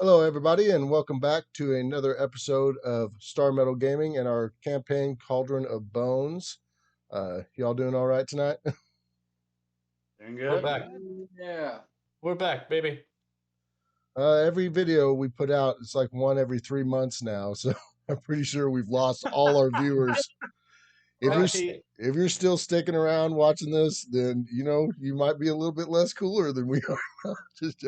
Hello, everybody, and welcome back to another episode of Starmetal Gaming and our campaign Cauldron of Bones. Y'all doing all right tonight? Doing We're good. back. Yeah. We're back, baby. Every video we put out, it's like one every 3 months now, so I'm pretty sure we've lost all our viewers. If you're Right. if you're still sticking around watching this, then you might be a little bit less cooler than we are. Just,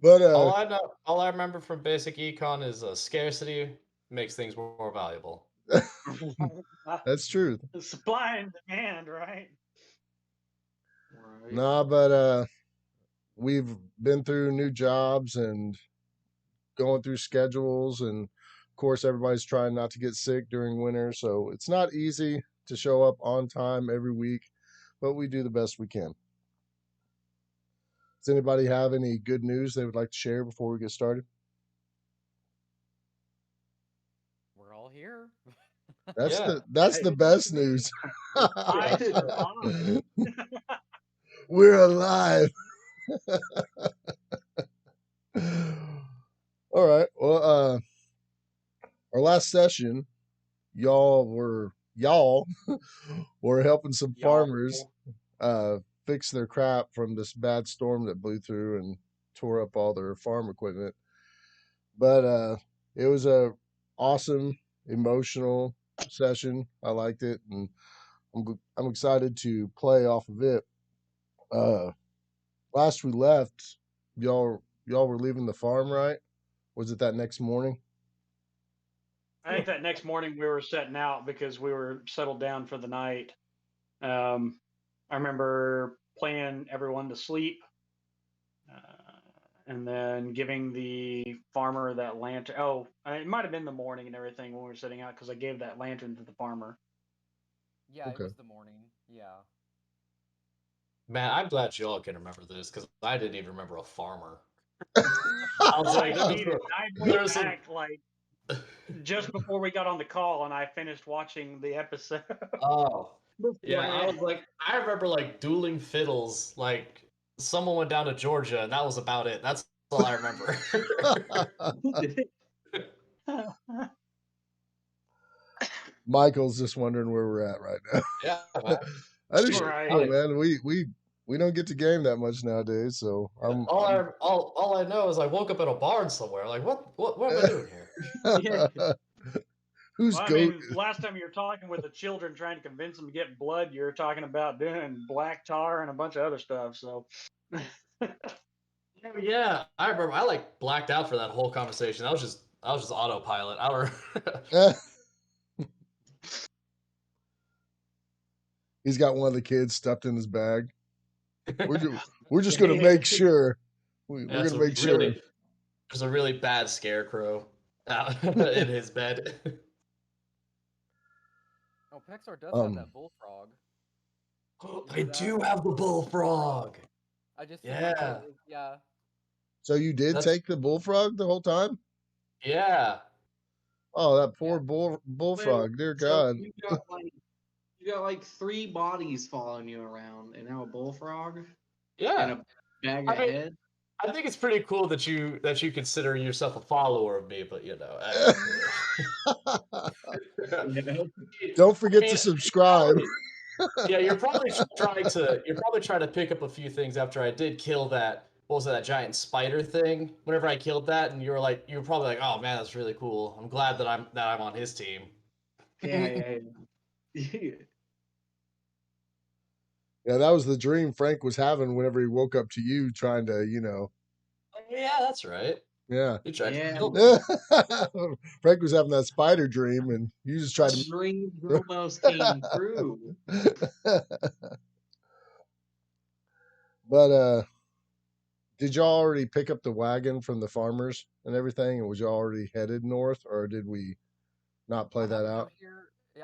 but All I remember from basic econ is scarcity makes things more valuable. that's true. Supply and demand, right? Right. Nah, but we've been through new jobs and going through schedules, and of course everybody's trying not to get sick during winter, so it's not easy to show up on time every week, but we do the best we can. Does anybody have any good news they would like to share before we get started? We're all here. That's Yeah. the best news. I survived. We're alive. All right, well, our last session, y'all were helping some farmers fix their crap from this bad storm that blew through and tore up all their farm equipment. But it was a awesome, emotional session. I liked it, and I'm excited to play off of it. Uh, Last we left, y'all were leaving the farm, right? Was it that next morning? I think that next morning we were setting out because we were settled down for the night. I remember playing everyone to sleep, and then giving the farmer that lantern. Oh, it might have been the morning and everything when we were setting out because I gave that lantern to the farmer. Yeah, Okay. it was the morning. Yeah. Man, I'm glad y'all can remember this because I didn't even remember a farmer. I I was like, I went there's some. back like just before we got on the call, and I finished watching the episode. Oh, yeah. I beforehand. was like, I remember like dueling fiddles. Like someone went down to Georgia, and that was about it. That's all I remember. Michael's just wondering where we're at right now. Yeah, man. I just, Right. man, we don't get to game that much nowadays, so All I know is I woke up in a barn somewhere. Like, what am I doing here? Who's Well, I goat? mean, last time you were talking with the children trying to convince them to get blood, you were talking about doing black tar and a bunch of other stuff. So, Yeah, I remember. I like blacked out for that whole conversation. I was just autopilot. I don't. He's got one of the kids stuffed in his bag. We're just gonna make sure. We're That's gonna make sure. There's a really bad scarecrow out in his bed. Oh, Pexar does have that bullfrog. I do have the bullfrog. I just Yeah. Yeah. So you did take the bullfrog the whole time? Yeah. Oh, that poor bullfrog! Dear God. You got like 3 bodies following you around, and now a bullfrog and Yeah. a bag I of mean, head. I think it's pretty cool that you consider yourself a follower of me, but you know. Don't forget to subscribe. Yeah, you're probably trying to pick up a few things after I did kill that. What was it, that giant spider thing? Whenever I killed that, and you were probably like, "Oh man, that's really cool. I'm glad that I'm on his team." Yeah. Yeah, that was the dream Frank was having whenever he woke up to you trying to, Yeah, that's right. Yeah. You tried Yeah. to kill me. Frank was having that spider dream, and you just tried to. Dreams almost came true. But did y'all already pick up the wagon from the farmers and everything, and was y'all already headed north, or did we not play that out?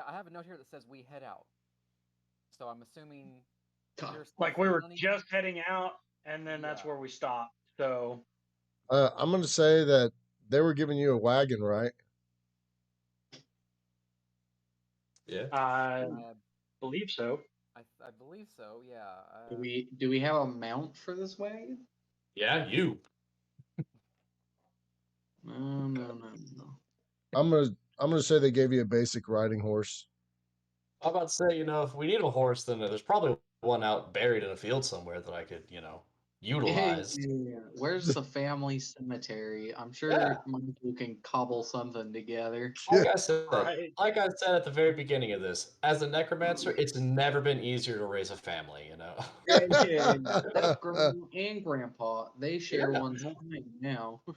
I have a note here that says we head out. So I'm assuming like we were just heading out, and then that's where we stopped. So, I'm going to say that they were giving you a wagon, right? Yeah. I believe so. I believe so. Yeah. Do we have a mount for this wagon? Yeah, you. No. I'm gonna say they gave you a basic riding horse. I'm about to say, if we need a horse, then there's probably one out buried in a field somewhere that I could, utilize. Yeah. Where's the family cemetery? I'm sure Yeah. Michael can cobble something together. Like I said, Right. like I said at the very beginning of this, as a necromancer, it's never been easier to raise a family. Yeah. That's grandma and grandpa. They share Yeah. one time now. A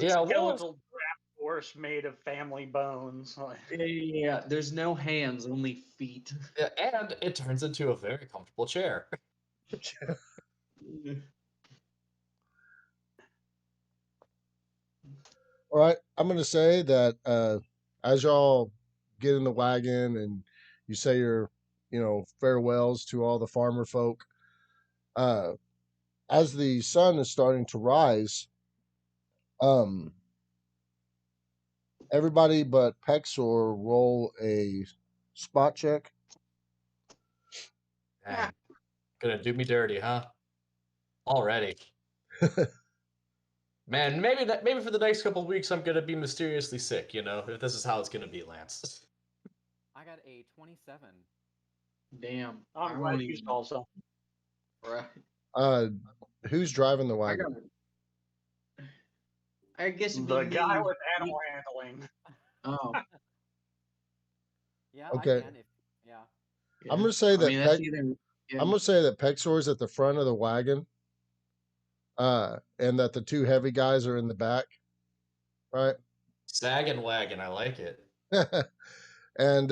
Yeah, what was- skeletal draft horse made of family bones. Like, Yeah. There's no hands, only feet. Yeah, and it turns into a very comfortable chair. All right, I'm gonna say that as y'all get in the wagon and you say your, farewells to all the farmer folk, uh, as the sun is starting to rise, um, everybody but Pexor roll a spot check. Dang. Gonna do me dirty, huh? Already. Man, maybe for the next couple of weeks I'm gonna be mysteriously sick, if this is how it's gonna be, Lance. I got a 27. Damn. I'm I glad won't you even. saw something. Right. Who's driving the I wagon? got. I guess it'd be The guy me. with animal handling. Oh. Yeah, Okay. I can. Yeah. I'm gonna say that I mean, that's either. Yeah. I'm gonna say that Pexor's at the front of the wagon, and that the two heavy guys are in the back, right? Sag and wagon, I like it. And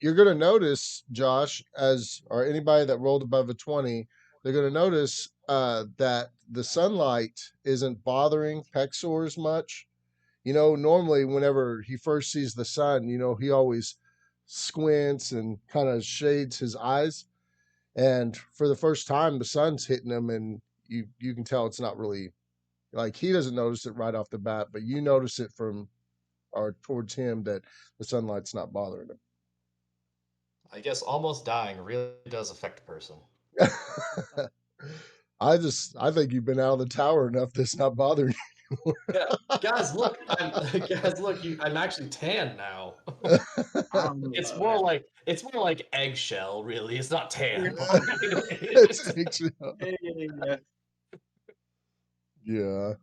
you're going to notice, Josh, or anybody that rolled above a 20, they're going to notice that the sunlight isn't bothering Pexor as much. Normally, whenever he first sees the sun, he always squints and kind of shades his eyes. And for the first time, the sun's hitting him, and you can tell it's not really like he doesn't notice it right off the bat, but you notice it from or towards him that the sunlight's not bothering him. I guess almost dying really does affect a person. I think you've been out of the tower enough that's not bothering you. Yeah, guys, look, I'm actually tan now. I don't know It's about more that. like eggshell, really. It's not tan. It's eggshell. Yeah. Yeah.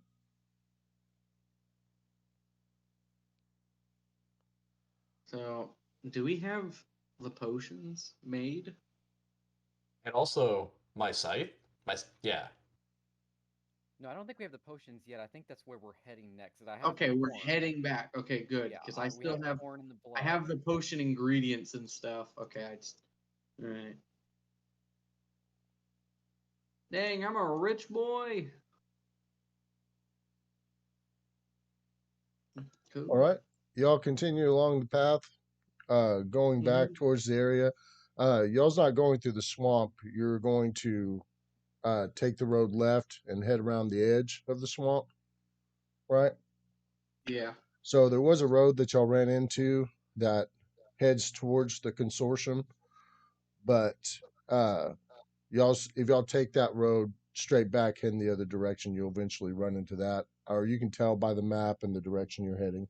So, do we have the potions made? And also my sight. Yeah. No, I don't think we have the potions yet. I think that's where we're heading next. I have Okay, the we're corn. heading back. Okay, good. Yeah, Because I we still have. corn in the blood. I have the potion ingredients and stuff. Okay, I just. All right. Dang, I'm a rich boy. Cool. All right. Y'all continue along the path, going back towards the area. Y'all's not going through the swamp. You're going to take the road left and head around the edge of the swamp, right? Yeah. So there was a road that y'all ran into that heads towards the consortium, but if y'all take that road straight back heading the other direction, you'll eventually run into that, or you can tell by the map and the direction you're heading.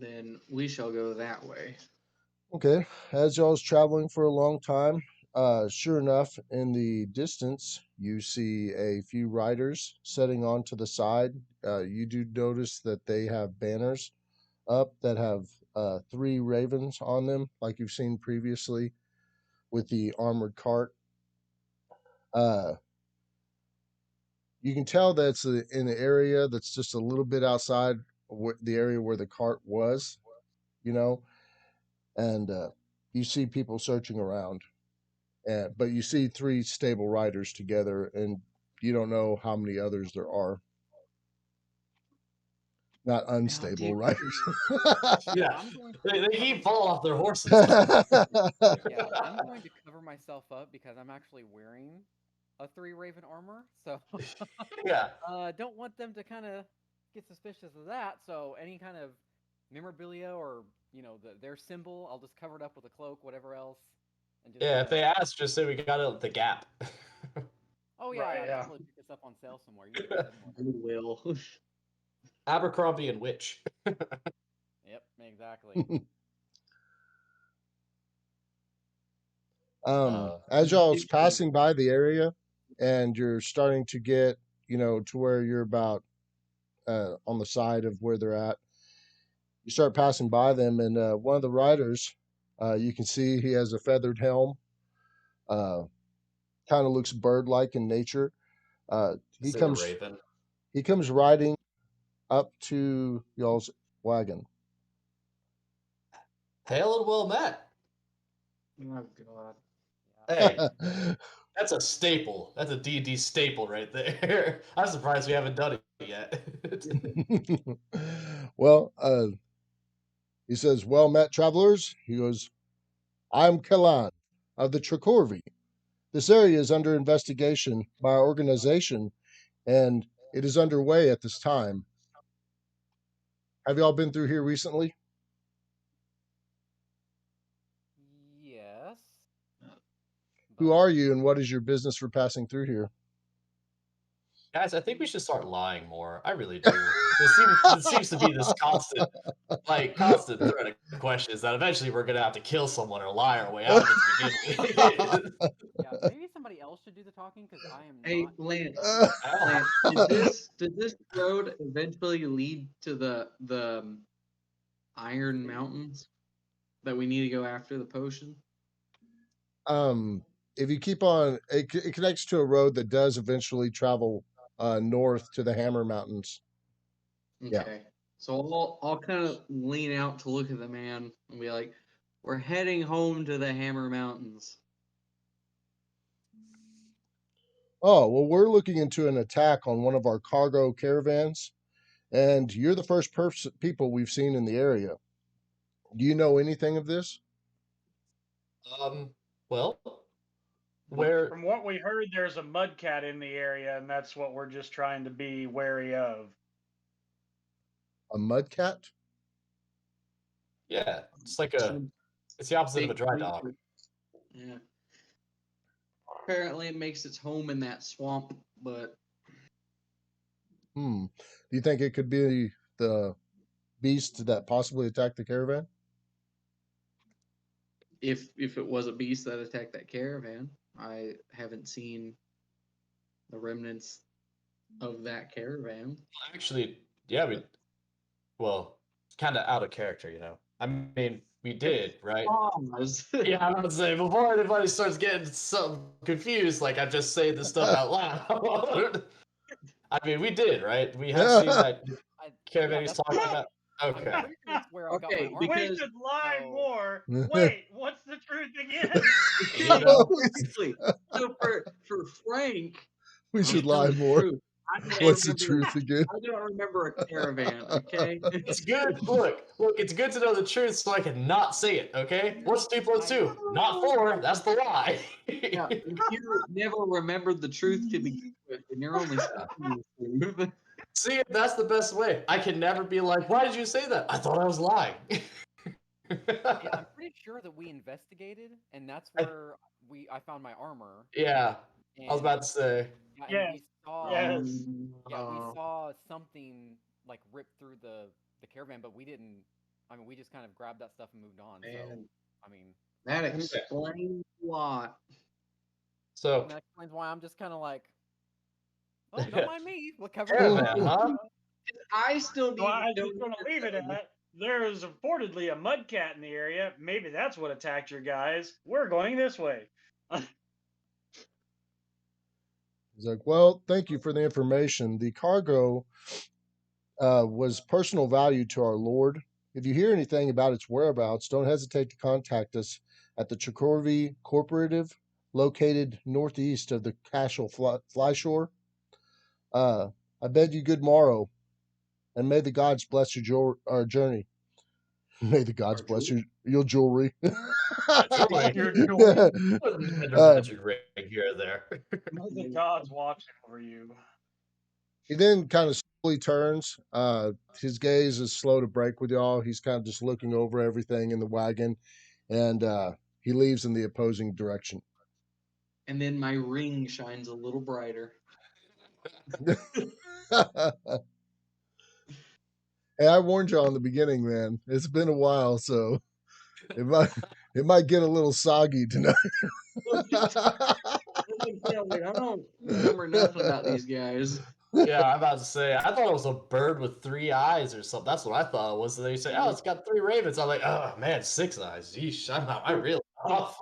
Then we shall go that way. Okay, as y'all's traveling for a long time, sure enough, in the distance, you see a few riders setting on to the side. You do notice that they have banners up that have 3 ravens on them, like you've seen previously with the armored cart. You can tell that it's in an area that's just a little bit outside the area where the cart was, and you see people searching around. But you see 3 stable riders together, and you don't know how many others there are. Not unstable riders. Yeah, they keep falling off their horses. Yeah, I'm going to cover myself up because I'm actually wearing a 3 Raven armor, so Yeah. don't want them to kind of get suspicious of that. So any kind of memorabilia or their symbol, I'll just cover it up with a cloak, whatever else. And just, Yeah, if they ask, just say we got it at the Gap. Oh yeah, Right, I'd yeah. totally pick this up on sale somewhere. You can put it somewhere. You will. Abercrombie and Witch. Yep, exactly. As y'all's passing by the area and you're starting to get, to where you're about on the side of where they're at, you start passing by them, and one of the riders, you can see he has a feathered helm, uh, kind of looks bird-like in nature. He Say the comes Raven. he comes riding up to y'all's wagon. Hail and well met. Oh god. Hey, that's a staple. That's a D&D staple right there. I'm surprised we haven't done it yet. Well, he says, "Well met, travelers." He goes, "I'm Kalan of the Tricorvi. This area is under investigation by our organization, and it is underway at this time. Have y'all been through here recently?" Yes. "Who But are you, and what is your business for passing through here?" Guys, I think we should start lying more. I really do. This seems to be this constant thread of questions that eventually we're gonna have to kill someone or lie our way out of it to begin with. yeah, maybe somebody else should do the talking because I am Hey, not. Lance. Wow. Lance, did this road eventually lead to the Iron Mountains that we need to go after the potion? um, if you keep on, it connects to a road that does eventually travel north to the Hammer Mountains. Yeah. Okay. So I'll kind of lean out to look at the man and be like, "We're heading home to the Hammer Mountains." "Oh, well, we're looking into an attack on one of our cargo caravans, and you're the first people we've seen in the area. Do you know anything of this?" Well, where From what we heard, there's a mudcat in the area, and that's what we're just trying to be wary of. "A mudcat?" yeah, it's like Some it's the opposite of a big dry dog. creature. Yeah. Apparently, it makes its home in that swamp, but Do you think it could be the beast that possibly attacked the caravan? if it was a beast that attacked that caravan, I haven't seen the remnants of that caravan. Actually, yeah, well, kind of out of character, you know. I mean, we did, right? Pause. Yeah, I would say before anybody starts getting so confused, like I'm just saying this stuff out loud. I mean, we did, right? We have seen that caravan he's that's talking why- about. I'm Okay. pretty sure that's where I got Okay, my armor. We because- should lie so- more. Wait, what's the truth again? You know, Seriously. So for Frank, We I'm should telling lie the more. truth. I don't What's the remember- truth again? I don't remember a caravan. Okay. it's good. Look, it's good to know the truth so I can not say it. Okay. What's 2 plus 2? Not 4. That's the lie. Yeah, if you never remembered the truth to begin with, and you're only speaking the truth. See, that's the best way. I can never be like, why did you say that? I thought I was lying. Yeah, I'm pretty sure that we investigated, and that's where I found my armor. Yeah, I was and- about to say. Yeah, Yes, and we saw. yes. Yeah, we saw something like rip through the caravan, but we didn't. I mean, we just kind of grabbed that stuff and moved on. So, Man, I mean, that explains a lot. So, and that explains why I'm just kind of like, oh, don't mind me. We'll cover Caravan, it. huh? I still need Well, I was to just going to leave it at there is reportedly a mudcat in the area. Maybe that's what attacked your guys. We're going this way. He's like, "Well, thank you for the information. The cargo was personal value to our Lord. If you hear anything about its whereabouts, don't hesitate to contact us at the Chicorvi Corporative, located northeast of the Cashel Flyshore. I bid you good morrow, and may the gods bless our journey. May the gods Our bless your jewelry." Jewelry. Your jewelry. Magic ring here or there. May the gods watching over you. He then kind of slowly turns. His gaze is slow to break with y'all. He's kind of just looking over everything in the wagon, and he leaves in the opposing direction. and then my ring shines a little brighter. Hey, I warned you on the beginning, man. It's been a while, so it might it might get a little soggy tonight. I don't remember nothing about these guys. Yeah, I'm about to say, I thought it was a bird with 3 eyes or something. That's what I thought it was. They say, oh, it's got 3 ravens. I'm like, oh man, 6 eyes. Yeesh, I really off.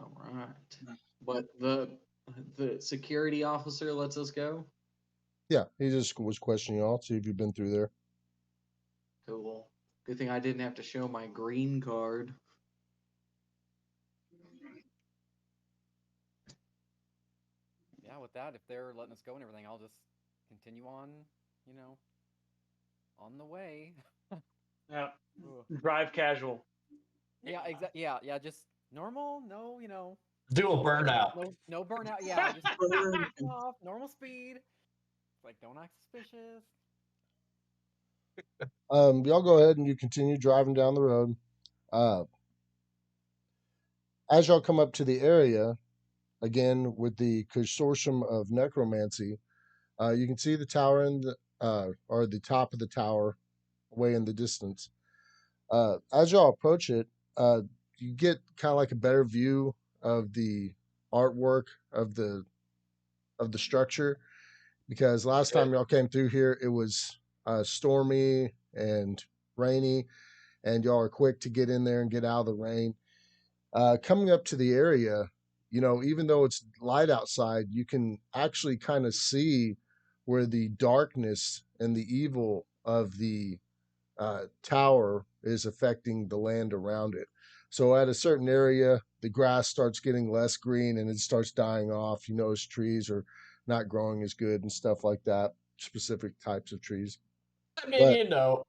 All right, but the security officer lets us go. Yeah, he just was questioning y'all, see if you've been through there. Cool. Good thing I didn't have to show my green card. Yeah, with that, if they're letting us go and everything, I'll just continue on, on the way. Yeah. Ugh. Drive casual. Yeah, exactly. Yeah, just normal. No, Do a burnout. no burnout. Yeah, just Burn. off normal speed. It's like don't act suspicious. Y'all go ahead and you continue driving down the road. As y'all come up to the area, again with the consortium of necromancy, you can see the tower or the top of the tower way in the distance. As y'all approach it, you get kind of like a better view of the artwork of the structure, because last time y'all came through here, it was stormy and rainy, and y'all are quick to get in there and get out of the rain. Coming up to the area, even though it's light outside, you can actually kind of see where the darkness and the evil of the tower is affecting the land around it. So at a certain area, the grass starts getting less green and it starts dying off. You notice trees are not growing as good and stuff like that, specific types of trees. I mean, But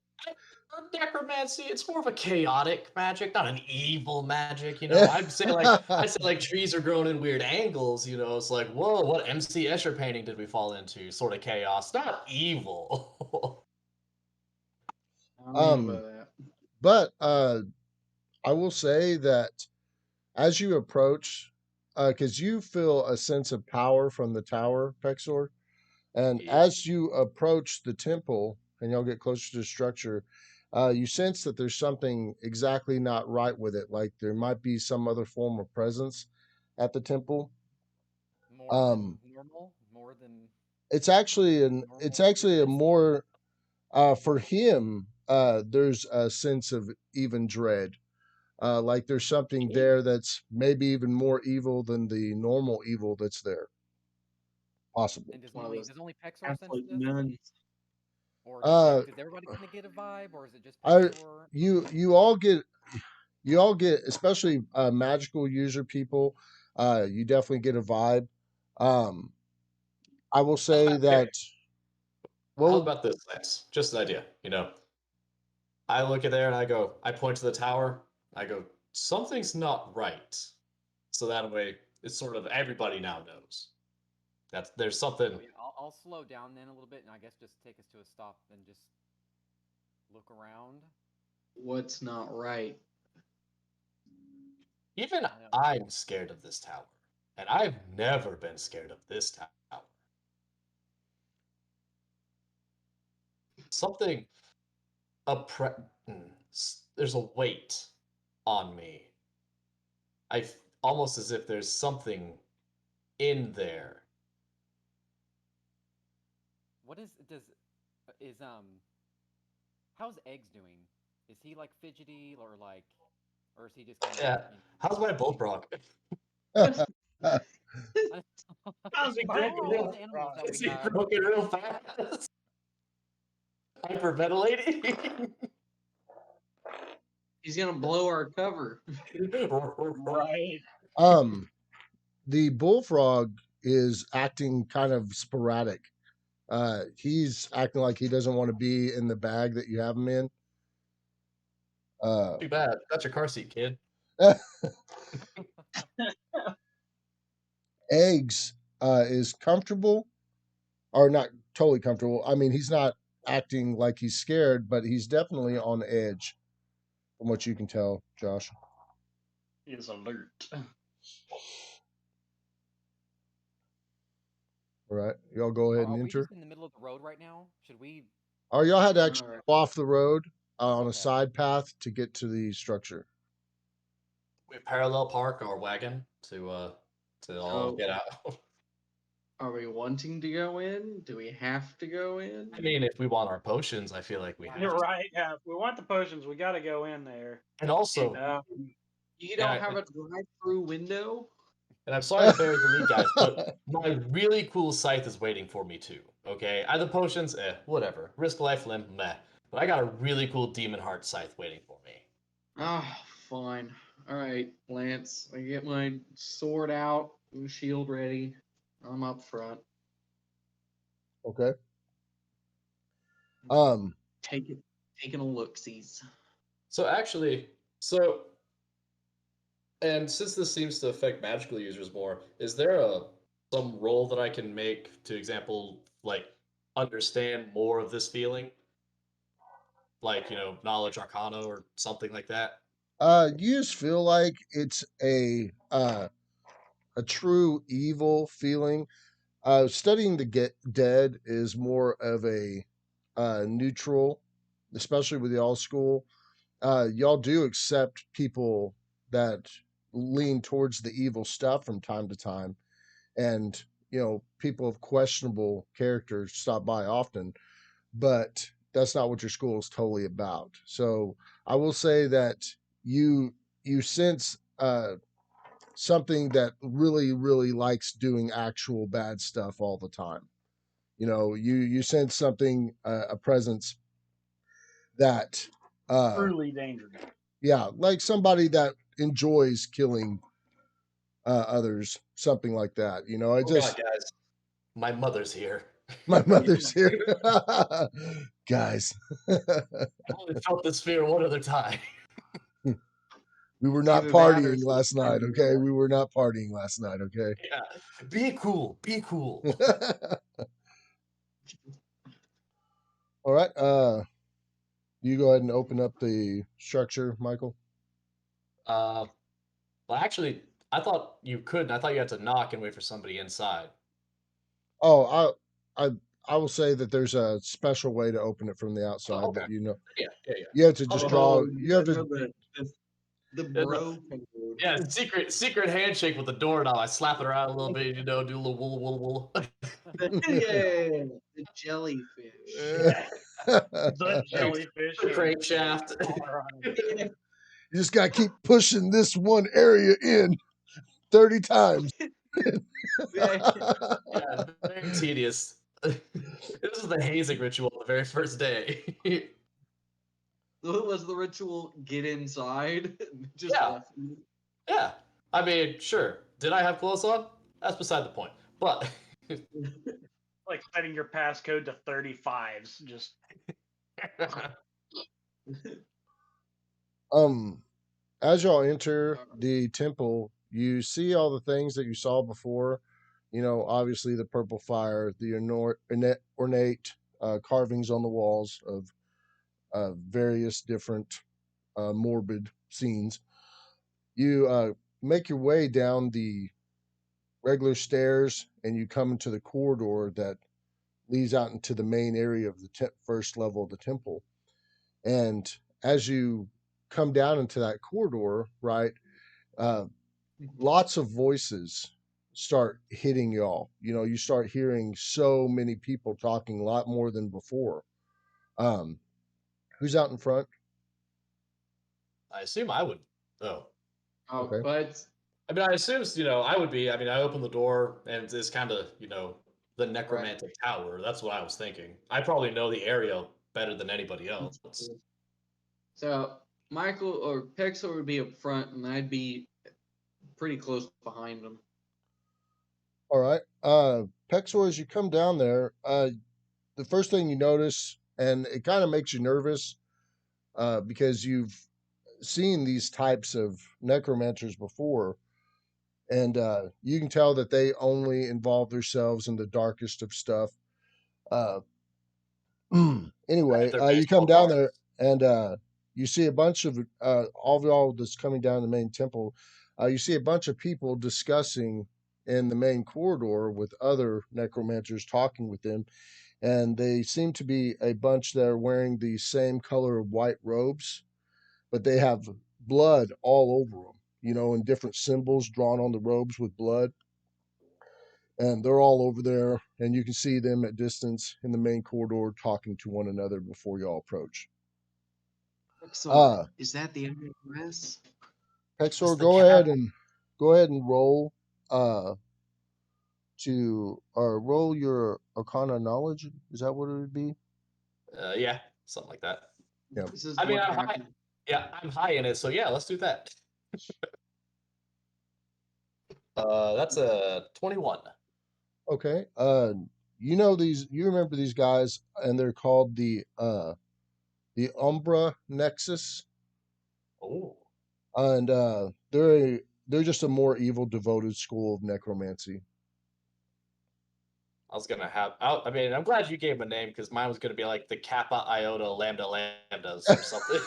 necromancy, it's more of a chaotic magic, not an evil magic, I'd say like trees are growing in weird angles, it's like, whoa, what MC Escher painting did we fall into? Sort of chaos, not evil. I don't know um, about that. but I will say that as you approach, because you feel a sense of power from the tower, Pexor, and Yeah. as you approach the temple and y'all get closer to the structure, you sense that there's something exactly not right with it. Like there might be some other form of presence at the temple. More Um, than normal. More than it's actually a weirdness. more for him. There's a sense of even dread. Like there's something there that's maybe even more evil than the normal evil that's there. Possible. And does One of only those does only Pexor sense Catholic this, nuns. or Uh, does everybody kind of get a vibe, or is it just I Pexor? you all get, especially magical user people. You definitely get a vibe. Um, I will say that. How Well, about this, Lance? Just an idea, I look at there and I point to the tower. I go, something's not right. So that way, it's sort of everybody now knows that there's something. Oh, yeah, I'll slow down then a little bit, and I guess just take us to a stop and just look around. What's not right? Even I know. I'm scared of this tower, and I've never been scared of this tower. Something, there's a weight on me. Almost as if there's something in there. What is how's Eggs doing? Is he like fidgety or is he just kind of Yeah. How's my bullfrog? How's he all broken all real the animals that Is we he have? broken real fast? Hyperventilating? He's gonna blow our cover. right? the bullfrog is acting kind of sporadic. He's acting like he doesn't want to be in the bag that you have him in. Too bad. That's your car seat, kid. Eggs is comfortable, or not totally comfortable. I mean, he's not acting like he's scared, but he's definitely on edge, from what you can tell, Josh. is alert. All right, y'all go ahead Are and we enter. just in the middle of the road right now? Should we? Or y'all had to actually Alright. go off the road on a Okay. side path to get to the structure. We parallel park our wagon to all So- get out. Are we wanting to go in? Do we have to go in? I mean, if we want our potions, I feel like we have. You're to. right. Yeah, if we want the potions, we got to go in there. And also, You don't Yeah, have a drive-through window? and I'm sorry to bury the lead, guys, but my really cool scythe is waiting for me too. Okay, I the potions, whatever. Risk life limb, meh. But I got a really cool demon heart scythe waiting for me. Ah, fine. Alright, Lance. I get my sword out, and shield ready. I'm up front. Okay. Taking a look-sees. So actually, and since this seems to affect magical users more, is there some role that I can make to example like understand more of this feeling? Like, knowledge arcana or something like that? You just feel like it's a true evil feeling. Studying the dead is more of a neutral, especially with y'all school. Y'all do accept people that lean towards the evil stuff from time to time, and people of questionable character stop by often, but that's not what your school is totally about. So I will say that you sense something that really really likes doing actual bad stuff all the time. You sense something, a presence that Truly dangerous. yeah, like somebody that enjoys killing others, something like that. I Oh just God, guys, my mother's here. my mother's here. Guys. I only felt this fear one other time. We were not Either that or partying last night, okay? We were not partying last night, okay? Yeah, be cool, be cool. All right. You go ahead and open up the structure, Michael. Well, actually, I thought you couldn't. I thought you had to knock and wait for somebody inside. Oh, I will say that there's a special way to open it from the outside. okay. That Yeah. you have to just draw. Oh, You have to. the Yeah, bro code. Yeah, secret handshake with the doorknob. I slap it around a little bit, do a little wool wool wool. Yeah, the jellyfish. The jellyfish. The crankshaft. You just got to keep pushing this one area in 30 times. Yeah. Yeah, very tedious. This is the hazing ritual the very first day. What was the ritual? Get inside. Just Yeah. left. Yeah, I mean, sure. Did I have clothes on? That's beside the point. But Like setting your passcode to 35s. Just As y'all enter the temple, you see all the things that you saw before. Obviously the purple fire, the ornate carvings on the walls of various different morbid scenes. You make your way down the regular stairs and you come into the corridor that leads out into the main area of the first level of the temple. And as you come down into that corridor, right, lots of voices start hitting y'all. You start hearing so many people talking, a lot more than before. Who's out in front? I assume I would. Oh, Okay. But I mean, I assume I would be. I mean, I opened the door and it's kind of the necromantic tower. That's what I was thinking. I probably know the area better than anybody else. so Michael or Pixel would be up front, and I'd be pretty close behind him. All right. Pexor, as you come down there, the first thing you notice, and it kind of makes you nervous, because you've seen these types of necromancers before, and you can tell that they only involve themselves in the darkest of stuff. Uh, anyway, They're you come baseball down cards. there, and you see a bunch of all of y'all that's coming down the main temple. You see a bunch of people discussing in the main corridor with other necromancers, talking with them, and they seem to be a bunch that are wearing the same color of white robes, but they have blood all over them, and different symbols drawn on the robes with blood. And they're all over there, and you can see them at distance in the main corridor talking to one another before y'all approach. Excellent. Is that the MMS? Hexor, the go cat. ahead and roll roll your Arcana knowledge. Is that what it would be? Yeah, something like that. Yeah. This is I mean, what I'm high. happened. Yeah, I'm high in it, so yeah, let's do that. That's a 21. Okay. You remember these guys, and they're called the Umbra Nexus, Oh, and they're just a more evil, devoted school of necromancy. I was gonna have. I mean, I'm glad you gave him a name because mine was gonna be like the Kappa Iota Lambda Lambdas or something.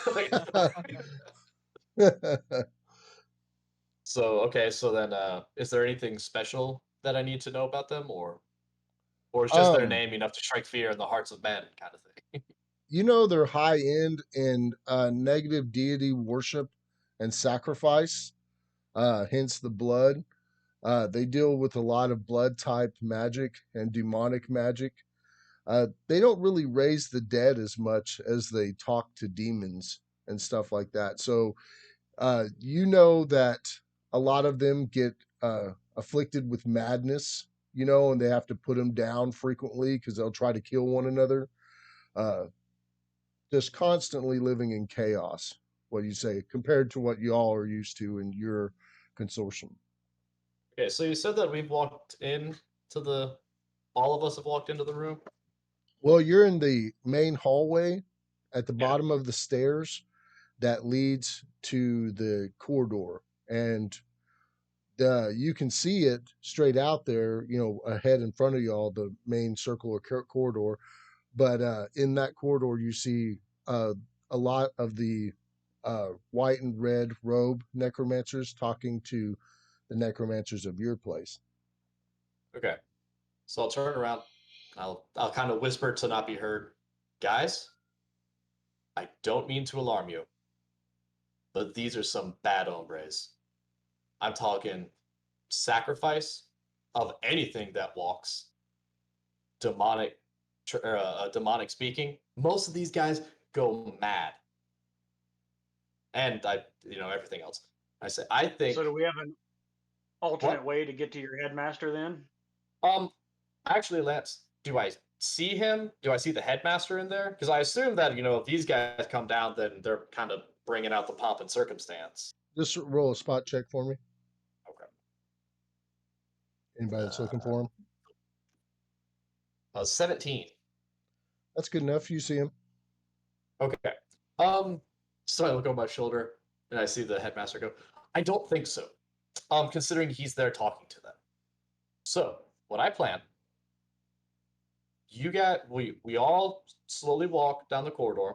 So okay, so then, is there anything special that I need to know about them, or is just their um, name enough to strike fear in the hearts of men, kind of thing? they're high end in negative deity worship and sacrifice, hence the blood. They deal with a lot of blood type magic and demonic magic. They don't really raise the dead as much as they talk to demons and stuff like that. So, that a lot of them get afflicted with madness, and they have to put them down frequently because they'll try to kill one another. Uh, just constantly living in chaos. What do you say compared to what y'all are used to in your consortium? Okay, so you said that we've walked in to the. All of us have walked into the room. Well, you're in the main hallway at the Yeah. bottom of the stairs that leads to the corridor, and you can see it straight out there, ahead in front of y'all, the main circular corridor. But in that corridor, you see a lot of the white and red robe necromancers talking to the necromancers of your place. Okay, so I'll turn around. I'll kind of whisper to not be heard. Guys, I don't mean to alarm you, but these are some bad hombres. I'm talking sacrifice of anything that walks, demonic, demonic speaking. Most of these guys go mad, and everything else. I think. So do we have an alternate What? way to get to your headmaster then? Actually, Lance, do I see him? Do I see the headmaster in there? Because I assume that if these guys come down, then they're kind of bringing out the pomp and circumstance. Just roll a spot check for me. Okay. Anybody that's looking for him? 17. That's good enough. You see him. Okay. So I look over my shoulder and I see the headmaster go, I don't think so. Considering he's there talking to them. So what I plan, we all slowly walk down the corridor,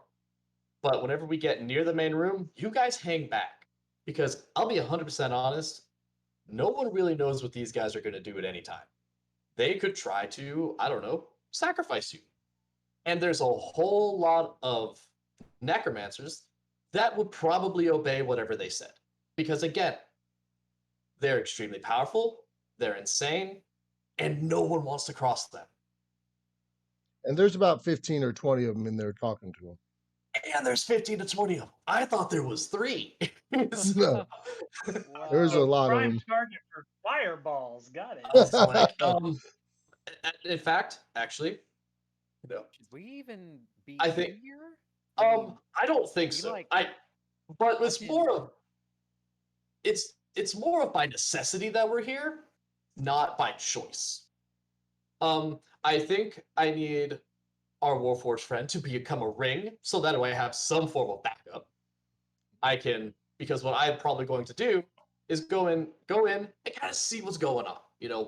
but whenever we get near the main room, you guys hang back. Because I'll be 100% honest, no one really knows what these guys are going to do at any time. They could try to, I don't know, sacrifice you. And there's a whole lot of necromancers that would probably obey whatever they said. Because again, they're extremely powerful, they're insane, and no one wants to cross them. And there's about 15 or 20 of them in there talking to him. And there's 15 to 20 of them. I thought there was 3. No, there's a lot of Prime them. target for fireballs. Got it. I was like, in fact, actually, Should we even be I think- here? I mean, I don't think we so. like- But it's can- more of it's more of by necessity that we're here, not by choice. I think I need our Warforged friend to become a ring, so that way I have some form of backup. Because what I'm probably going to do is go in and kind of see what's going on.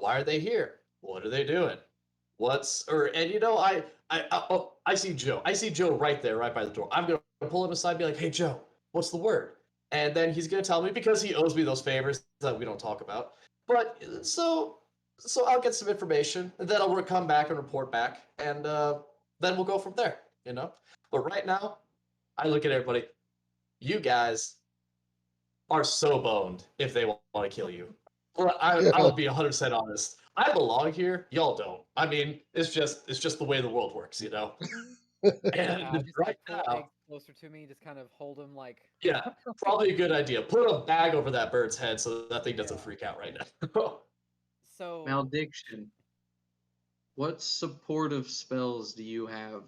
Why are they here? What are they doing? I see Joe. I see Joe right there, right by the door. I'm gonna pull him aside and be like, hey, Joe, what's the word? And then he's going to tell me because he owes me those favors that we don't talk about. But so I'll get some information, and then I'll come back and report back, and then we'll go from there, you know? But right now, I look at everybody. You guys are so boned if they want to kill you. Well, I'll be 100% honest. I belong here. Y'all don't. I mean, it's just the way the world works, you know? And Just right like pull now, eggs closer to me, just kind of hold him like. yeah, probably a good idea. Put a bag over that bird's head so that thing doesn't freak out right now. So Malediction. What supportive spells do you have?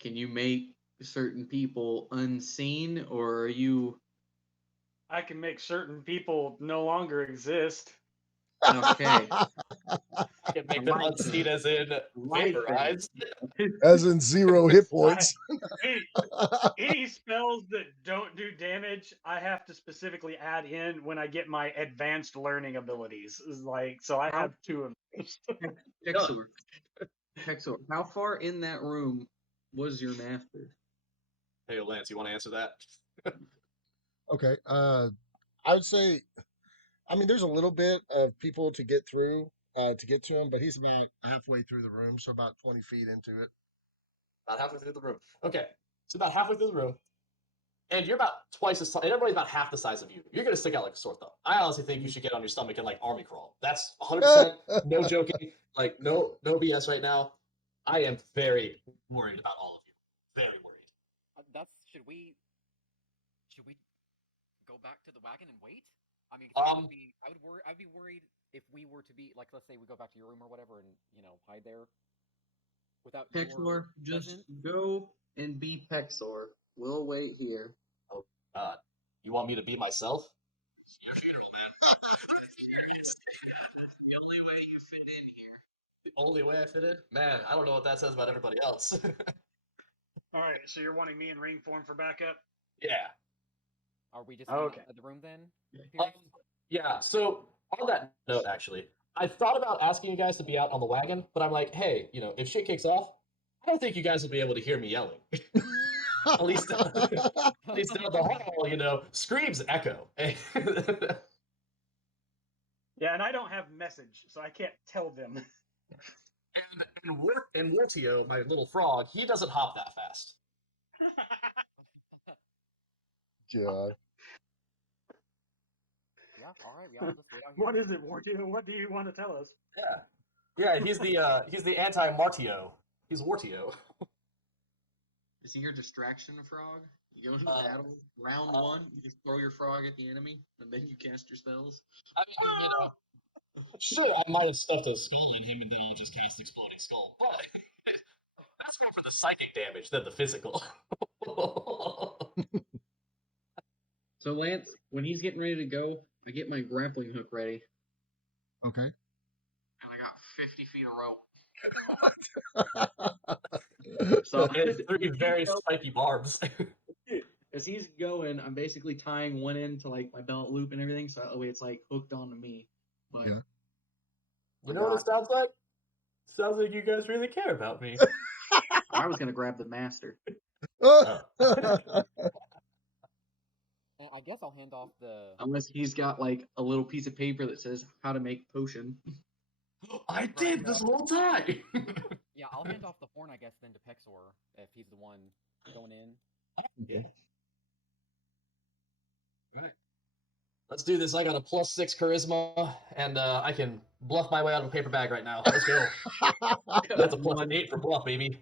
Can you make certain people unseen, or are you I can make certain people no longer exist. okay? I can make them unseen as in vaporized. As in 0 hit points. Any spells that don't do damage, I have to specifically add in when I get my advanced learning abilities. Is like, so I have 2 of those. Hexor, how far in that room was your master? Hey, Lance, you want to answer that? Okay. I would say, I mean, there's a little bit of people to get through, to get to him, but he's about halfway through the room, so about 20 feet into it. About halfway through the room. Okay, so about halfway through the room, and you're about twice the size, and everybody's about half the size of you. You're going to stick out like a sore thumb. I honestly think you should get on your stomach and like army crawl. That's 100%, no joking, like no BS right now. I am very worried about all of you. Very worried. Should we go back to the wagon and wait? I mean, I'd be worried if we were to be like, let's say we go back to your room or whatever, and hide there without Pexor, just go and be Pexor. We'll wait here. Oh God, you want me to be myself? The only way you fit in here. The only way I fit in? Man, I don't know what that says about everybody else. All right, so you're wanting me in ring form for backup? Yeah. Are we just Okay. outside the room then? Yeah, so on that note, actually, I thought about asking you guys to be out on the wagon, but I'm like, hey, if shit kicks off, I don't think you guys will be able to hear me yelling. at least down the hall, screams echo. Yeah, and I don't have message, so I can't tell them. And Wartio, my little frog, he doesn't hop that fast. God. Yeah, all right. Yeah, let's wait out here. What is it, Wartio? What do you want to tell us? Yeah, he's the anti-Martio. He's Wartio. Is he your distraction frog? You go into battle, round 1, you just throw your frog at the enemy, and then you cast your spells? I mean, sure, I might have stuffed a skull in him and then you just cast Exploding Skull. That's more for the psychic damage than the physical. So, Lance, when he's getting ready to go, I get my grappling hook ready. Okay. And I got 50 feet of rope. So it's 3 very spiky barbs. As he's going, I'm basically tying one end to like my belt loop and everything, so that way it's like hooked onto me. But Yeah. You know what it sounds like? Sounds like you guys really care about me. I was gonna grab the master. I guess I'll hand off the. Unless he's got like a little piece of paper that says how to make potion. I did this whole time. Yeah, I'll hand off the horn, I guess, then to Pexor if he's the one going in. Yeah. All right. Let's do this. I got a +6 charisma, and I can bluff my way out of a paper bag right now. Let's go. That's a +8 for bluff, baby.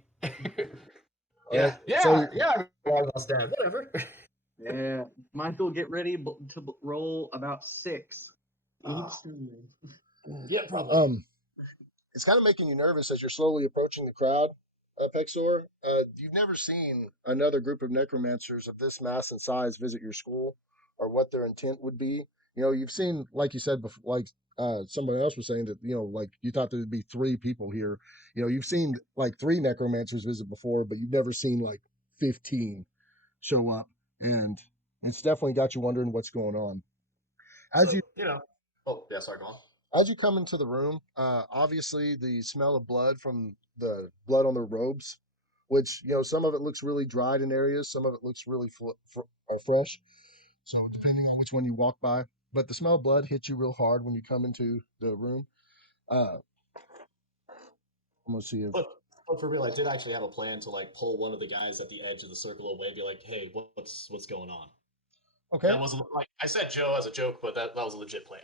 Yeah. Whatever. Yeah, Michael, get ready to roll about 6. Yeah, probably. It's kind of making you nervous as you're slowly approaching the crowd, Pexor. You've never seen another group of necromancers of this mass and size visit your school, or what their intent would be. You've seen, like you said before, like somebody else was saying that, like you thought there'd be 3 people here. You've seen like 3 necromancers visit before, but you've never seen like 15 show up, and it's definitely got you wondering what's going on. Oh, yeah, sorry, go on. As you come into the room, obviously the smell of blood from the blood on their robes which some of it looks really dried in areas, some of it looks really fresh. So depending on which one you walk by, but the smell of blood hits you real hard when you come into the room. Uh, I'm gonna see if But for real, I did actually have a plan to like pull one of the guys at the edge of the circle away, be like, "Hey, what's going on?" okay. That was like I said Joe as a joke, but that was a legit plan.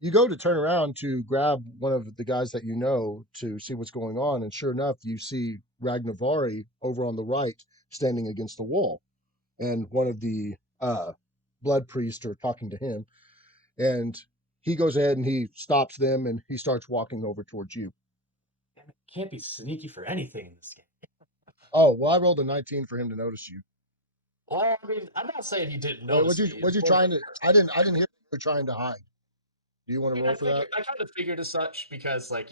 You go to turn around to grab one of the guys that to see what's going on, and sure enough, you see Ragnavari over on the right standing against the wall, and one of the blood priests are talking to him, and he goes ahead and he stops them and he starts walking over towards you. Can't be sneaky for anything in this game. Oh well, I rolled a 19 for him to notice you. Well, I mean, I'm not saying he didn't Wait, notice me. was you trying to? I didn't hear you were trying to hide. Do you want to roll for that? I kind of figured as such because, like,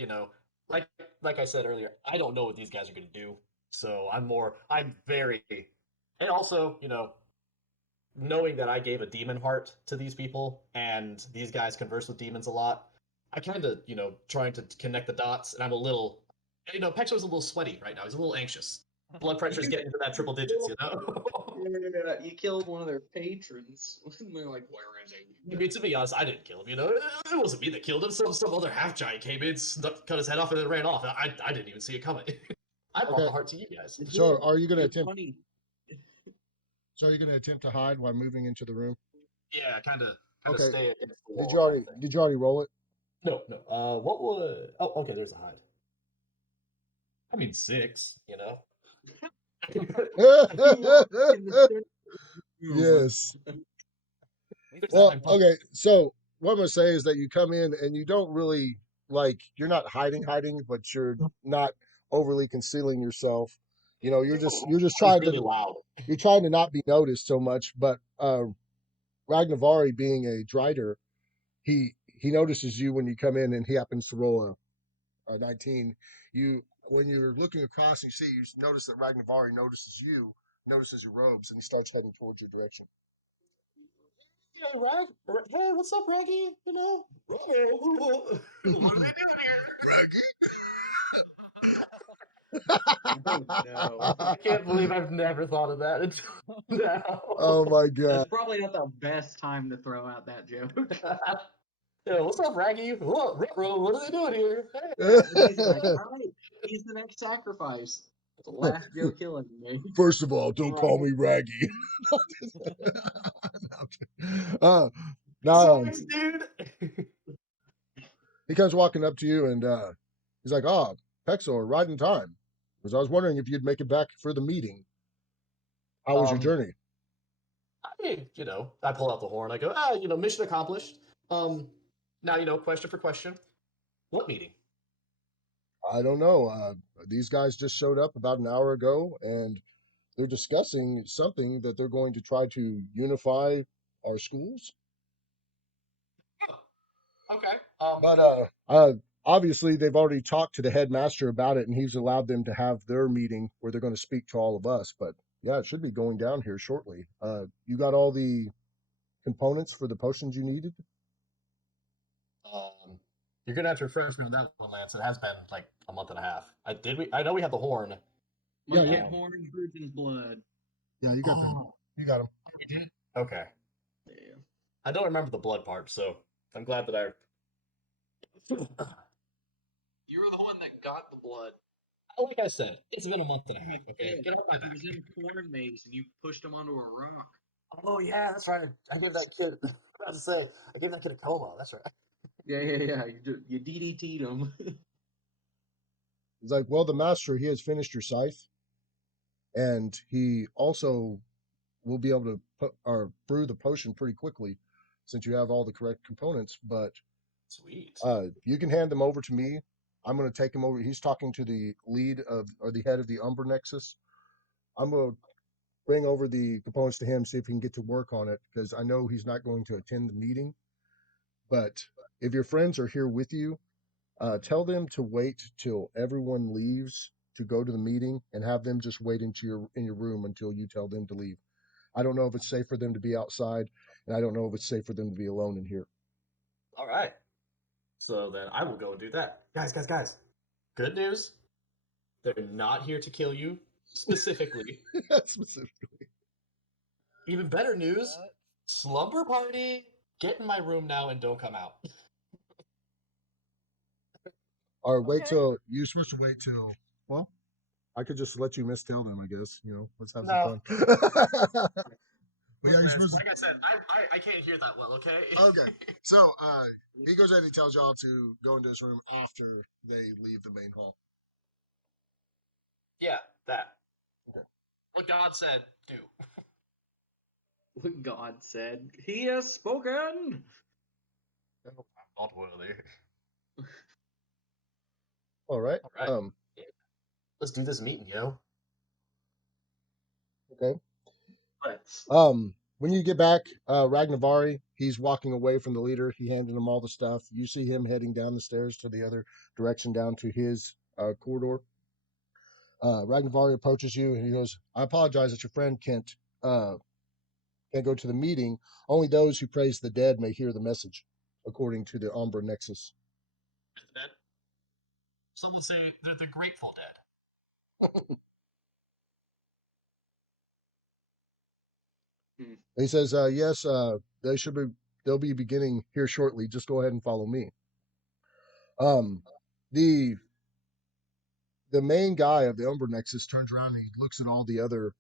like I said earlier, I don't know what these guys are going to do. So I'm very, and also, knowing that I gave a demon heart to these people and these guys converse with demons a lot, I kind of, trying to connect the dots, and I'm a little, Pexo's a little sweaty right now. He's a little anxious. Blood pressure's getting into that triple digits, Yeah, you killed one of their patrons. And they're like, "Where is he?" I mean, to be honest, I didn't kill him. It wasn't me that killed him. Some other half giant came in, cut his head off, and then ran off. I didn't even see it coming. I brought the heart to you guys. So, are you going to It's attempt? funny. So, are you going to attempt to hide while moving into the room? Yeah, kind of Okay. stay against the wall. Did you already roll it? No. What was? Oh, okay. There's a hide. I mean, 6. Yes. Well, okay. So what I'm gonna say is that you come in and you don't really you're not hiding, but you're not overly concealing yourself. You're just trying really to loud. you're trying to not be noticed so much. But Ragnavari being a Drider, he notices you when you come in, and he happens to roll a 19. When you're looking across, and you notice that Ragnavari notices you, notices your robes, and he starts heading towards your direction. Yeah, hey, what's up, Raggy? What are they doing Oh, no. here? I can't believe I've never thought of that until now. Oh my god! That's probably not the best time to throw out that joke. Yeah, what's up, Raggy? What are they doing here? Hey. And he's like, "All right, he's the next sacrifice." That's the last Joe killing me. First of all, don't call me Raggy. No, Sucks, dude. he comes walking up to you and he's like, "Oh, Pexor, right in time." Because I was wondering if you'd make it back for the meeting. How was your journey? I mean, I pull out the horn. I go, mission accomplished. Now, question for question. What meeting? I don't know. These guys just showed up about an hour ago, and they're discussing something that they're going to try to unify our schools. Okay. But obviously, they've already talked to the headmaster about it, and he's allowed them to have their meeting where they're going to speak to all of us. But yeah, it should be going down here shortly. You got all the components for the potions you needed? You're gonna have to refresh me on that one, Lance. It has been like a month and a half. I know we had the horn. Yeah, horn, virgin's blood. Yeah, you got them. You got them. We did. Okay. Yeah. I don't remember the blood part, so I'm glad that I. You were the one that got the blood. Like I said, it's been a month and a half. Okay, get off my He back. was in a corn maze, and you pushed him onto a rock. Oh yeah, that's right. I gave that kid. I was about to say, I gave that kid a coma. That's right. Yeah. You DDT'd him. He's like, well, the master, he has finished your scythe, and he also will be able to brew the potion pretty quickly since you have all the correct components. But Sweet. You can hand them over to me. I'm going to take him over. He's talking to the the head of the Umber Nexus. I'm going to bring over the components to him, see if he can get to work on it, because I know he's not going to attend the meeting. But if your friends are here with you, tell them to wait till everyone leaves to go to the meeting, and have them just wait in your room until you tell them to leave. I don't know if it's safe for them to be outside, and I don't know if it's safe for them to be alone in here. All right. So then I will go and do that. Guys. Good news. They're not here to kill you. specifically. Specifically. Even better news, slumber party. Get in my room now and don't come out. Or wait till you're supposed to wait till. Well, I could just let you mistell them. I guess let's have some fun. Well, yeah, you're supposed Like I said, I can't hear that well. Okay. Okay. So he goes ahead and he tells y'all to go into his room after they leave the main hall. Yeah, that. Okay. What God said, do. What God said. He has spoken. I'm not worthy. All right. All right. Let's do this meeting, yo. Okay. Let's. When you get back, Ragnavari, he's walking away from the leader. He handed him all the stuff. You see him heading down the stairs to the other direction, down to his corridor. Ragnavari approaches you and he goes, "I apologize that your friend can't go to the meeting. Only those who praise the dead may hear the message, according to the Umbra Nexus." The dead? Some would say they're the Grateful Dead. He says, "Yes, they'll be beginning here shortly. Just go ahead and follow me." Um, the the main guy of the Umbra Nexus turns around and he looks at all the other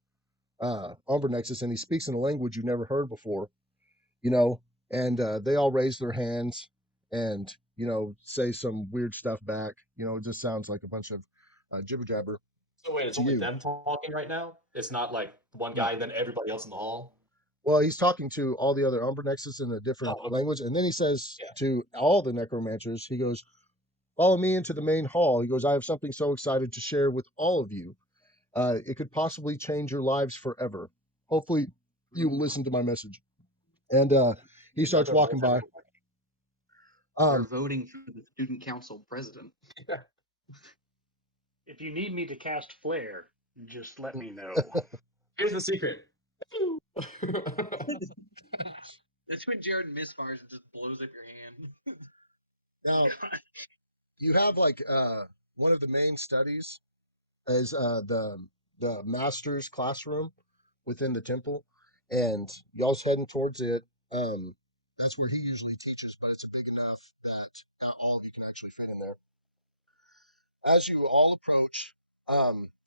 Umbra Nexus and he speaks in a language you've never heard before, you know, and they all raise their hands and say some weird stuff back. It just sounds like a bunch of jibber jabber. So wait, it's to only you. them talking right now? It's not like one guy and then everybody else in the hall? Well, he's talking to all the other Umbra Nexus in a different language, and then he says to all the necromancers, he goes, "Follow me into the main hall." He goes, "I have something so excited to share with all of you. It could possibly change your lives forever. Hopefully, you will listen to my message." And he starts walking by. They're voting for the student council president. If you need me to cast flare, just let me know. Here's the secret. That's when Jared misfires and just blows up your hand. Now, you have like one of the main studies is the master's classroom within the temple, and y'all's heading towards it. That's where he usually teaches, but it's big enough that not all of you can actually fit in there. As you all approach,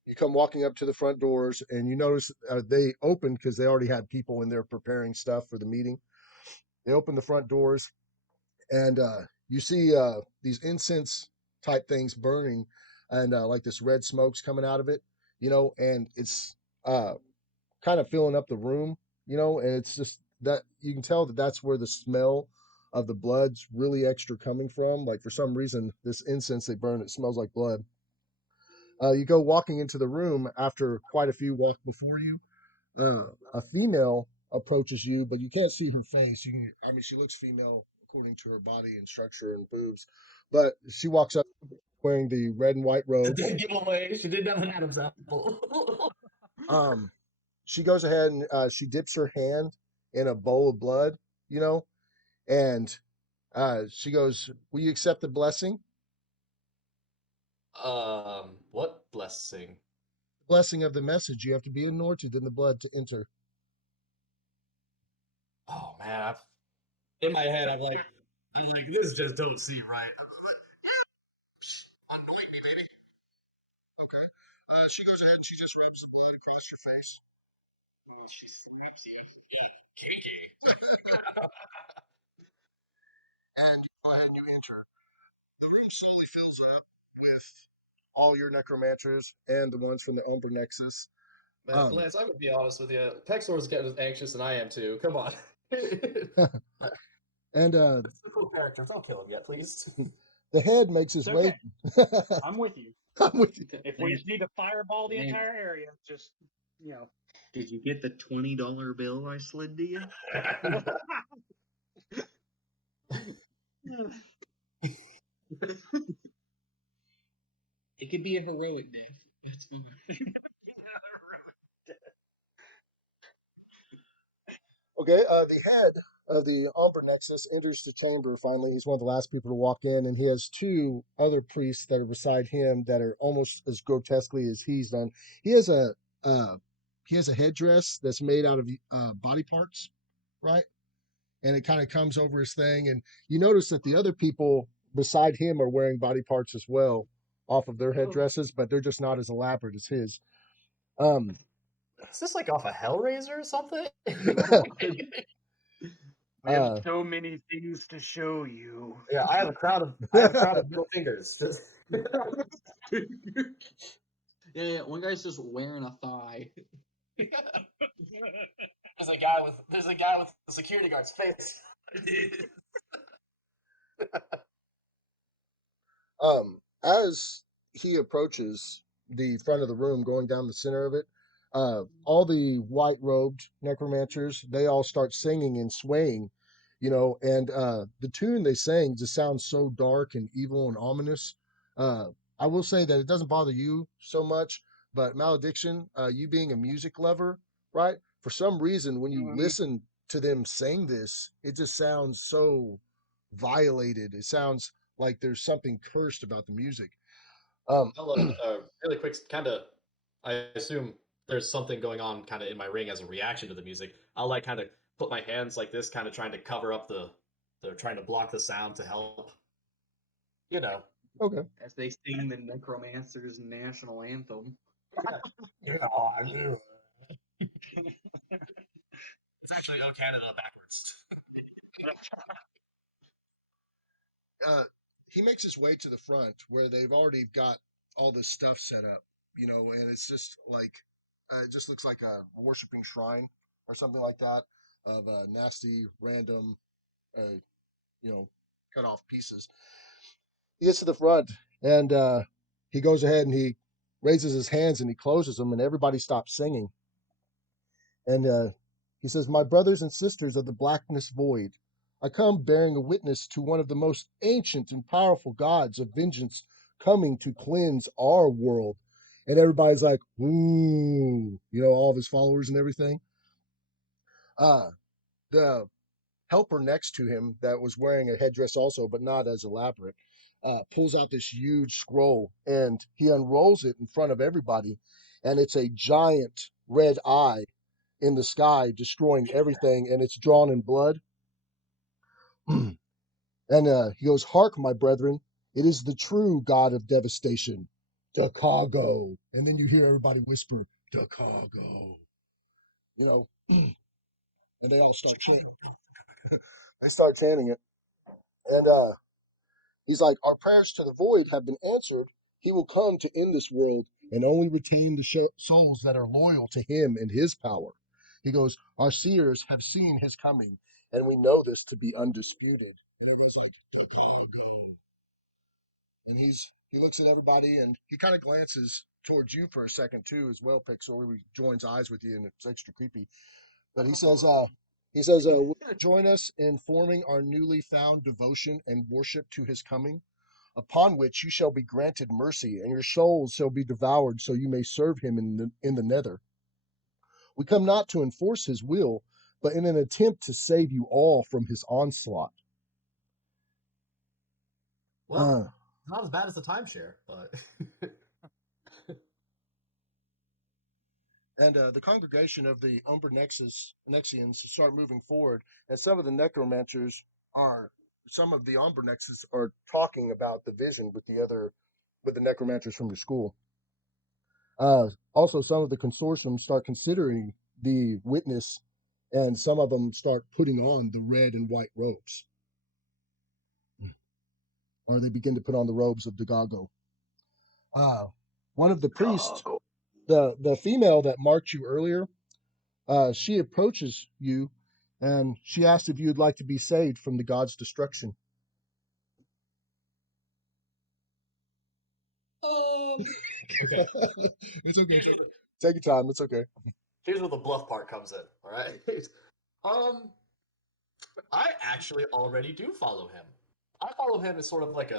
you come walking up to the front doors, and you notice they opened because they already had people in there preparing stuff for the meeting. They open the front doors, and you see these incense type things burning, and like this red smoke's coming out of it, and it's kind of filling up the room, and it's just that you can tell that that's where the smell of the blood's really extra coming from. Like for some reason, this incense they burn, it smells like blood. You go walking into the room after quite a few walk before you. A female approaches you, but you can't see her face. I mean, she looks female according to her body and structure and boobs, but she walks up wearing the red and white robe. Didn't give away. She did have an Adam's apple. She goes ahead and she dips her hand in a bowl of blood, and she goes, "Will you accept the blessing?" What blessing? The blessing of the message. You have to be anointed in the blood to enter. Oh man, in my head, I'm like, this just don't seem right. Anoint me, baby. Okay. She goes ahead and she just rubs the blood across your face. Oh, she's sexy. Yeah, kinky. And go ahead and you enter. The room slowly fills up with all your necromancers and the ones from the Umbra Nexus. Man, Lance, I'm gonna be honest with you. Pexor's getting as anxious than I am too. Come on. And That's a cool character. Don't kill him yet, please. the head makes his way. I'm with you. I'm with you. If we need to fireball the entire area, just Did you get the $20 bill I slid to you? It could be a heroic death. That's fine. Okay, the head The Umber Nexus enters the chamber finally. He's one of the last people to walk in, and he has two other priests that are beside him that are almost as grotesquely as he's done. He has a uh, he has a headdress that's made out of body parts, right? And it kind of comes over his thing. And you notice that the other people beside him are wearing body parts as well off of their headdresses, but they're just not as elaborate as his. Um, Is this like off a Hellraiser or something? We have so many things to show you. Yeah, I have a crowd of middle fingers. Yeah, one guy's just wearing a thigh. There's a guy with the security guard's face. As he approaches the front of the room, going down the center of it, all the white robed necromancers, they all start singing and swaying, and the tune they sang just sounds so dark and evil and ominous. I will say that it doesn't bother you so much, but Malediction, you being a music lover, right? For some reason, when you listen to them sing this, it just sounds so violated. It sounds like there's something cursed about the music. Really quick, kind of, I assume there's something going on kind of in my ring as a reaction to the music. I'll like kind of put my hands like this, kind of trying to cover up they're trying to block the sound to help. Okay. As they sing the Necromancer's national anthem. I do. It's actually "Oh Canada" backwards. He makes his way to the front where they've already got all this stuff set up, and it's just like it just looks like a worshiping shrine or something like that of nasty, random, uh, cut off pieces. He gets to the front and he goes ahead and he raises his hands and he closes them, and everybody stops singing. And he says, "My brothers and sisters of the blackness void, I come bearing a witness to one of the most ancient and powerful gods of vengeance coming to cleanse our world." And everybody's like, "Ooh," all of his followers and everything. The helper next to him, that was wearing a headdress also, but not as elaborate, pulls out this huge scroll and he unrolls it in front of everybody. And it's a giant red eye in the sky, destroying everything, and it's drawn in blood. And he goes, "Hark, my brethren, it is the true God of devastation, Chicago." And then you hear everybody whisper, "Chicago," and they all start chanting. They start chanting it. And he's like, "Our prayers to the void have been answered. He will come to end this world and only retain the souls that are loyal to him and his power." He goes, "Our seers have seen his coming, and we know this to be undisputed." And it goes like, "Chicago." And he looks at everybody and he kind of glances towards you for a second too, as well, Pixel. He joins eyes with you, and it's extra creepy. But will you join us in forming our newly found devotion and worship to his coming, upon which you shall be granted mercy, and your souls shall be devoured, so you may serve him in the nether. We come not to enforce his will, but in an attempt to save you all from his onslaught. Well, not as bad as the timeshare, but And the congregation of the Umber Nexians start moving forward, and some of the necromancers some of the Umber Nexus are talking about the vision with the necromancers from the school. Also, some of the consortium start considering the witness, and some of them start putting on the red and white robes, or they begin to put on the robes of Dagago. One of the priests, the female that marked you earlier, she approaches you and she asks if you'd like to be saved from the god's destruction. okay. It's okay. Take your time. It's okay. Here's where the bluff part comes in. All right. I actually already do follow him. I follow him as sort of like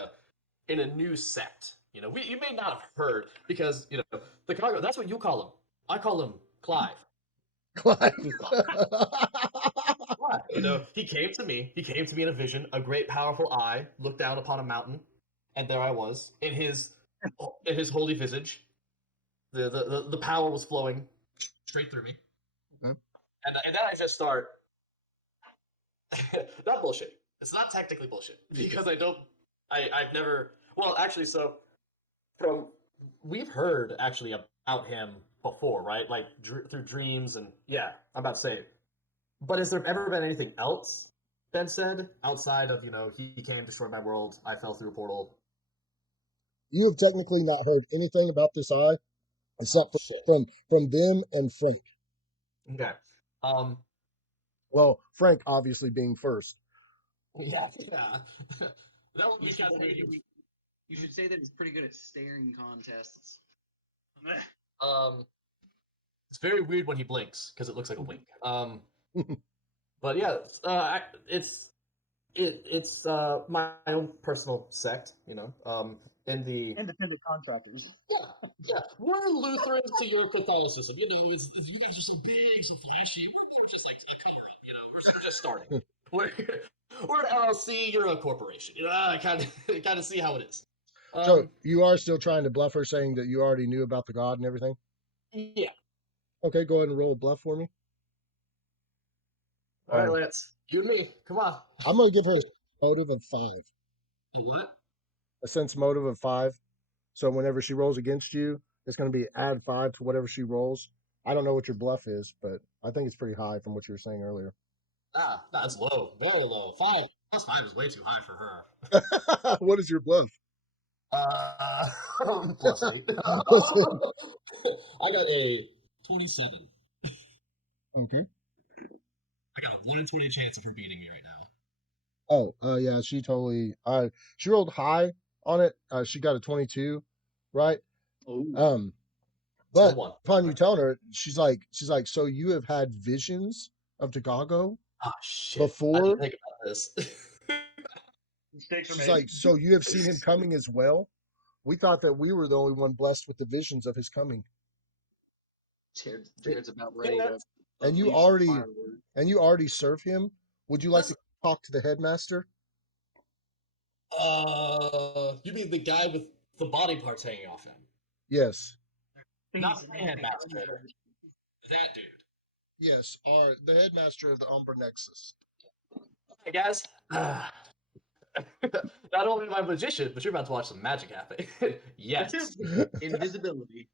in a new sect. You may not have heard because the Chicago. That's what you call him. I call him Clive. Clive. What? You know, he came to me. He came to me in a vision. A great, powerful eye looked down upon a mountain, and there I was in his holy visage. The power was flowing straight through me. Okay. And then I just start. Not bullshit. It's not technically bullshit because I've never. Well, actually, so from we've heard actually about him before, right? Like through dreams and yeah, I'm about to say. But has there ever been anything else been said outside of he came, destroyed my world, I fell through a portal? You have technically not heard anything about this eye except Shit. from them and Frank. Okay. Well, Frank obviously being first. Yeah. That would be You should, kind of say weird. that you should say that he's pretty good at staring contests. It's very weird when he blinks because it looks like a wink. But yeah, it's my own personal sect, in the Independent contractors. yeah, we're Lutherans to your Catholicism. You guys are so big, so flashy. We're more just like a cover up. We're just starting. we're an LLC. You're a corporation. I kind of see how it is. So you are still trying to bluff her, saying that you already knew about the god and everything? Yeah. Okay, go ahead and roll a bluff for me. All right, Lance. You and me. Come on. I'm going to give her a motive of 5. A what? A sense motive of 5. So whenever she rolls against you, it's going to be add 5 to whatever she rolls. I don't know what your bluff is, but I think it's pretty high from what you were saying earlier. That's low. Very low. 5 plus 5 is way too high for her. What is your bluff? Plus 8. I got a 27. Okay. I got a 1 in 20 chance of her beating me right now. Oh, yeah, she totally. She rolled high on it. She got a 22, right? Oh. But upon you telling her, she's like, so you have had visions of Chicago shit. before? I didn't think about this. She's like, so you have seen him coming as well? We thought that we were the only one blessed with the visions of his coming. Jared's about ready to. And you already serve him. Would you like to talk to the headmaster? You mean the guy with the body parts hanging off him? Yes. Not the headmaster. That dude. Yes, the headmaster of the Umbra Nexus. Hey guys. Not only am I a magician, but you're about to watch some magic happen. Yes. Invisibility.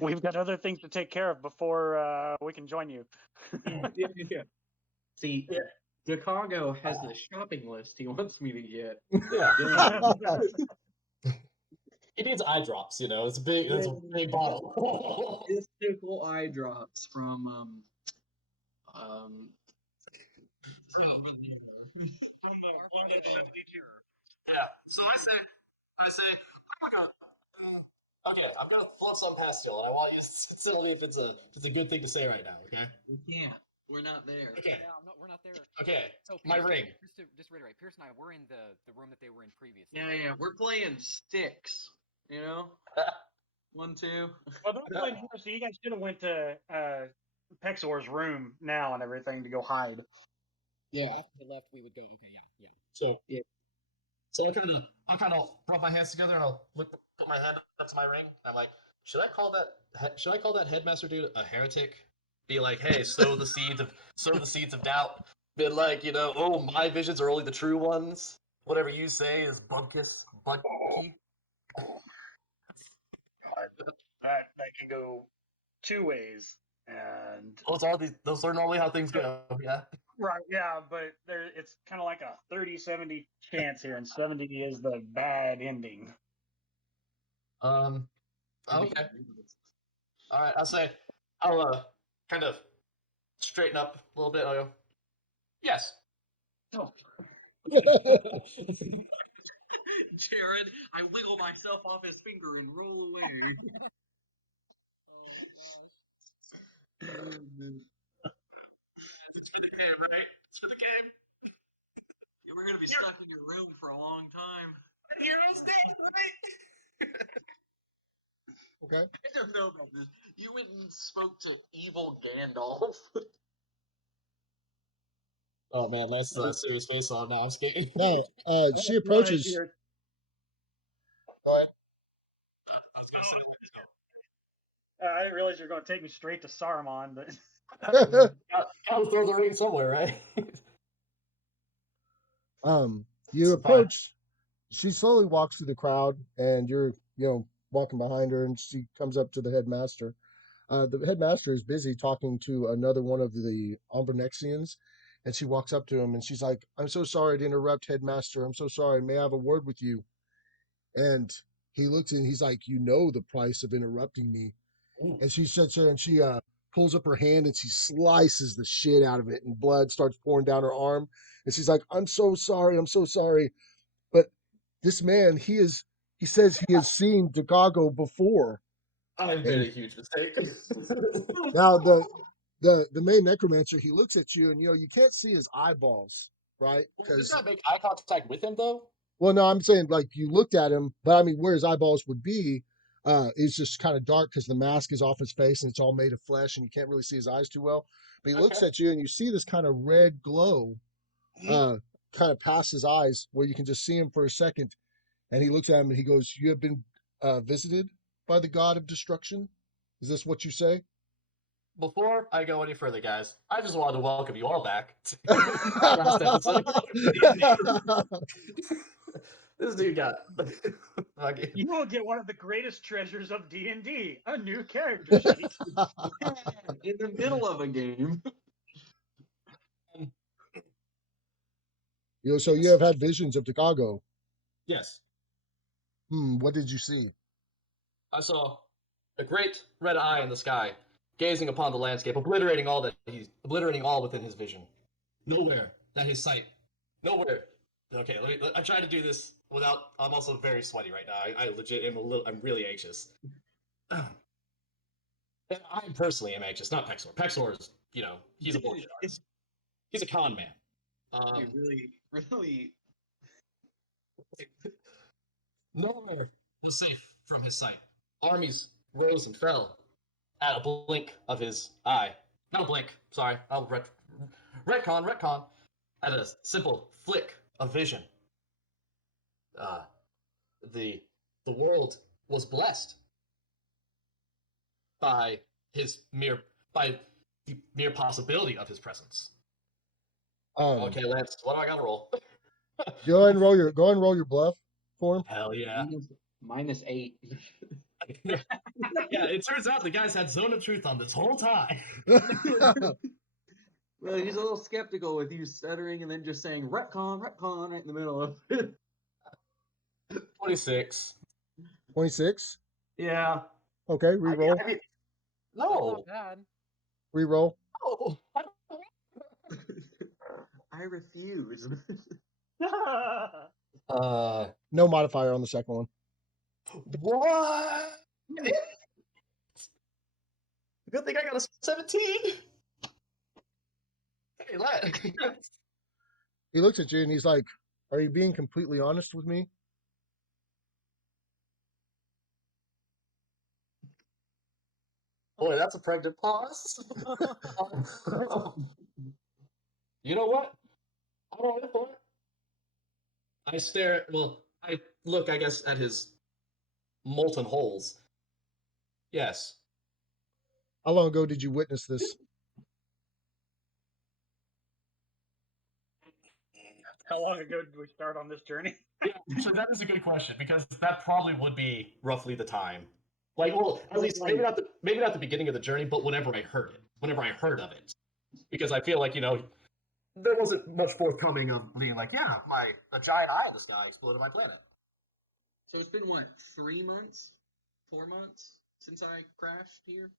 We've got other things to take care of before we can join you. Yeah. See, Chicago has a shopping list he wants me to get. Yeah. He needs eye drops, It's a big bottle. Mystical eye drops from Yeah. So I say, okay, I'm gonna flaunt some past y'all, and I want you to tell me if it's a good thing to say right now, okay? We can't. We're not there. Okay. Yeah, we're not there. Okay. So My ring. Just to reiterate, Pierce and I, we're in the room that they were in previously. Yeah. We're playing sticks. 1, 2. Well, don't blame you. So you guys should have went to Pexor's room now and everything to go hide. Yeah. After the left, we would go. Okay, yeah. So I'll kind of rub my hands together and I'll put my hand up to my ring. And I'm like, should I call that headmaster dude a heretic? Be like, hey, sow the seeds of doubt. Be like, oh, my visions are only the true ones. Whatever you say is bunkus, bunky. That can go 2 ways, and those are normally how things go. Yeah. Right, yeah, but it's kind of like a 30-70 chance here, and 70 is the bad ending. Okay. All right. I'll kind of straighten up a little bit. I'll go, yes. Oh. Jared, I wiggle myself off his finger and roll away. It's for the game, right? It's for the game. Yeah, we're gonna be stuck in your room for a long time. Heroes dead, right? Okay. I don't know about this. You went and spoke to evil Gandalf. Oh man, that's serious face on. No, I'm skating. No, she approaches. Go I didn't realize you were going to take me straight to Saruman, but ahead. Gotta throw the ring somewhere, right? You It's fine. approach. She slowly walks through the crowd, and you're walking behind her, and she comes up to the headmaster. The headmaster is busy talking to another one of the Ombernexians, and she walks up to him and she's like, "I'm so sorry to interrupt, headmaster. I'm so sorry. May I have a word with you?" And he looks and he's like, "You know the price of interrupting me." Ooh. And she sits there and she pulls up her hand and she slices the shit out of it, and blood starts pouring down her arm. And she's like, "I'm so sorry. I'm so sorry." But this man, he says he has seen Chicago before. I made And a huge mistake. now the main necromancer, he looks at you and you can't see his eyeballs, right? Does Because that make eye contact with him though? well, no, I'm saying like you looked at him, but I mean where his eyeballs would be, is just kind of dark because the mask is off his face and it's all made of flesh and you can't really see his eyes too well. But he looks Okay. at you and you see this kind of red glow, kind of past his eyes where you can just see him for a second. And he looks at him and he goes, "You have been visited by the god of destruction. Is this what you say?" Before I go any further, guys, I just wanted to welcome you all back to last episode. This dude got. Okay. you will get one of the greatest treasures of D&D, a new character sheet. In the middle of a game. So you have had visions of Chicago. Yes, What did you see? I saw a great red eye in the sky, gazing upon the landscape, obliterating all within his vision. Nowhere that his sight. Nowhere. Okay, I try to do this without. I'm also very sweaty right now. I legit am I'm really anxious. And I personally am anxious, not Pexor. Pexor is, he's a bullshit artist. He's a con man. Really. Nowhere was safe from his sight. Armies rose and fell at a blink of his eye. Not a blink, sorry. I'll retcon. At a simple flick of vision. The world was blessed by the mere possibility of his presence. Okay, Lance, what do I gotta roll? Go ahead and roll your bluff for him. Hell yeah. -8. Yeah, it turns out the guys had zone of truth on this whole time. Well, he's a little skeptical with you stuttering and then just saying retcon right in the middle of it. 26. 26. Yeah. Okay, reroll. I mean, That's no. not bad. Reroll. No. I refuse. No modifier on the second one. What? Good thing I got a 17. Hey, lad. He looks at you and he's like, "Are you being completely honest with me?" Boy, that's a pregnant pause. You know what? I don't know for it. I look, I guess, at his molten holes. Yes. How long ago did you witness this? How long ago did we start on this journey? Yeah, so that is a good question because that probably would be roughly the time. Like, well, at least maybe not the beginning of the journey, but whenever I heard of it, because I feel like there wasn't much forthcoming of being like, yeah, a giant eye in the sky exploded my planet. So it's been what, 3 months? 4 months since I crashed here?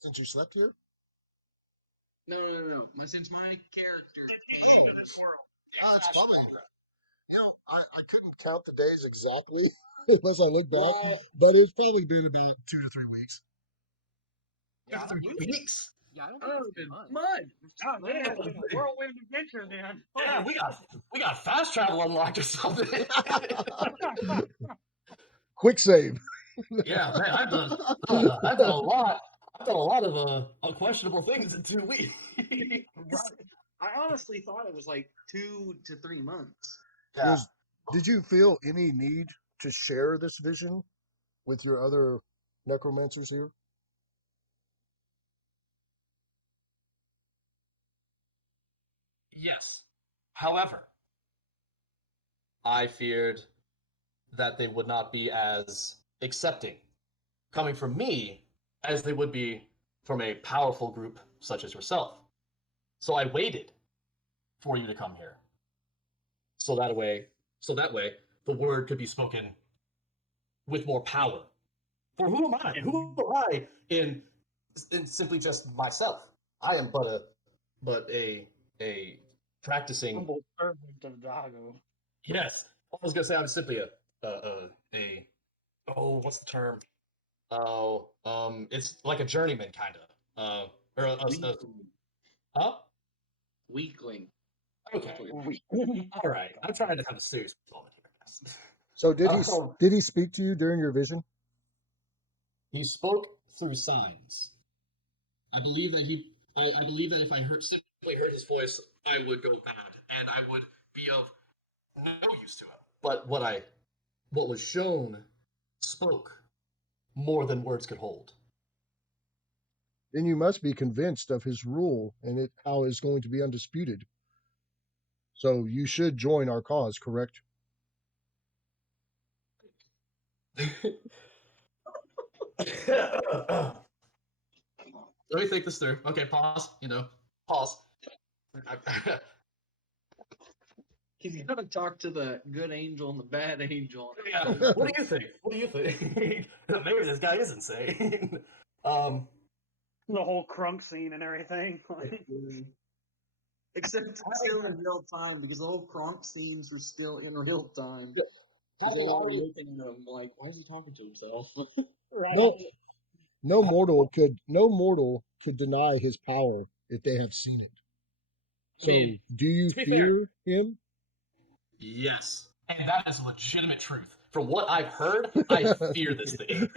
Since you slept here? No. Since my character. It's into this world. It's probably. I couldn't count the days exactly unless I looked back, but it's probably been about 2 to 3 weeks. Yeah, 3 weeks. Yeah, I don't Oh, think it's been months. mud. Oh, man, it's been a whirlwind adventure then. Yeah, we got fast travel unlocked or something. Quick save. Yeah, man, I've done a lot. I've done a lot of unquestionable things in 2 weeks. I honestly thought it was like 2 to 3 months. Yeah. Did you feel any need to share this vision with your other necromancers here? Yes. However, I feared that they would not be as accepting coming from me as they would be from a powerful group such as yourself. So I waited for you to come here. So that way, the word could be spoken with more power. For who am I? Who am I in simply just myself? I am but a practicing. Humble servant of Dago. Yes, I was gonna say I'm simply a oh, what's the term? Oh, it's like a journeyman kind of. Or huh? Weakling. Okay. All right. I'm trying to have a serious moment here, guys. So Um, did he speak to you during your vision? He spoke through signs. I believe that I believe that if I simply heard his voice, I would go bad, and I would be of no use to him. But what was shown spoke more than words could hold. Then you must be convinced of his rule and how it's going to be undisputed. So you should join our cause, correct? Let me think this through. Okay, pause. Pause. He's gonna talk to the good angel and the bad angel. Yeah. What do you think? What do you think? Maybe this guy is insane. The whole crunk scene and everything. Except it's still in real time because the whole Kronk scenes are still in real time. Having They're all already looking at him like, why is he talking to himself? Right. No, no mortal could deny his power if they have seen it. I So, mean, do you to be fear him? yes, and that is legitimate truth. From what I've heard, I fear this thing.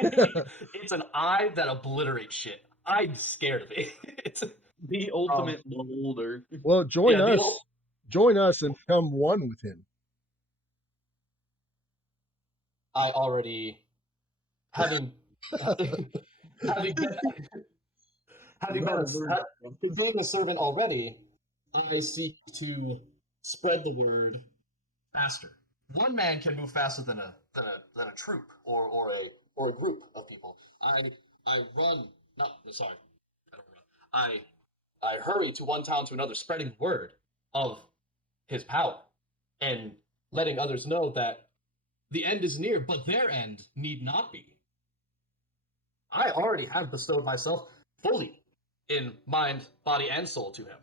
It's an eye that obliterates shit. I'm scared of it. It's The ultimate beholder. Well, join yeah, us. Join us and become one with him. I already having having been, having been being a servant already. I seek to spread the word faster. One man can move faster than a troop or a group of people. I run. Not sorry. I don't run. I hurry to one town to another, spreading word of his power and letting others know that the end is near, but their end need not be. I already have bestowed myself fully in mind, body, and soul to him,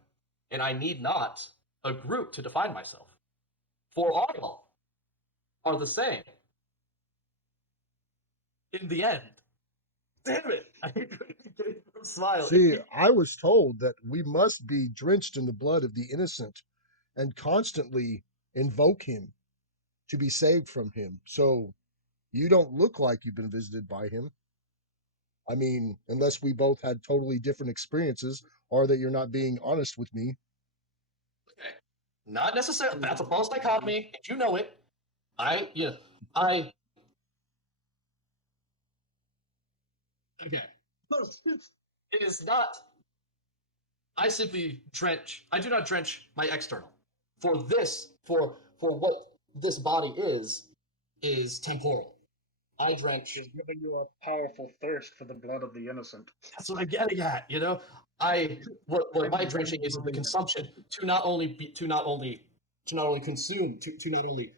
and I need not a group to define myself. For all are the same. In the end. Damn it! I'm smiling. See, I was told that we must be drenched in the blood of the innocent and constantly invoke him to be saved from him. So you don't look like you've been visited by him. I mean, unless we both had totally different experiences or that you're not being honest with me. Okay. Not necessarily. That's a false dichotomy, and you know it. I. Okay. It is not. I simply drench. I do not drench my external. For what this body is temporal. I drench. She's giving you a powerful thirst for the blood of the innocent. That's what I'm getting at. What my drenching is the consumption to not only consume to not only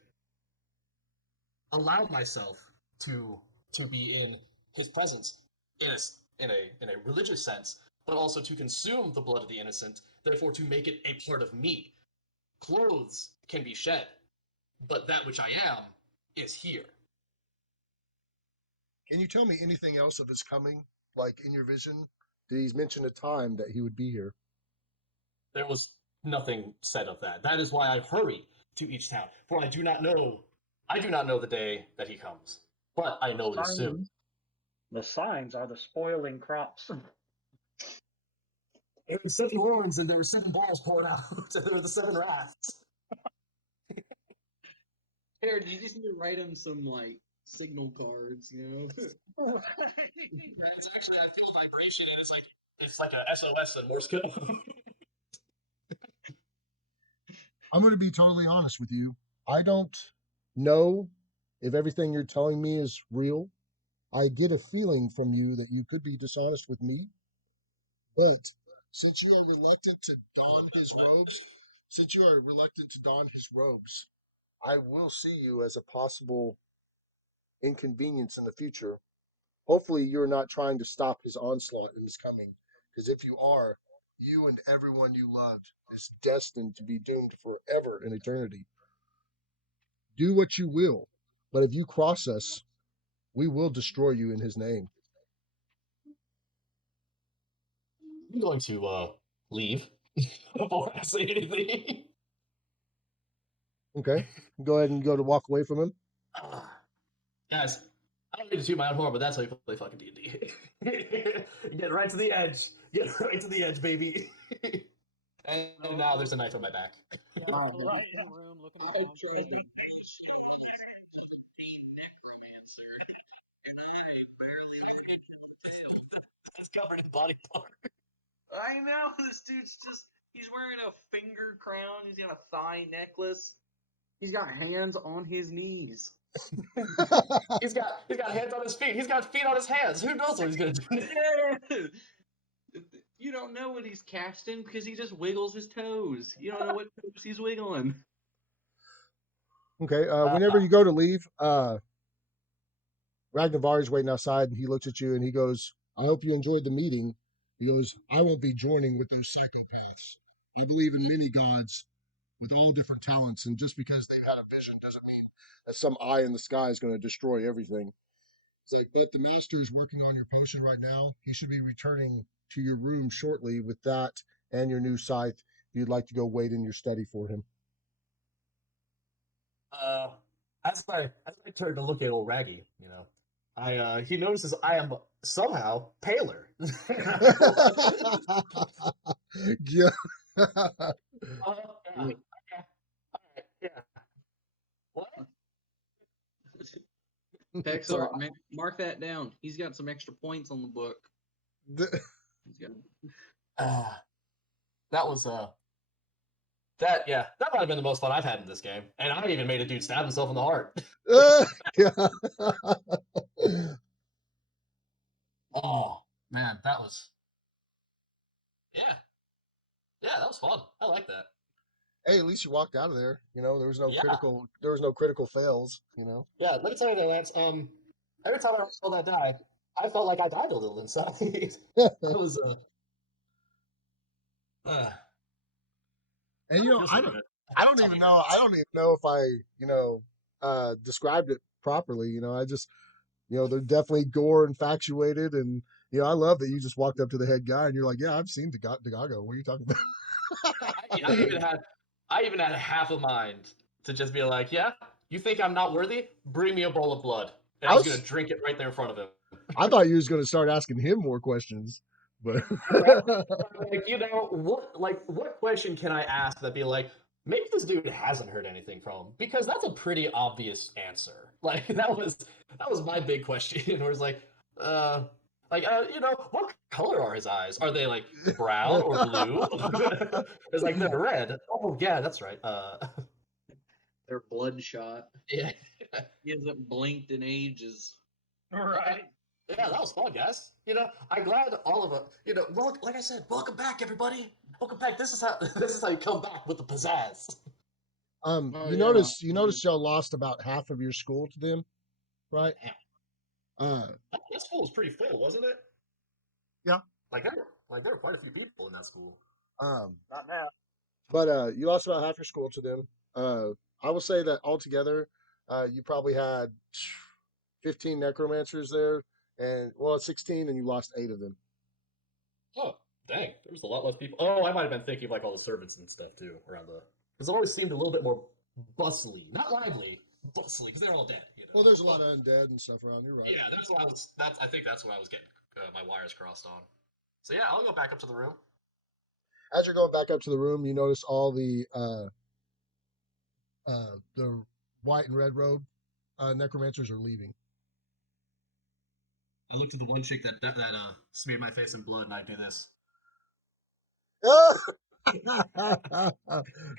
allow myself to be in his presence in a religious sense, but also to consume the blood of the innocent, therefore to make it a part of me. Clothes can be shed, but that which I am is here. Can you tell me anything else of his coming? Like in your vision? Did he mention a time that he would be here? There was nothing said of that. That is why I hurry to each town, for I do not know the day that he comes, but I know it is soon. The signs are the spoiling crops. There were 7 wounds and there were 7 balls poured out. There were the 7 rafts. Aaron, you just need to write him some like signal cards, you know. It's actually I feel vibration and it's like a SOS in Morse code. I'm going to be totally honest with you. I don't know if everything you're telling me is real. I get a feeling from you that you could be dishonest with me, but since you are reluctant to don his robes, I will see you as a possible inconvenience in the future. Hopefully, you're not trying to stop his onslaught in his coming, because if you are, you and everyone you loved is destined to be doomed forever in eternity. Do what you will, but if you cross us, we will destroy you in his name. I'm going to leave before I say anything. Okay? Go ahead and go to walk away from him. Guys, I don't need to toot my own horn, but that's how you play fucking D&D. Get right to the edge. Get right to the edge, baby. and now there's a knife on my back. Wow. Right in the room, looking at I the tried to It's covered in body part. I know this dude's just—he's wearing a finger crown. He's got a thigh necklace. He's got hands on his knees. He's got hands on his feet. He's got feet on his hands. Who knows what he's gonna do? You don't know what he's casting because he just wiggles his toes. You don't know what toes he's wiggling. Okay, whenever you go to leave, Ragnavari's waiting outside and he looks at you and he goes, I hope you enjoyed the meeting. He goes, I won't be joining with those psychopaths. I believe in many gods with all different talents, and just because they've had a vision doesn't mean that some eye in the sky is going to destroy everything. It's like, but the master is working on your potion right now. He should be returning to your room shortly with that and your new scythe. If you'd like to go wait in your study for him. As I turn to look at old Raggy, you know, he notices I am somehow paler. Yeah. Yeah. Okay. All right. Yeah. What? Pexar, mark that down. He's got some extra points on the book. He's got... That was that might have been the most fun I've had in this game, and I even made a dude stab himself in the heart. Oh man, that was that was fun. I like that. Hey, at least you walked out of there. You know, there was no critical fails. You know. Yeah, let me tell you though, Lance. Every time I saw that die, I felt like I died a little inside. That was And you know, I don't even know if I described it properly. You know, I just they're definitely gore infatuated, and I love that you just walked up to the head guy and you're like, yeah, I've seen Dagago. What are you talking about? I even had half a mind to just be like, yeah, you think I'm not worthy? Bring me a bowl of blood. And I was going to drink it right there in front of him. I thought you was going to start asking him more questions. But what question can I ask that be like, maybe this dude hasn't heard anything from him? Because that's a pretty obvious answer. Like that was my big question. Where it's like, what color are his eyes? Are they like brown or blue? It's like they're red. Oh yeah, that's right. They're bloodshot. Yeah. He hasn't blinked in ages. Right. Yeah, that was fun, guys. I'm glad all of it. Like I said, welcome back, everybody. Welcome back. This is how you come back with the pizzazz. Notice y'all lost about half of your school to them, right? That school was pretty full, wasn't it? Yeah. There were quite a few people in that school. Not now. But you lost about half your school to them. I will say that altogether, you probably had 15 necromancers there, and 16, and you lost 8 of them. Oh, dang! There was a lot less people. Oh, I might have been thinking of like all the servants and stuff too around because it always seemed a little bit more bustly, not lively, bustly, because they're all dead. Well, there's a lot of undead and stuff around. You're right. Yeah, I think that's what I was getting my wires crossed on. So yeah, I'll go back up to the room. As you're going back up to the room, you notice all the white and red robe necromancers are leaving. I looked at the one chick that smeared my face in blood, and I do this.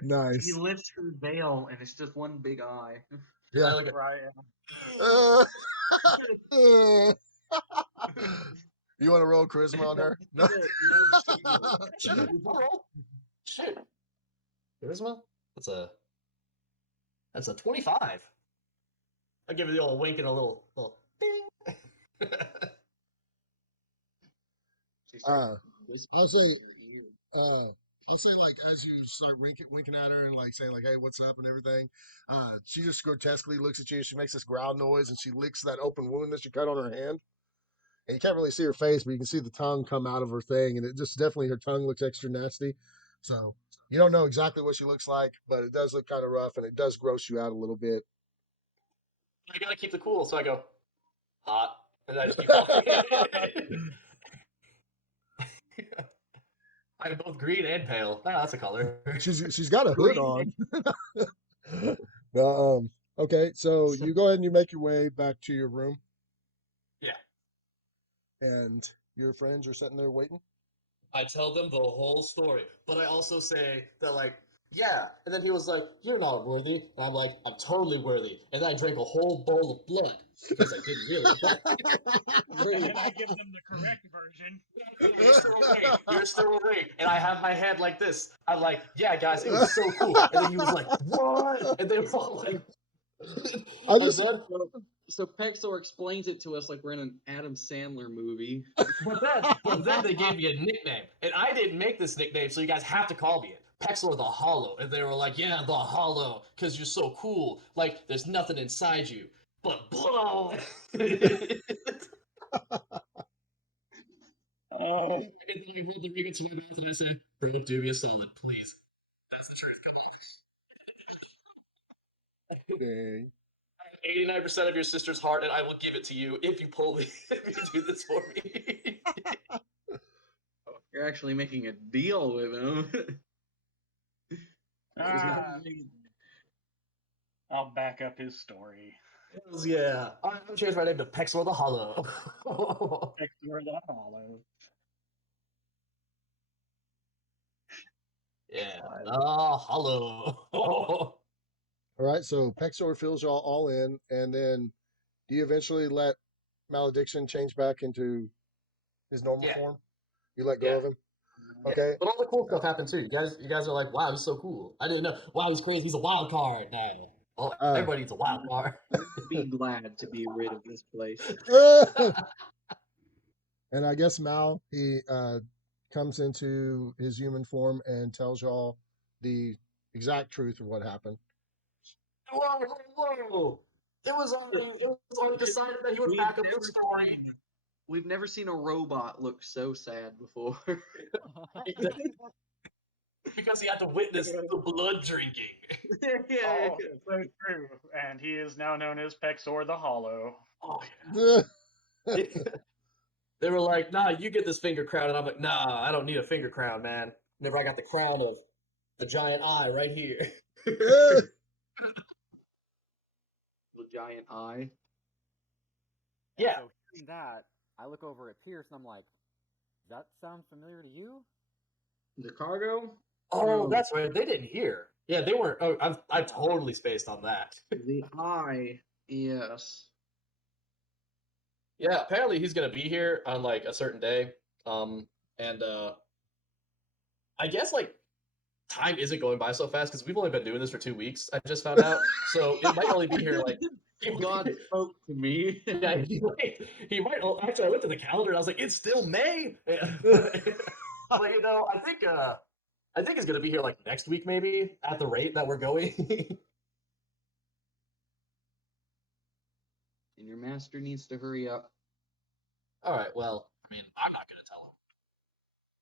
Nice. She lifts her veil, and it's just one big eye. Yeah. Right. You want to roll charisma on her? No. Shit. Charisma? That's a 25. I'll give it the old wink and a little ding. I say like as you start winking at her and like say like, hey, what's up and everything. She just grotesquely looks at you. She makes this growl noise and she licks that open wound that you cut on her hand. And you can't really see her face, but you can see the tongue come out of her thing, and it just definitely her tongue looks extra nasty. So you don't know exactly what she looks like, but it does look kind of rough, and it does gross you out a little bit. I gotta keep the cool, so I go hot, and I just keep walking. I'm both green and pale. Oh, that's a color. She's got a hood on. Okay, so you go ahead and you make your way back to your room. Yeah. And your friends are sitting there waiting. I tell them the whole story, but I also say that like, yeah. And then he was like, "You're not worthy." And I'm like, "I'm totally worthy." And then I drank a whole bowl of blood because I didn't really. And then I give them the correct version. You're still awake. And I have my head like this. I'm like, "Yeah, guys, it was so cool." And then he was like, "What?" And they were all like, So Pexor explains it to us like we're in an Adam Sandler movie. But then they gave me a nickname, and I didn't make this nickname, so you guys have to call me it. Pexor the Hollow, and they were like, "Yeah, the Hollow, because you're so cool. Like, there's nothing inside you, but blow." Oh. And then I hold the ring into my mouth, and I said, "Bro, do me a solid, please. That's the truth. Come on." Dang. 89% of your sister's heart, and I will give it to you if you pull me. If you do this for me. You're actually making a deal with him. I'll back up his story. Yeah. I'm going to change my name to Pexor the Hollow. Pexor the Hollow. Yeah. Hollow. All right, so Pexor fills y'all all in, and then do you eventually let Malediction change back into his normal form? You let go of him? Okay. But all the cool stuff happened too. You guys are like, "Wow, he's so cool." I didn't know. Wow, he's crazy. He's a wild card now. Well, everybody needs a wild card. Be glad to be rid of this place. And I guess Mal, he comes into his human form and tells y'all the exact truth of what happened. Whoa. It was only decided that he would back up the story. We've never seen a robot look so sad before. Because he had to witness the blood drinking. Oh, so true. And he is now known as Pexor the Hollow. Oh, yeah. They were like, "Nah, you get this finger crown." And I'm like, "Nah, I don't need a finger crown, man. Whenever I got the crown of the giant eye right here." The giant eye. Yeah. So hearing that, I look over at Pierce and I'm like, "Does that sound familiar to you?" The cargo? Oh, that's right. They didn't hear. Yeah, they weren't. Oh, I totally spaced on that. The eye, yes. Yeah, apparently he's gonna be here on like a certain day. And I guess like time isn't going by so fast because we've only been doing this for 2 weeks. I just found out, so it might only be here like. God spoke to me. Yeah, he might. Actually, I looked at the calendar and I was like, "It's still May." But you know, I think it's gonna be here like next week, maybe at the rate that we're going. And your master needs to hurry up. All right. Well, I mean, I'm not gonna tell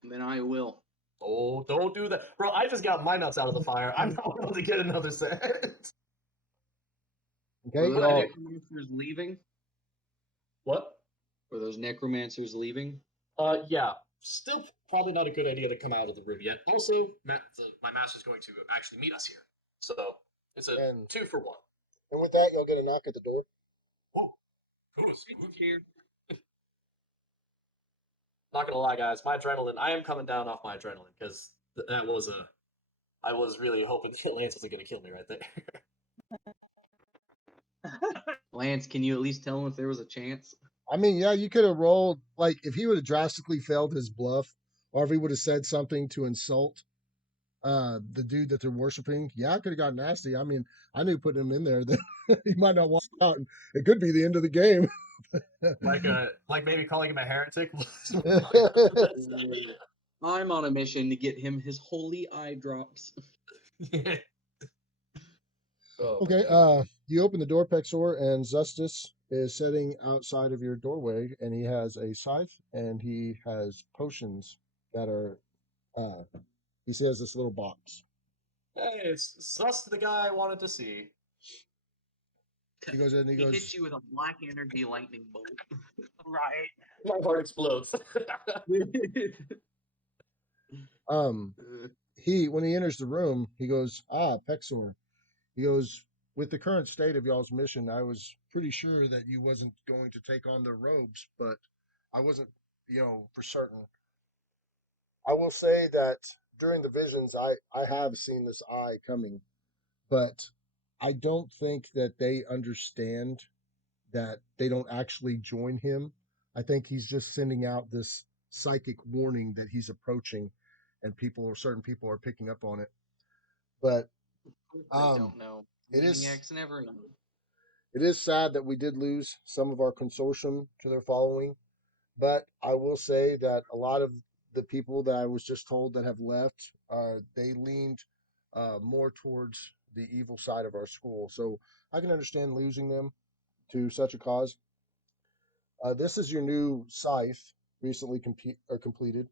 him. Then I will. Oh, don't do that, bro! I just got my nuts out of the fire. I'm not able to get another set. Okay. Were those necromancers leaving? What? Were those necromancers leaving? Yeah. Still probably not a good idea to come out of the room yet. Also, my master's going to actually meet us here, so it's a And 2 for 1. and with that, you'll get a knock at the door. Whoa, who is here? Not gonna lie, guys, my adrenaline. I am coming down off my adrenaline because that was a. I was really hoping that Lance wasn't gonna kill me right there. Lance, can you at least tell him if there was a chance? I mean, yeah, you could have rolled like if he would have drastically failed his bluff, or if he would have said something to insult the dude that they're worshiping. Yeah, I could have got nasty. I mean, I knew putting him in there that he might not walk out, and it could be the end of the game. like maybe calling him a heretic. I'm on a mission to get him his holy eye drops. Oh, Okay, you open the door, Pexor, and Zustus is sitting outside of your doorway, and he has a scythe, and he has potions that are, he says this little box. Hey, it's us, the guy I wanted to see. He goes in and he goes, hits you with a black energy lightning bolt. Right. My heart explodes. when he enters the room, he goes, Pexor. He goes, with the current state of y'all's mission, I was pretty sure that you wasn't going to take on the robes, but I wasn't, for certain. I will say that during the visions, I have seen this eye coming, but I don't think that they understand that they don't actually join him. I think he's just sending out this psychic warning that he's approaching, and certain people are picking up on it. But I don't know. It is Maniacs never know. it is sad that we did lose some of our consortium to their following, but I will say that a lot of the people that I was just told that have left, they leaned more towards the evil side of our school. So I can understand losing them to such a cause. This is your new scythe, recently completed.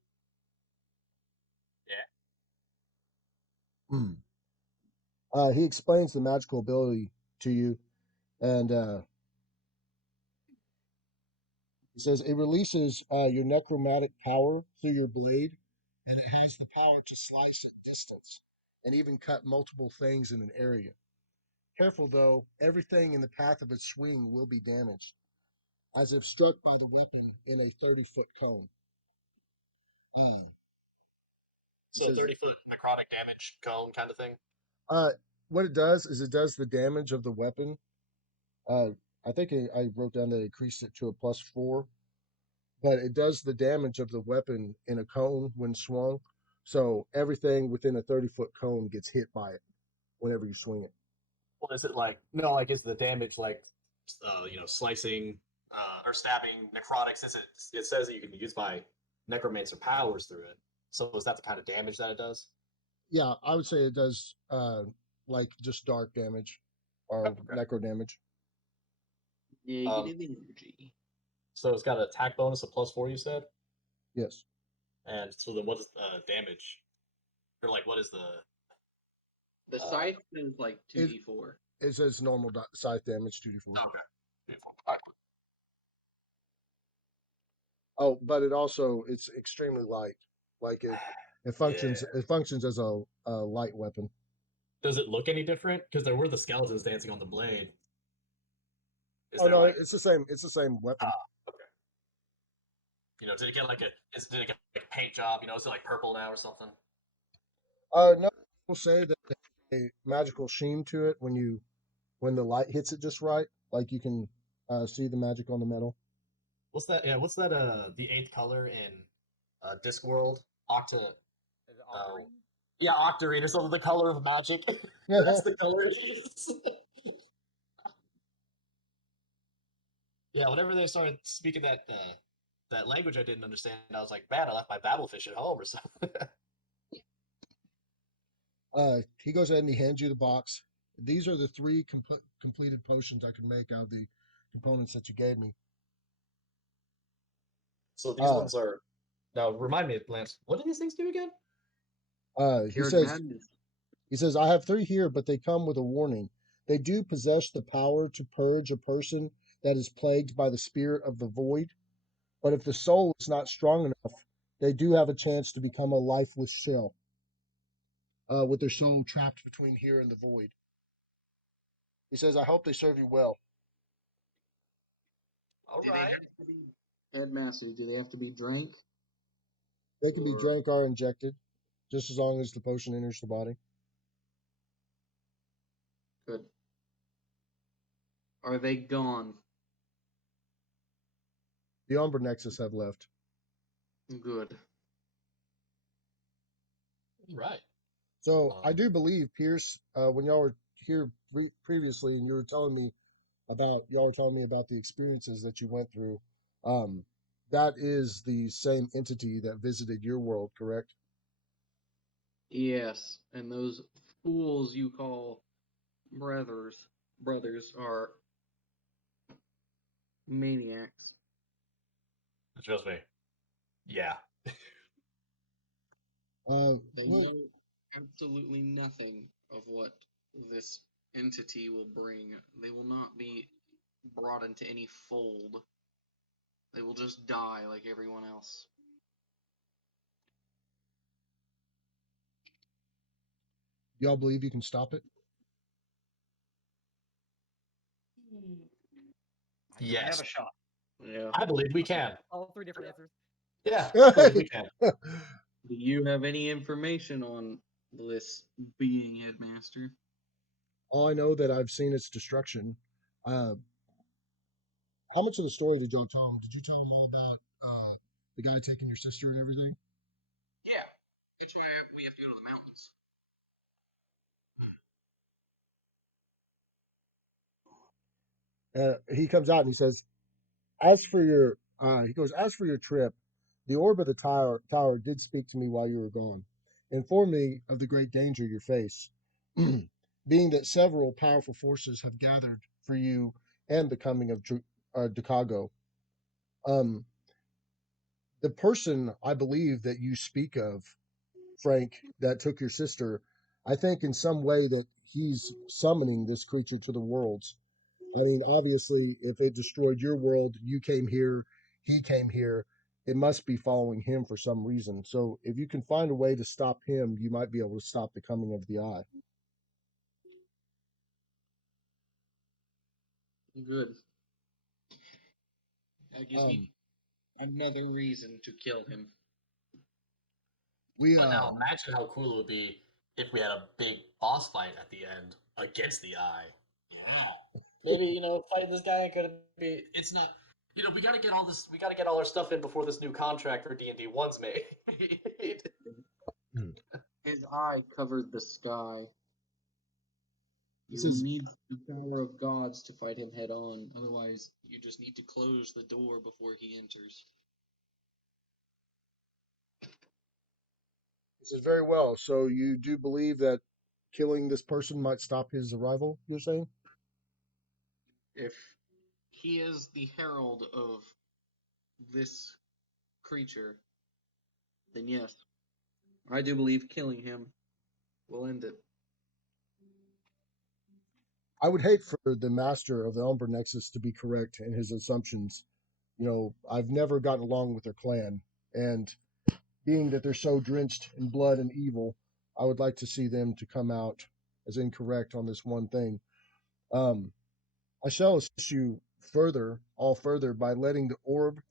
Yeah. He explains the magical ability to you, and he says it releases your necromantic power through your blade, and it has the power to slice at distance and even cut multiple things in an area. Careful though, everything in the path of its swing will be damaged, as if struck by the weapon in a 30-foot cone. So 30-foot necrotic damage cone kind of thing. What it does is it does the damage of the weapon. I think I wrote down that it increased it to a +4, but it does the damage of the weapon in a cone when swung. So everything within a 30-foot cone gets hit by it whenever you swing it. Well, is it like no? Like is the damage like slicing or stabbing necrotics? Is it? It says that you can use my necromancer powers through it. So is that the kind of damage that it does? Yeah, I would say it does like just dark damage or necro damage. Negative energy. So it's got an attack bonus of +4, you said? Yes. And so then what is damage? Or like what is the The scythe is like 2d4. It says normal scythe damage 2d4. Okay. Beautiful. All right. Oh, but it's extremely light. Like it functions Yeah. it functions as a light weapon. Does it look any different? Because there were the skeletons dancing on the blade. It's the same. It's the same weapon. Okay. Did it get like did it get like a paint job? Is it like purple now or something? No, people say that there's a magical sheen to it when the light hits it just right. Like you can see the magic on the metal. What's that? Yeah, what's that? The 8th color in Discworld? Is it Octarine? Yeah, Octarine or something. The color of magic. That's the color. Yeah, whenever they started speaking that language I didn't understand, I was like, man, I left my battlefish at home or something. He goes ahead and he hands you the box. These are the 3 completed potions I could make out of the components that you gave me. So these ones are now. Remind me, Lance. What do these things do again? He says, I have 3 here, but they come with a warning. They do possess the power to purge a person that is plagued by the spirit of the void. But if the soul is not strong enough, they do have a chance to become a lifeless shell, with their soul trapped between here and the void. He says, I hope they serve you well. All Do right. they have to be headmaster? Do they have to be drank? They can be drank or injected, just as long as the potion enters the body. Good. Are they gone? The Umbra Nexus have left. Good. Right. So I do believe, Pierce, when y'all were here previously and you were telling me about the experiences that you went through, that is the same entity that visited your world, correct? Yes, and those fools you call brothers are maniacs. Trust me. Yeah. They know absolutely nothing of what this entity will bring. They will not be brought into any fold. They will just die like everyone else. Y'all believe you can stop it? We Yes. have a shot. Yeah. I believe we can. All three different answers. Yeah, I believe we can. Do you have any information on this being, headmaster? All I know that I've seen its destruction. How much of the story did y'all tell him? Did you tell him all about the guy taking your sister and everything? Yeah. That's why we have to go to the mountains. He comes out and he says, "As for your," he goes, "As for your trip, the orb of the tower did speak to me while you were gone, informed me of the great danger you face, being that several powerful forces have gathered for you and the coming of Chicago. Um, the person I believe that you speak of, Frank, that took your sister, I think in some way that he's summoning this creature to the worlds. I mean, obviously, if it destroyed your world, you came here, he came here, it must be following him for some reason. So if you can find a way to stop him, you might be able to stop the coming of the eye." Good. That gives Um, me another reason to kill him. we But now imagine how cool it would be if we had a big boss fight at the end against the eye. Yeah. Maybe, fighting this guy ain't gonna be. It's not. We gotta get all this. We gotta get all our stuff in before this new contract for D&D 1's made. His eye covered the sky. This You is need the power of gods to fight him head on. Otherwise, you just need to close the door before he enters. He says, "Very well. So you do believe that killing this person might stop his arrival, you're saying?" If he is the herald of this creature, then yes, I do believe killing him will end it. I would hate for the master of the Umbra Nexus to be correct in his assumptions. I've never gotten along with their clan, and being that they're so drenched in blood and evil, I would like to see them to come out as incorrect on this one thing. Um, I shall assist you further by letting the orb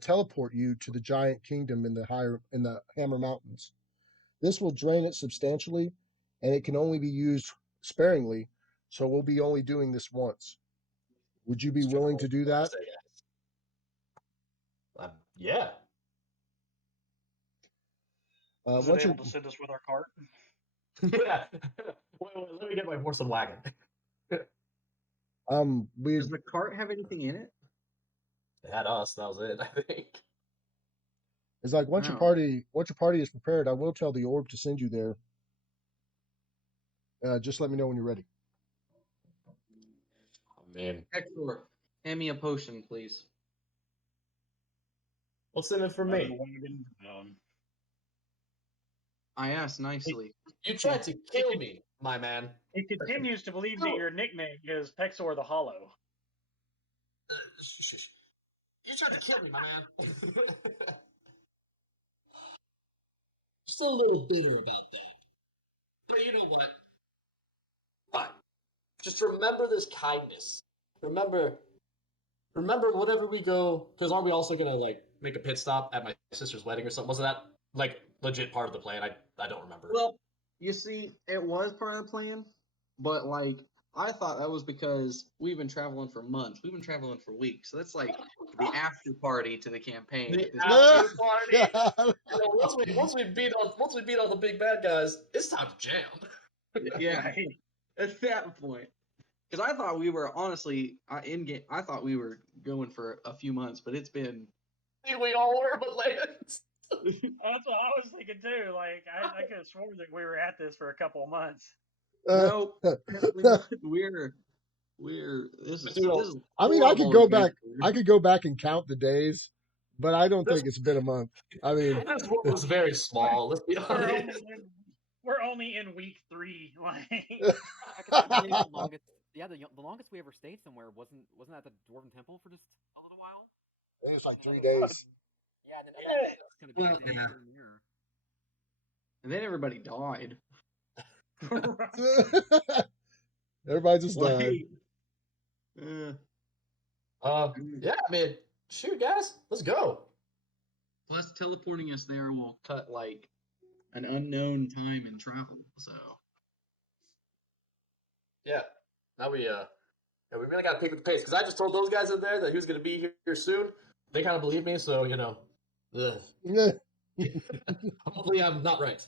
teleport you to the giant kingdom in the Hammer Mountains. This will drain it substantially, and it can only be used sparingly. So we'll be only doing this once. Would you be willing to do that? Yeah. Is it able to send us with our cart? Yeah. Wait, let me get my horse and wagon. Does the cart have anything in it? They had us. That was it, I think. It's like once your party is prepared, I will tell the orb to send you there. Just let me know when you're ready. Oh, man. Hector, hand me a potion, please. What's in it for me? I asked nicely. You tried to kill me, my man. He continues to believe that your nickname is Pexor the Hollow. You tried to kill me, my man. just a little bitter about that. But you know what? But just remember this kindness. Remember whenever we go, because aren't we also gonna like make a pit stop at my sister's wedding or something? Wasn't that like legit part of the plan? I don't remember. Well, you see, it was part of the plan, but like I thought that was because we've been traveling for months. We've been traveling for weeks. So that's like the after party to the campaign. The at this after point. party. God. You know, once we beat all the big bad guys, it's time to jam. Yeah, at that point. Because I thought we were honestly in game. I thought we were going for a few months, but it's been. We all were, but Lance. That's what I was thinking too. Like I could have sworn that we were at this for a couple of months. No, we're this is. I mean, I could horrible go back. adventure. I could go back and count the days, but I don't think it's been a month. I mean, This one was very small. Let's be We're honest. only in, we're only in week 3. Like I could say the longest. Yeah, the longest we ever stayed somewhere wasn't at the Dwarven Temple for just a little while. it was like 3 days. Yeah, and then Yeah. kind of Yeah. And then everybody died. Everybody just died. Yeah, I mean, shoot, guys, let's go. Plus, teleporting us there will cut like an unknown time in travel. So Yeah. Now we really gotta pick up the pace because I just told those guys in there that he was gonna be here soon. They kind of believe me, so you know. Hopefully, I'm not right.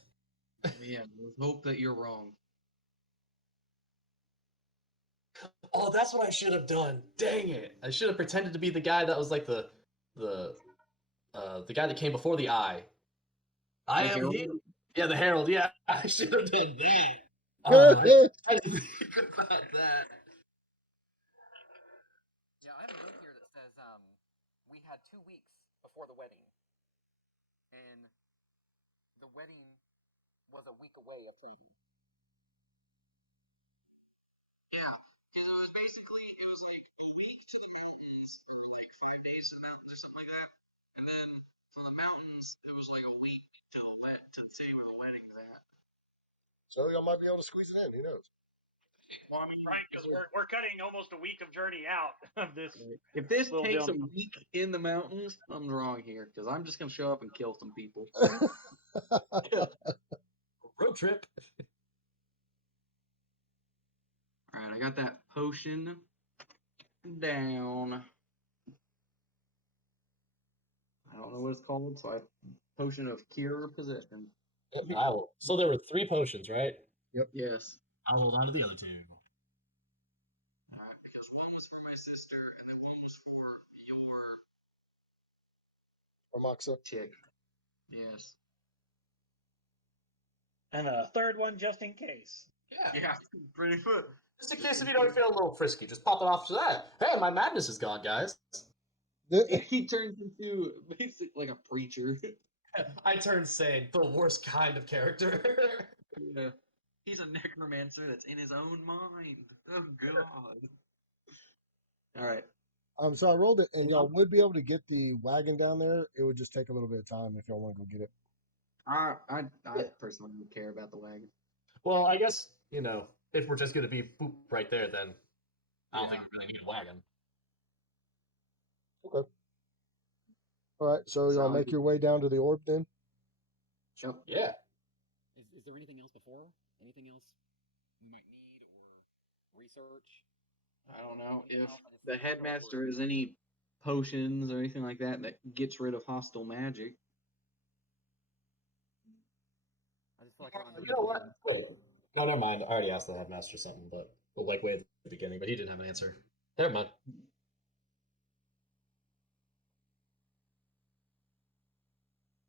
yeah, let's hope that you're wrong. Oh, that's what I should have done. Dang it! I should have pretended to be the guy that was like the guy that came before the eye. I am Herald? he. Yeah, the herald. Yeah, I should have done that. I didn't think about that. Yeah, I have a note here that says we had 2 weeks before the wedding, and the wedding was a week away at planning. Yeah, because it was basically like a week to the mountains, or like 5 days to the mountains, or something like that. And then from the mountains, it was like a week to the city where the wedding's at. So y'all might be able to squeeze it in. Who knows? Well, I mean, right? Because we're cutting almost a week of journey out of this. If this Little takes deal. a week in the mountains, something's wrong here. Because I'm just gonna show up and kill some people. Road trip. All right, I got that potion down. I don't know what it's called, so potion of cure possession. So there were 3 potions, right? Yes. I'll hold on to the other 2. Alright, because one was for my sister, and then one was for your Or Moxa. chick. Yes. And a third one just in case. Yeah, pretty good. Just in case if you don't feel a little frisky, just pop it off to that. Hey, my madness is gone, guys. He turns into basically like a preacher. I turned sane, the worst kind of character. Yeah. He's a necromancer that's in his own mind. Oh god. Alright. So I rolled it, and y'all would be able to get the wagon down there. It would just take a little bit of time if y'all want to go get it. I personally don't care about the wagon. Well, I guess, you know, if we're just going to be boop right there, then I don't think we really need a wagon. Okay. All right. So y'all make your way down to the orb then. Sure. Yeah. Is there anything else before? Anything else you might need or research? I don't know Anything if else? I just the think headmaster we're- has any potions or anything like that that gets rid of hostile magic. I just feel like we're on You know what? Wait. No, never mind. I already asked the headmaster something, but like way at the beginning, but he didn't have an answer. Never mind.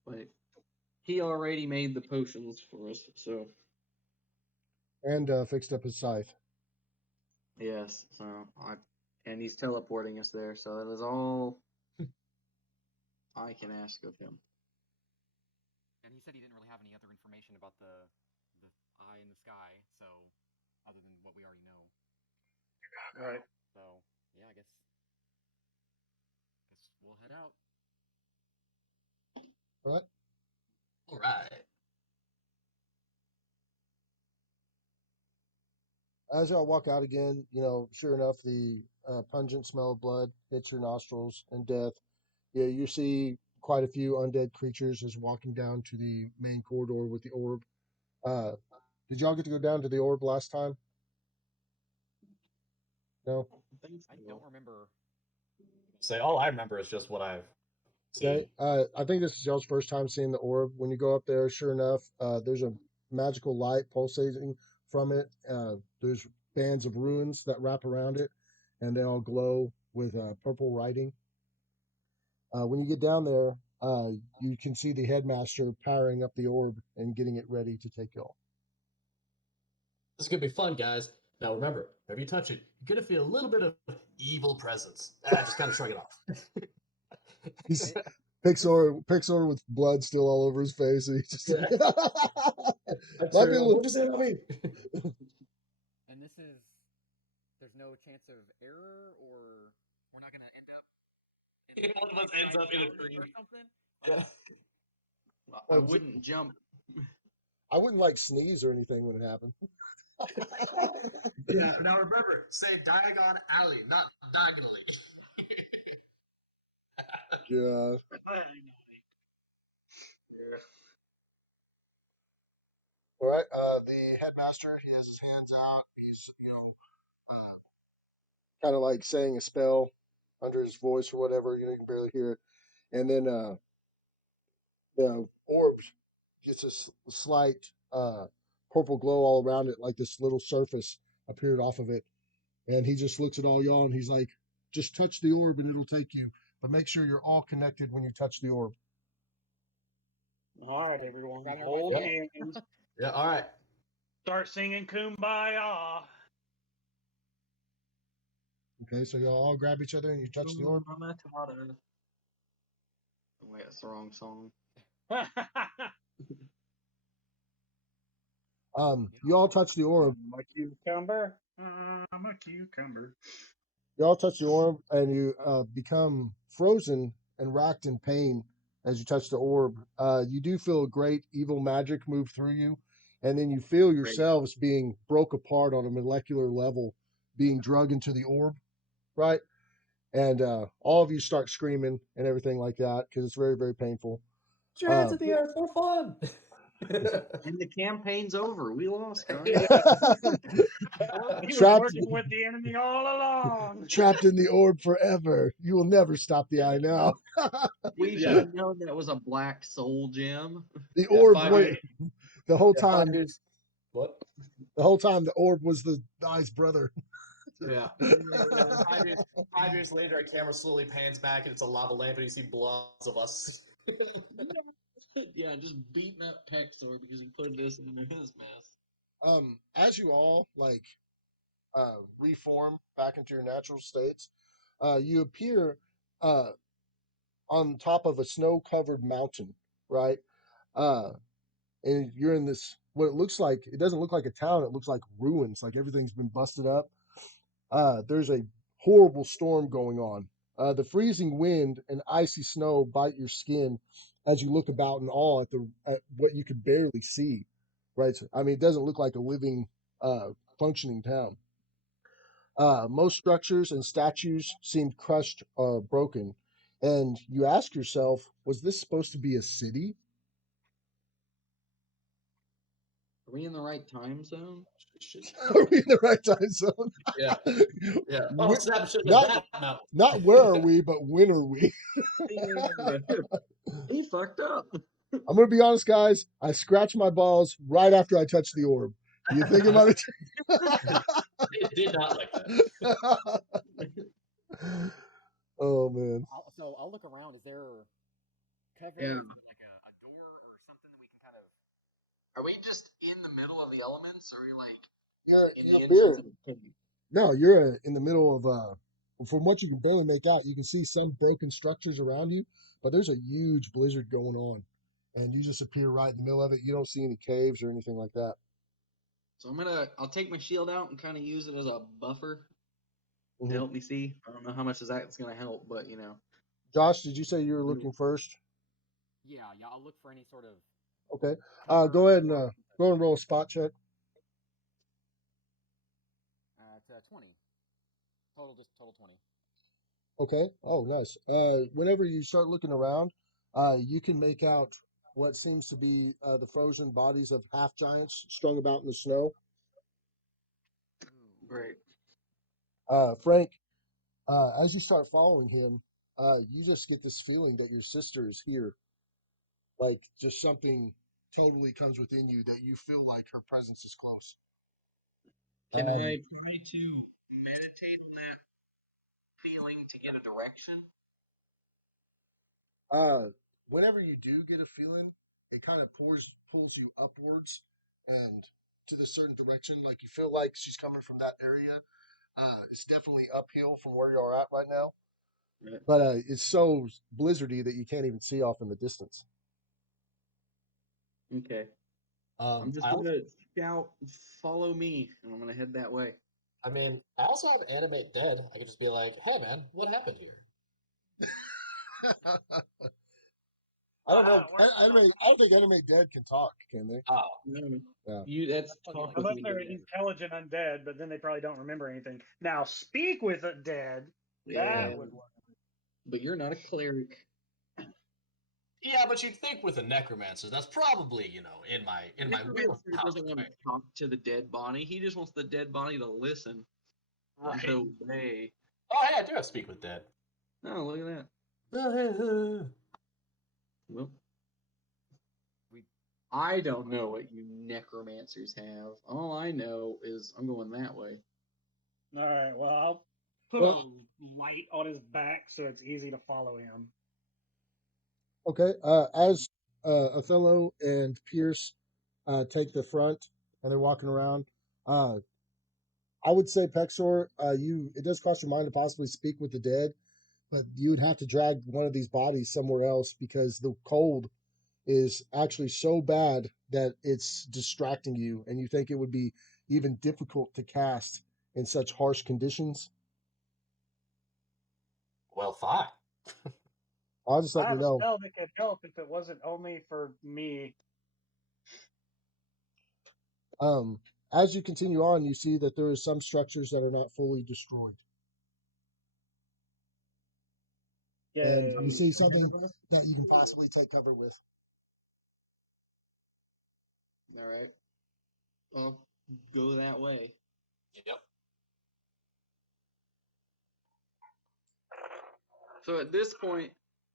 But he already made the potions for us, so And fixed up his scythe. yes. And he's teleporting us there, so that is all I can ask of him. And he said he didn't really have any other information about the eye in the sky, so other than what we already know. Right. So yeah, I guess we'll head out. What? All right. As y'all walk out again, sure enough, the pungent smell of blood hits your nostrils and death. Yeah, you see quite a few undead creatures as walking down to the main corridor with the orb. Uh, did y'all get to go down to the orb last time? No. I don't remember. Say all I remember is just what I've seen. Okay. I think this is y'all's first time seeing the orb. When you go up there, sure enough, there's a magical light pulsating from it. There's bands of runes that wrap around it, and they all glow with purple writing. When you get down there, you can see the headmaster powering up the orb and getting it ready to take y'all. This is gonna be fun, guys. Now remember, whenever you touch it, you're gonna feel a little bit of evil presence. Just kind of shrug it off. He's Pixar with blood still all over his face, and he just might be a little. What'd you say about me? And this is. There's no chance of error, or we're not gonna end up. One of us ends up in a tree or something. Yeah. I wouldn't jump. I wouldn't like sneeze or anything when it happened. Yeah. Now remember, say Diagon Alley, not diagonally. Yeah. All right. The headmaster, he has his hands out. He's, kind of like saying a spell under his voice or whatever. You can barely hear it. And then the orb gets a slight purple glow all around it, like this little surface appeared off of it. And he just looks at all y'all and he's like, just touch the orb and it'll take you. But make sure you're all connected when you touch the orb. All right, everyone, hold hands. Yeah, all right. Start singing Kumbaya. Okay, so y'all all grab each other and you touch the orb. Wait, that's the wrong song. You all touch the orb. I'm a cucumber. I'm a cucumber. You all touch the orb and you become frozen and racked in pain as you touch the orb. You do feel a great evil magic move through you, and then you feel yourselves being broke apart on a molecular level, being drug into the orb, right? And all of you start screaming and everything like that because it's very, very painful. Put your hands in the air for fun. And the campaign's over. We lost, guys. He was Trapped- working with the enemy all along. Trapped in the orb forever. You will never stop the eye now. We should have known that was a black soul gem. The orb, Right. the whole Yeah, time. 5 years. What? The whole time, the orb was the eye's brother. Yeah. 5 years later, our camera slowly pans back and it's a lava lamp, and you see blobs of us. Yeah, just beating up Pexor because he put this in his mess. As you all reform back into your natural states, you appear on top of a snow-covered mountain, right? And you're in this what it looks like. It doesn't look like a town. It looks like ruins. Like everything's been busted up. There's a horrible storm going on. The freezing wind and icy snow bite your skin as you look about in awe at what you could barely see. Right? I mean, it doesn't look like a living, functioning town. Most structures and statues seemed crushed or broken, and you ask yourself, was this supposed to be a city? Are we in the right time zone? Are we in the right time zone? Yeah. Yeah. Oh, Where- snap, should not- have that mountain. Not where are we, but when are we? He fucked up. I'm gonna be honest, guys. I scratched my balls right after I touched the orb. You think about it? It did not like that. Oh man. So I'll look around. Is there cover? Yeah. Is there like a door or something that we can kind of? Are we just in the middle of the elements? Or are we like You're in you the appear. entrance of the cave? No, you're in the middle of from what you can barely make out, you can see some broken structures around you, but there's a huge blizzard going on. And you just appear right in the middle of it. You don't see any caves or anything like that. So I'll take my shield out and kind of use it as a buffer Mhm. to help me see. I don't know how much that's gonna help, but Josh, did you say you were looking first? Yeah. I'll look for any sort of. Okay. cover Go ahead and or go and roll a spot check. 20. Total 20. Okay. Oh, nice. Whenever you start looking around, you can make out what seems to be the frozen bodies of half giants strung about in the snow. Great. Frank, as you start following him, you just get this feeling that your sister is here. Like just something totally comes within you that you feel like her presence is close. Can I try to meditate on that feeling to get a direction? Whenever you do get a feeling, it kind of pulls you upwards and to the certain direction. Like you feel like she's coming from that area. It's definitely uphill from where you are at right now, Right. but it's so blizzardy that you can't even see off in the distance. Okay. I'm just gonna shout, "Follow me," and I'm gonna head that way. I mean, I also have animate dead. I could just be like, "Hey, man, what happened here?" I don't know. I don't think Anime Dead can talk, can they? Oh, No, Yeah. that's Probably talk like with Unless me. they're Dead. intelligent undead, but then they probably don't remember anything. Now, speak with a dead. Yeah, That would work. but you're not a cleric. yeah, but you'd think with a necromancer, that's probably in my Necromancer wheelhouse. doesn't want to Right? talk to the dead body. He just wants the dead body to listen and Right. to obey. Oh, yeah, I do have speak with dead. Oh, look at that. Well, We I don't know what you necromancers have. All I know is I'm going that way. All right. Well, I'll put Well, a light on his back so it's easy to follow him. okay. As Othello and Pierce take the front and they're walking around, uh, I would say Pexor, it does cross your mind to possibly speak with the dead, but you would have to drag one of these bodies somewhere else because the cold is actually so bad that it's distracting you, and you think it would be even difficult to cast in such harsh conditions. Well, fine. I'll just I let you have a know. spell that could help if it wasn't only for me. Um, as you continue on, you see that there are some structures that are not fully destroyed, and you see something that you can possibly take cover with. All right. Well, go that way. Yep. So at this point,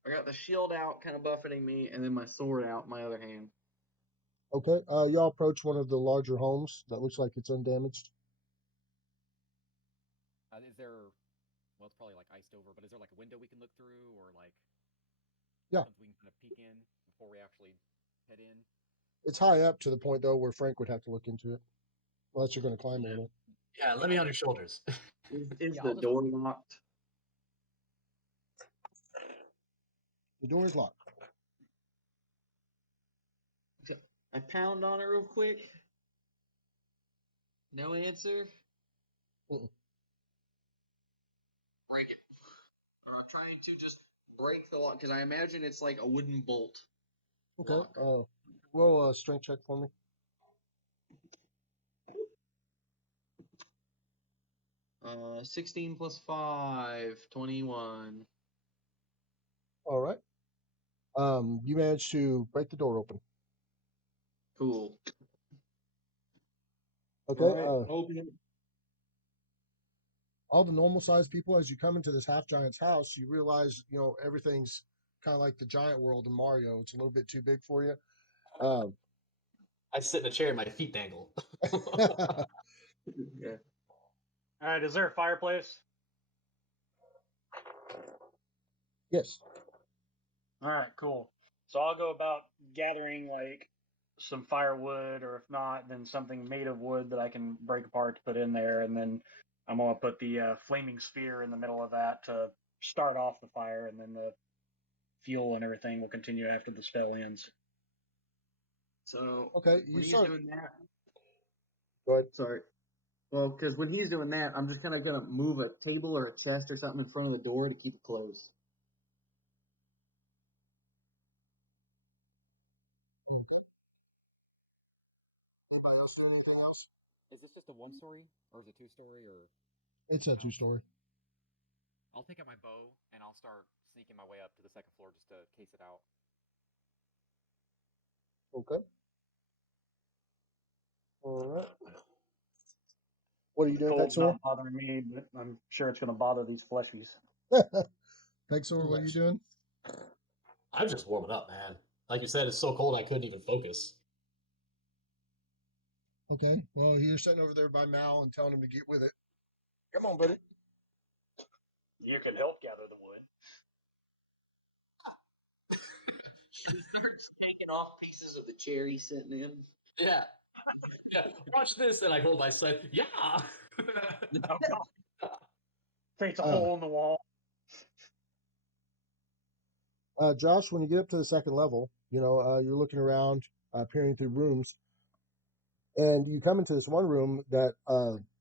I got the shield out, kind of buffeting me, and then my sword out in my other hand. Okay, y'all approach one of the larger homes that looks like it's undamaged. is there? Well, it's probably like iced over, but is there like a window we can look through, or like Yeah, something we can kind of peek in before we actually head in? it's high up to the point though where Frank would have to look into it, unless you're going to climb over. Yeah, let me on your shoulders. Is Yeah, the I'll just. door locked? The door is locked. I pound on it real quick. No answer. Mm-mm. Break it. Or I'm trying to just break the lock because I imagine it's like a wooden bolt. Okay, Lock. roll a strength check for me. 16 plus 5, 21. All right. You managed to break the door open. Cool. Okay. All right, open it. All the normal sized people, as you come into this half giant's house, you realize, everything's kind of like the giant world in Mario. It's a little bit too big for you. Um, I sit in a chair and my feet dangle. Yeah. All right. Is there a fireplace? yes. All right. Cool. So I'll go about gathering like some firewood, or if not, then something made of wood that I can break apart to put in there, and then I'm gonna put the flaming sphere in the middle of that to start off the fire, and then the fuel and everything will continue after the spell ends. So Okay. when You he's start. doing that, Go ahead. sorry. Well, because when he's doing that, I'm just kind of gonna move a table or a chest or something in front of the door to keep it closed. Is this just a one story, or is it two story, or? It's a 2-story. I'll take out my bow and I'll start sneaking my way up to the second floor just to case it out. Okay. All right. What are you doing, Cold's Pexor? not bothering me, but I'm sure it's going to bother these fleshies. Pexor, what are you doing? I'm just warming up, man. Like you said, it's so cold I couldn't even focus. Okay. Well, you're sitting over there by Mal and telling him to get with it. Come on, buddy. You can help gather the wood. He starts taking off pieces of the chair he's sitting in. Yeah. Yeah. Watch this, and I hold my side. Yeah. Oh, God. Creates a Oh. hole in the wall. Josh, when you get up to the second level, you're looking around, peering through rooms, and you come into this one room that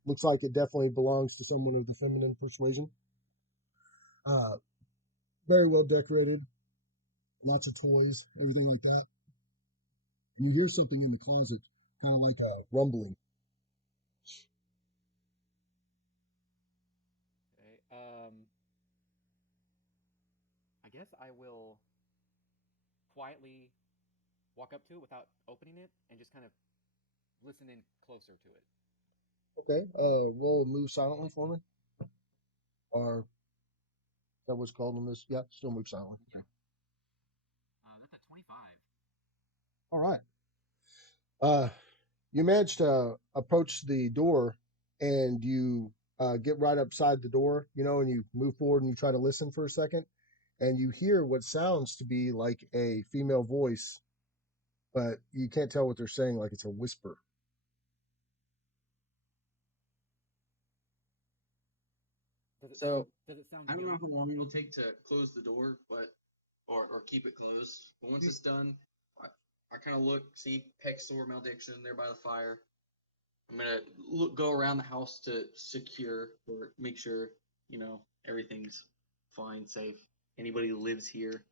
looks like it definitely belongs to someone of the feminine persuasion. Very well decorated, lots of toys, everything like that. And you hear something in the closet, kind of like a rumbling. Okay. I guess I will quietly walk up to it without opening it and just kind of listen in closer to it. Okay. Roll move silently for me. Or is that what's called on this? Yeah, still move silently. Okay. That's a 25. All right. You manage to approach the door, and you get right upside the door, and you move forward and you try to listen for a second, and you hear what sounds to be like a female voice, but you can't tell what they're saying, like it's a whisper. Does it sound I don't know young? how long it'll take to close the door, but or keep it closed. But once it's done, I kind of look, see Pexor malediction there by the fire. I'm gonna go around the house to secure or make sure everything's fine, safe. Anybody who lives here.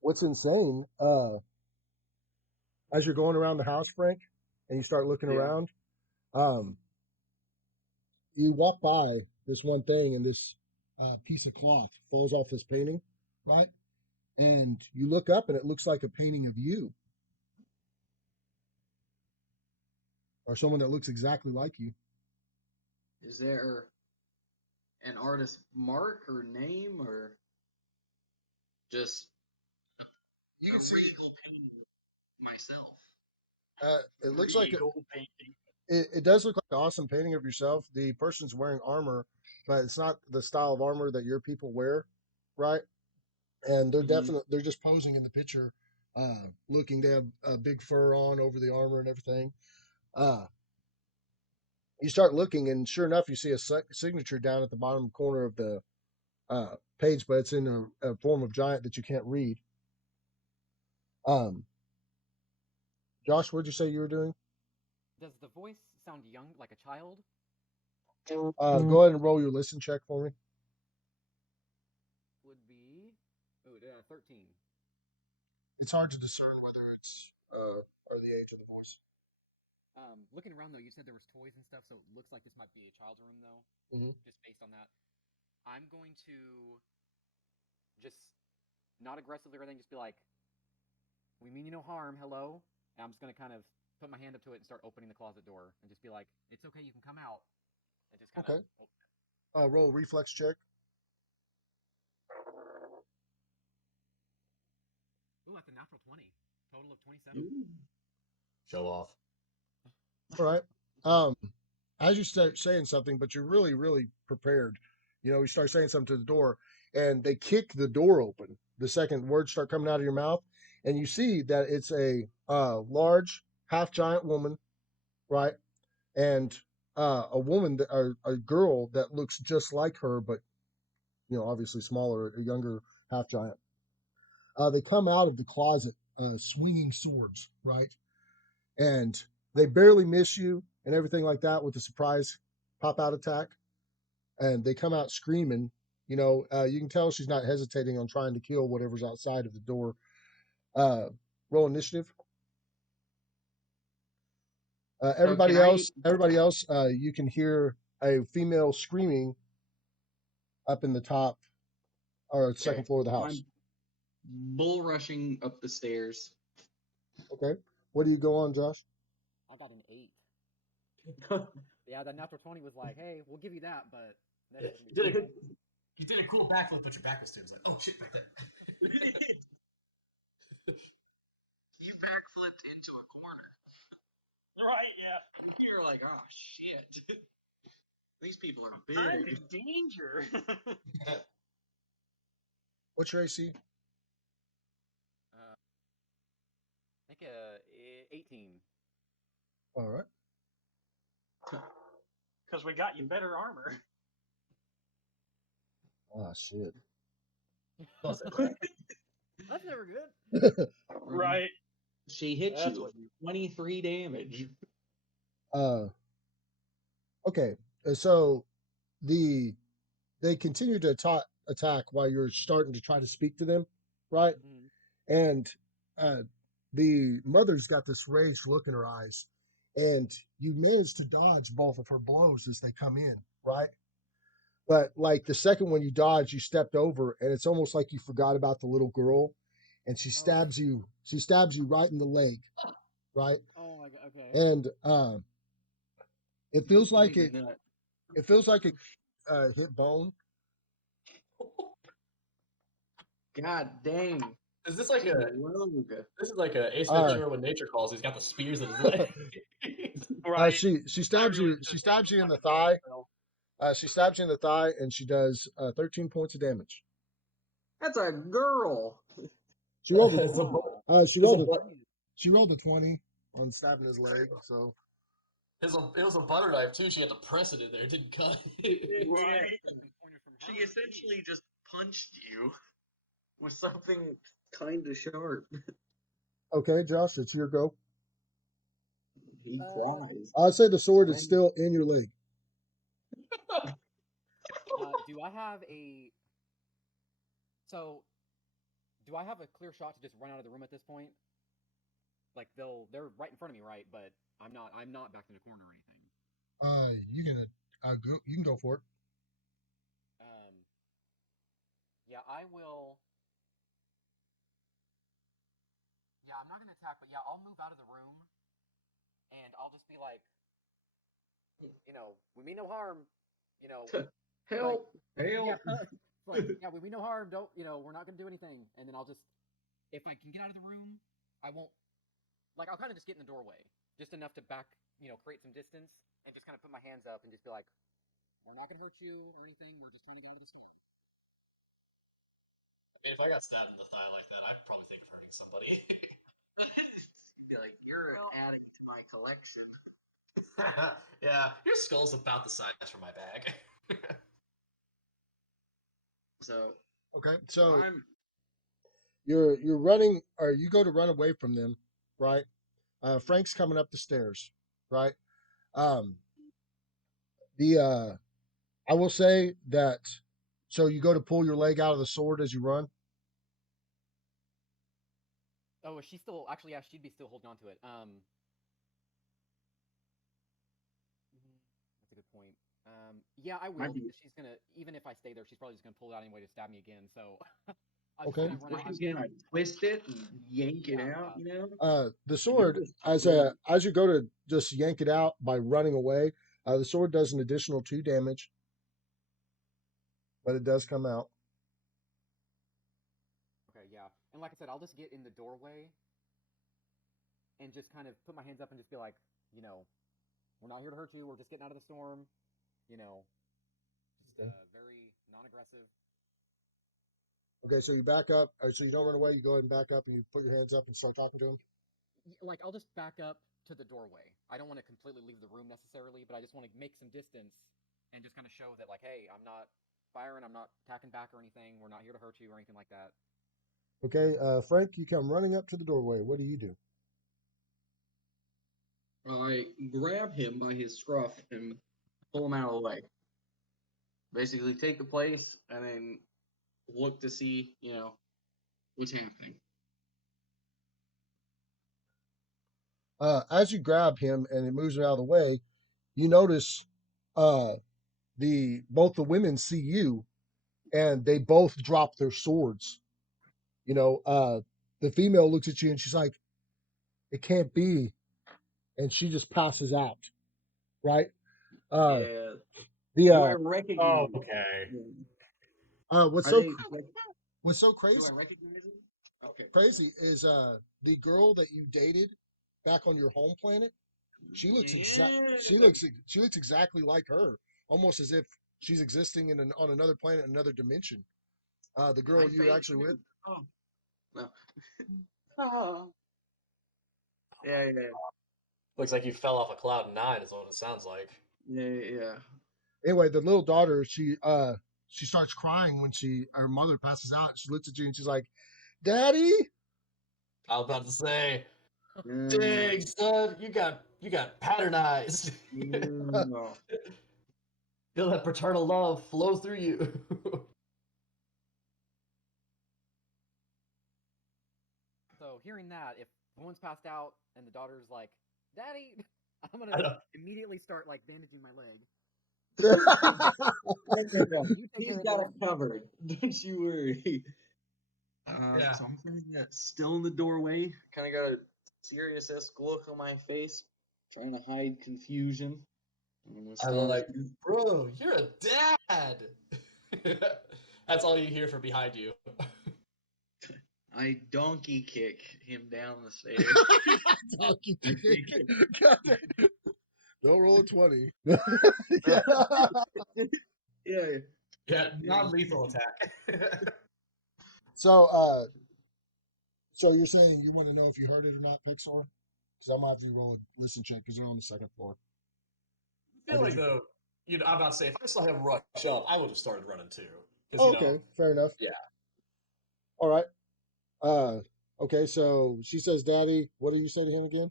What's insane, as you're going around the house, Frank, and you start looking Yeah. around, you walk by this one thing, and this piece of cloth falls off this painting, right? And you look up, and it looks like a painting of you, or someone that looks exactly like you. Is there an artist mark or name or just You a can see regal painting of myself? it looks like Gold painting. it does look like an awesome painting of yourself. The person's wearing armor, but it's not the style of armor that your people wear, right? And they're they're just posing in the picture, looking. They have a big fur on over the armor and everything. Uh, you start looking, and sure enough, you see a signature down at the bottom corner of the page, but it's in a form of giant that you can't read. Um, Josh, what'd you say you were doing? Does the voice sound young, like a child? Go ahead and roll your listen check for me. Would be 13. It's hard to discern whether it's or the age of the voice. Looking around though, you said there was toys and stuff, so it looks like this might be a child's room though. Just based on that, I'm going to just not aggressively or anything, just be like, "We mean you no harm. Hello." And I'm just gonna kind of put my hand up to it and start opening the closet door, and just be like, "It's okay, you can come out." And just kind of open it. Roll a reflex check. Ooh, that's a natural 20. Total of 27. Show off. All right. As you start saying something, but you're really, really prepared. You start saying something to the door, and they kick the door open. The second words start coming out of your mouth, and you see that it's a large, half giant woman, right? And a woman, a girl that looks just like her, but obviously smaller, a younger half giant. They come out of the closet swinging swords, right? And they barely miss you and everything like that with the surprise pop out attack. And they come out screaming. You can tell she's not hesitating on trying to kill whatever's outside of the door. Roll initiative. Everybody else, you can hear a female screaming up in the top or second Okay. floor of the house. I'm bull rushing up the stairs. Okay. What do you go on, Josh? I got an 8. Yeah, that natural 20 was like, hey, we'll give you that, but that wasn't You did a cool. good. You did a cool backflip, but your back was to him. It's like, oh shit, right there. You backflipped into a corner. Right, yeah. You're like, oh shit. These people are I'm big. in danger. What's your AC? I think 18. All right. Because we got you better armor. Ah, shit. That's never good. Right. She hit That's you. what 23 damage. Okay. So they continue to attack while you're starting to try to speak to them, right? Mhm. And the mother's got this raged look in her eyes, and you manage to dodge both of her blows as they come in, right? But like the second one you dodge, you stepped over, and it's almost like you forgot about the little girl, and she stabs you. She stabs you right in the leg, right? Oh my god. Okay. And it feels like Right in it. the nut. It feels like it hit bone. God dang. Is this like She's a? rogue. This is like a Ace Uh, Ventura when nature calls. He's got the spears in his leg. right. she stabs you. She stabs you in the thigh. She stabs you in the thigh, and she does 13 points of damage. That's a girl. She rolled It's a a. bu- She it's a rolled a. bu- She rolled a 20 on stabbing his leg. So it was a butter knife too. She had to press it in there. It didn't cut. Right. Pointed from She her. essentially just punched you with something kind of sharp. okay, Josh, it's your go. He cries. I'd say the sword is still in your leg. Do I have a? So, do I have a clear shot to just run out of the room at this point? Like they're right in front of me, right? But I'm not. I'm not backed in a corner or anything. You can go. You can go for it. Yeah, I will. Yeah, I'm not gonna attack, but yeah, I'll move out of the room, and I'll just be like, we mean no harm, you know, Help! yeah, Help! like, yeah, we mean no harm. Don't, we're not gonna do anything. And then I'll just, if I can get out of the room, I won't. Like, I'll kind of just get in the doorway, just enough to back, create some distance, and just kind of put my hands up and just be like, we're not gonna hurt you or anything. We're just trying to get out of this door. I mean, if I got stabbed in the thigh like that, I'd probably think of hurting somebody. Be like, you're adding to my collection. Yeah, your skull's about the size for my bag. So Okay, so I'm you're running, or you go to run away from them, right? Frank's coming up the stairs, right? Um, the I will say that. So you go to pull your leg out of the sword as you run. Oh, is she still? Actually, yeah, she'd be still holding on to it. That's a good point. Yeah, I will. Because she's gonna, even if I stay there, she's probably just gonna pull it out anyway to stab me again. So, I'm Okay. just gonna run out. I'm gonna twist it and yank it out. The sword, as you go to just yank it out by running away, the sword does an additional 2 damage, but it does come out. Okay, yeah. And like I said, I'll just get in the doorway and just kind of put my hands up and just be like, we're not here to hurt you. We're just getting out of the storm. Just very non-aggressive. Okay, so you back up. So you don't run away. You go ahead and back up, and you put your hands up and start talking to him. Like, I'll just back up to the doorway. I don't want to completely leave the room necessarily, but I just want to make some distance and just kind of show that, like, hey, I'm not firing. I'm not attacking back or anything. We're not here to hurt you or anything like that. Okay, Frank, you come running up to the doorway. What do you do? I grab him by his scruff and pull him out of the way. Basically, take the place and then look to see, what's happening. As you grab him and it moves him out of the way, you notice both the women see you, and they both drop their swords. The female looks at you and she's like, "It can't be," and she just passes out. Right? Yeah. The Do I recognize? Okay. what's Are so they? what's so Do crazy I recognize them? Okay. is the girl that you dated back on your home planet. She looks Yeah. she looks exactly like her, almost as if she's existing on another planet, another dimension. The girl My you were face actually with. too. Oh no. Oh. Yeah, yeah, Looks like you fell off a cloud 9 is what it sounds like. yeah. Anyway, the little daughter, she starts crying when her mother passes out. She looks at you and she's like, "Daddy." I was about to say, Yeah. dang son, you got patternized. No. Feel that paternal love flow through you. So hearing that, if one's passed out and the daughter's like, "Daddy," I'm I gonna know. immediately start like bandaging my leg. No. You take He's care of got this. it covered. Don't you worry. Yeah. So I'm kind of still in the doorway. Kind of got a serious-esque look on my face, trying to hide confusion. I'm like, bro, you're a dad. That's all you hear from behind you. I donkey kick him down the stairs. Donkey kick. Don't roll a 20. Yeah. Yeah, non-lethal attack. So you're saying you want to know if you heard it or not, Pixar? Because I'm gonna have to roll a listen check because they're on the second floor. I feel like though, I'm about to say if I saw him rush up, I would have started running too. Oh, okay, fair enough. Yeah. All right. Okay. So she says, "Daddy." What do you say to him again?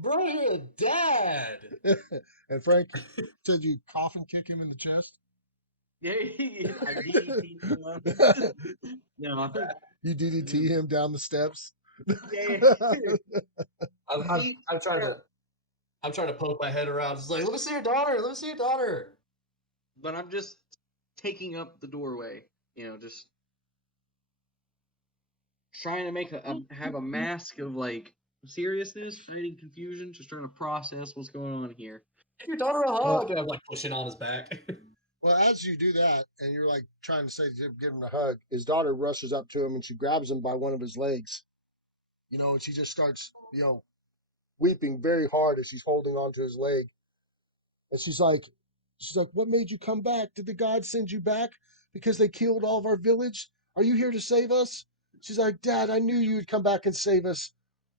Bro, you're a dad. And Frank said you coffin kick him in the chest. Yeah, I DDT him. No. You DDT him down the steps. Yeah. I'm trying to poke my head around. It's like, let me see your daughter. Let me see your daughter. But I'm just taking up the doorway, just trying to have a mask of like seriousness, hiding confusion, just trying to process what's going on here. Give your daughter a hug. And I'm like pushing on his back. Well, as you do that, and you're like trying to say give him a hug, his daughter rushes up to him and she grabs him by one of his legs. And she just starts, weeping very hard as she's holding onto his leg. And she's like, "What made you come back? Did the gods send you back because they killed all of our village? Are you here to save us?" She's like, "Dad, I knew you'd come back and save us.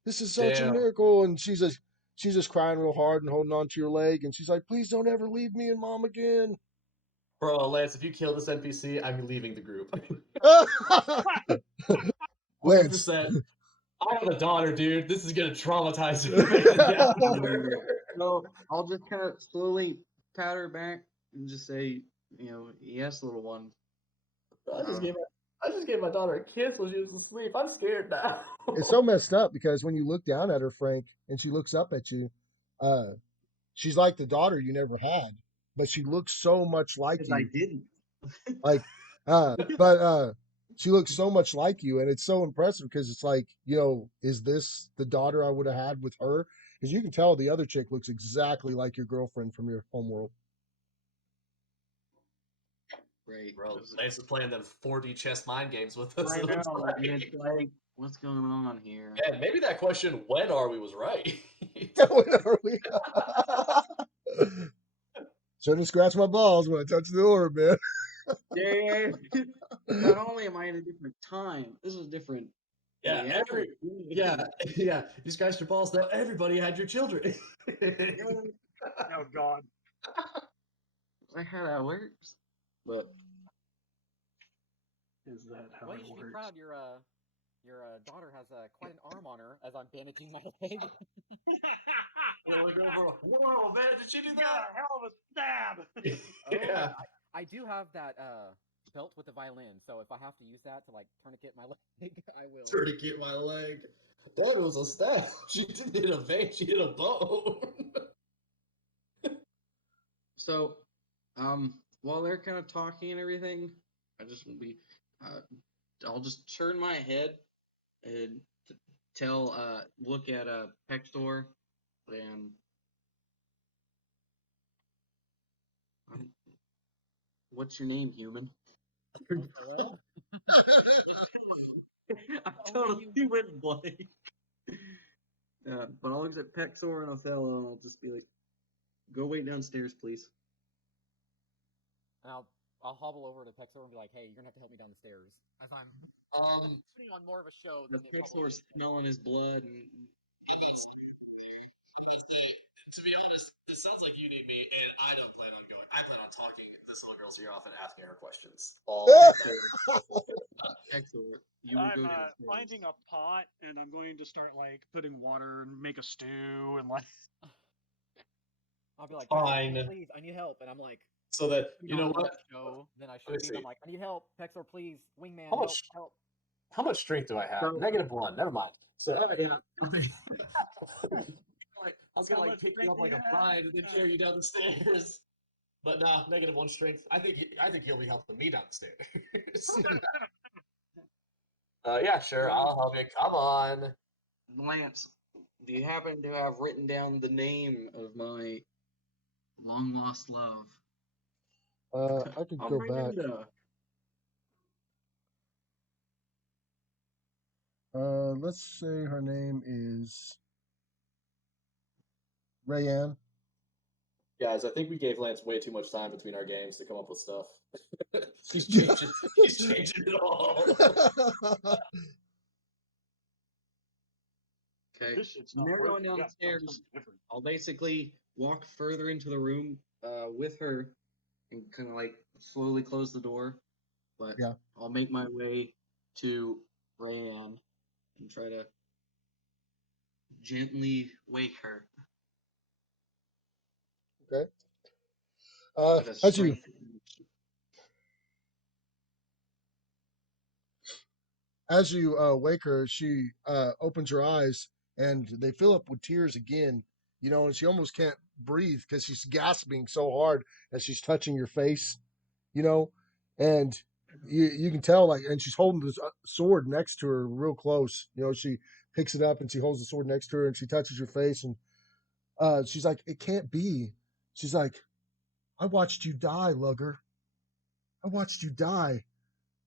This is such a Damn. miracle." And she's just crying real hard and holding onto your leg. And she's like, "Please don't ever leave me and Mom again." Bro, Lance, if you kill this NPC, I'm leaving the group. Lance. 100%. I have a daughter, dude. This is gonna traumatize me. So I'll just kind of slowly pat her back and just say, yes, little one. I just gave my daughter a kiss when she was asleep. I'm scared now. It's so messed up because when you look down at her, Frank, and she looks up at you, she's like the daughter you never had, but she looks so much like Because I you. didn't. Like, but she looks so much like you, and it's so impressive because it's like, is this the daughter I would have had with her? Because you can tell the other chick looks exactly like your girlfriend from your homeworld. Right. Bro, Lance is playing them 4D chess mind games with us. I know. And it's like, what's going on here? Yeah, maybe that question, when are we, was right. When are we? Shouldn't scratch my balls when I touch the orb, man. Yeah. Not only am I in a different time, this is different. Yeah, yeah. You scratched your balls. Now everybody had your children. Oh God. I how that works, but Is that how Well, it you should be works? proud. Your daughter has quite an arm on her as I'm bandaging my leg. Whoa, man, did she do Got a hell of a stab. Yeah. I do have that belt with the violin, so if I have to use that to like tourniquet my leg, I will. Tourniquet my leg. That was a stab. She didn't hit a vein, she hit a bone. so While they're kind of talking and everything, I just will be, I'll just turn my head and look at Pexor, and what's your name, human? I totally went blank. But I'll look at Pexor and Othello, and I'll just be like, "Go wait downstairs, please." And I'll hobble over to Pexor and be like, "Hey, you're gonna have to help me down the stairs." As I'm putting on more of a show than they probably Pexor's smelling his blood, and To be honest, it sounds like you need me, and I don't plan on going. I plan on talking this little girl's ear off and asking her questions. Pexor, you will go downstairs. Finding a pot, and I'm going to start like putting water and make a stew and like. I'll be like, Fine. please, I need help, and I'm like, So that you know what? show, then I should be. I'm like, I need help, Pexor, please, wingman, How help, much- help. How much strength do I have? So- -1. Never mind. So yeah. I was gonna How like much pick you strength up do like you a have? bride and then carry you down the stairs. But nah, -1 strength. I think you'll be helping me down the stairs. Yeah, sure. I'll help you. Come on. Lance, do you happen to have written down the name of my long lost love? I could go back. Let's say her name is Rayanne. Guys, I think we gave Lance way too much time between our games to come up with stuff. He's changing it all. Okay. This shit's When not they're going working. We gotta try downstairs, something different. I'll basically walk further into the room with her and kind of like slowly close the door. But Yeah. I'll make my way to Rayanne and try to gently wake her. Okay. with a As you strength- wake her, she opens her eyes and they fill up with tears again. You know, and she almost can't breathe because she's gasping so hard as she's touching your face. You know, and you can tell like, and she's holding this sword next to her, real close. You know, she picks it up and she holds the sword next to her and she touches your face and she's like, "It can't be." She's like, "I watched you die, Lugger. I watched you die.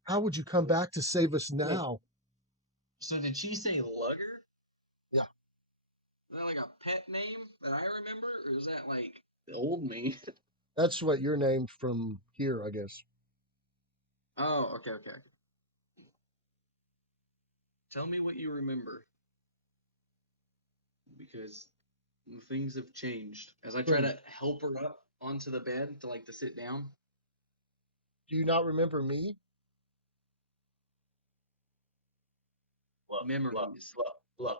How would you come back to save us now?" So did she say Lugger? Yeah. Is that like a pet name that I remember, or is that like the old me? That's what you're named from here, I guess. Oh, okay. Tell me what you remember, because things have changed. As I try to help her up onto the bed to sit down. Do you not remember me? Memories. Bluff.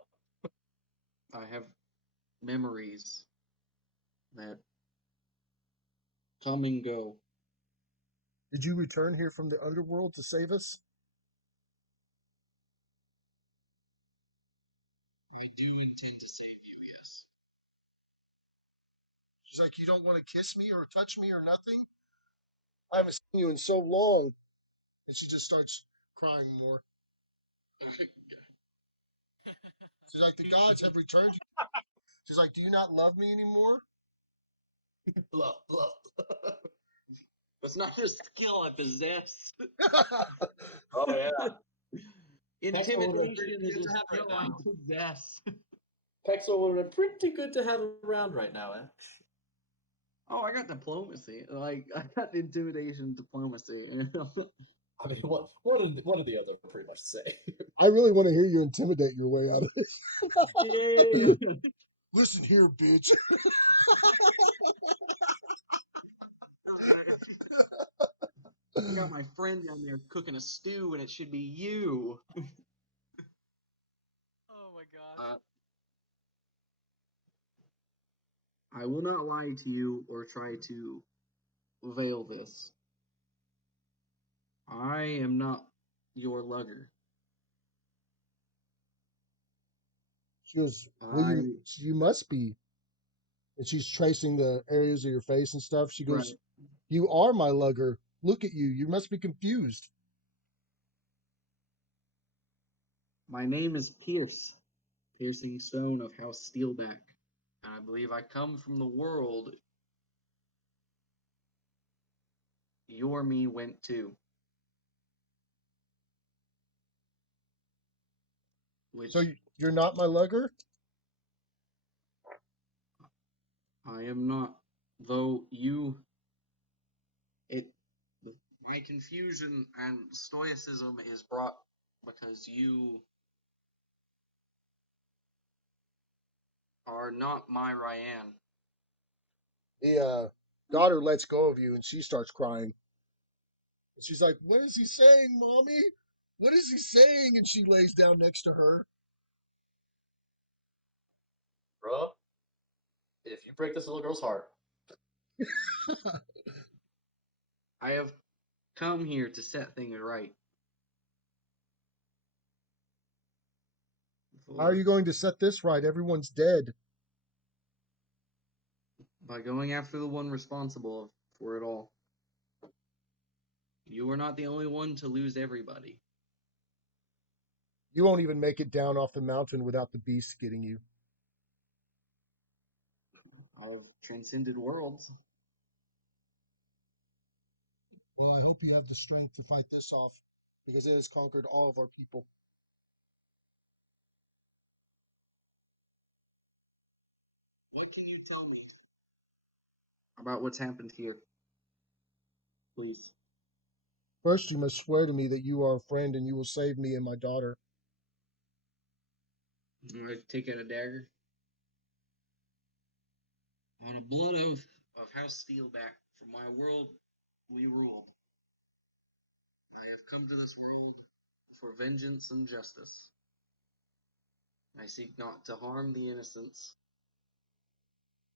I have memories that come and go. Did you return here from the underworld to save us? I do intend to save you, yes. She's like, "You don't want to kiss me or touch me or nothing? I haven't seen you in so long." And she just starts crying more. She's like, "The gods have returned." She's like, "Do you not love me anymore?" Bluff. That's not a skill I possess. Oh yeah. Intimidation is good a to have skill right I now. possess. Pexor would have been pretty good to have around right now, eh? Oh, I got diplomacy. I got intimidation, diplomacy. I mean, what did the other pretty much say? I really want to hear you intimidate your way out of this. Yay! Listen here, bitch. I got my friend down there cooking a stew, and it should be you. Oh my gosh. I will not lie to you or try to veil this. I am not your lugger. She goes, "Well, you must be." And she's tracing the areas of your face and stuff. She goes, Right. You are my lugger. Look at you. You must be confused. My name is Pierce, Piercing Stone of House Steelback, and I believe I come from the world your me went to, which So you're not my lugger? I am not, though you. It. My confusion and stoicism is brought because you are not my Ryan. The daughter lets go of you and she starts crying. And she's like, "What is he saying, mommy? What is he saying?" And she lays down next to her. Bro, if you break this little girl's heart, I have come here to set things right. How are you going to set this right? Everyone's dead. By going after the one responsible for it all. You are not the only one to lose everybody. You won't even make it down off the mountain without the beast getting you. I've transcended worlds. Well, I hope you have the strength to fight this off, because it has conquered all of our people. What can you tell me about what's happened here? Please. First, you must swear to me that you are a friend and you will save me and my daughter. I take out a dagger. On a blood oath of House Steelback, from my world we ruled. I have come to this world for vengeance and justice. I seek not to harm the innocents.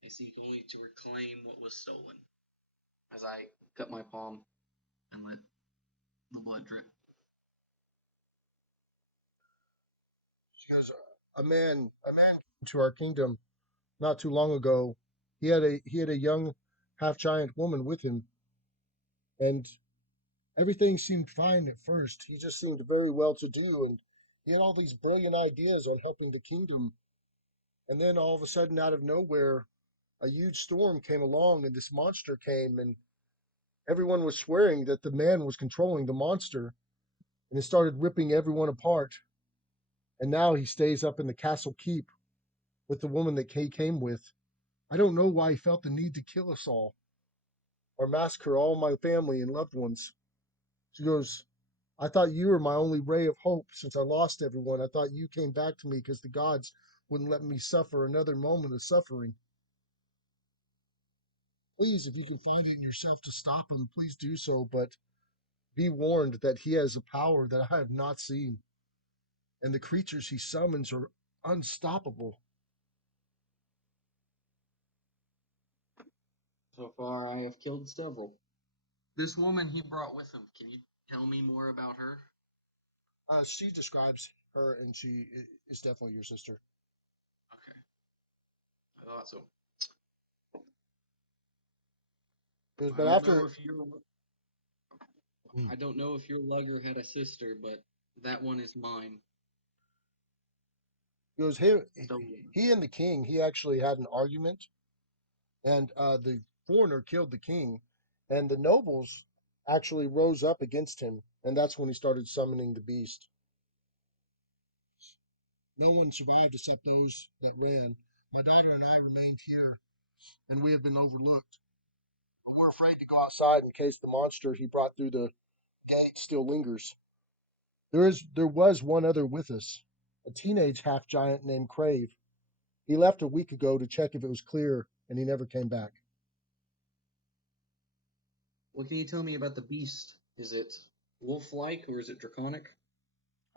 I seek only to reclaim what was stolen. As I cut my palm and let the blood drip. She goes, a man came to our kingdom not too long ago. He had a young half giant woman with him, and everything seemed fine at first. He just seemed very well to do, and he had all these brilliant ideas on helping the kingdom. And then all of a sudden, out of nowhere, a huge storm came along, and this monster came, and everyone was swearing that the man was controlling the monster, and it started ripping everyone apart. And now he stays up in the castle keep with the woman that he came with. I don't know why he felt the need to kill us all or massacre all my family and loved ones. She goes, I thought you were my only ray of hope since I lost everyone. I thought you came back to me because the gods wouldn't let me suffer another moment of suffering. Please, if you can find it in yourself to stop him, please do so, but be warned that he has a power that I have not seen, and the creatures he summons are unstoppable. So far, I have killed several. This woman he brought with him, can you tell me more about her? She describes her, and she is definitely your sister. Okay, I thought so. But after, I don't know if your lugger had a sister, but that one is mine. he goes, Stolen. he and the king, he actually had an argument, and the foreigner killed the king, and the nobles actually rose up against him, and that's when he started summoning the beast. No one survived except those that ran. My daughter and I remained here, and we have been overlooked. But we're afraid to go outside in case the monster he brought through the gate still lingers. There was one other with us, a teenage half giant named Crave. He left a week ago to check if it was clear, and he never came back. What can you tell me about the beast? Is it wolf-like or is it draconic?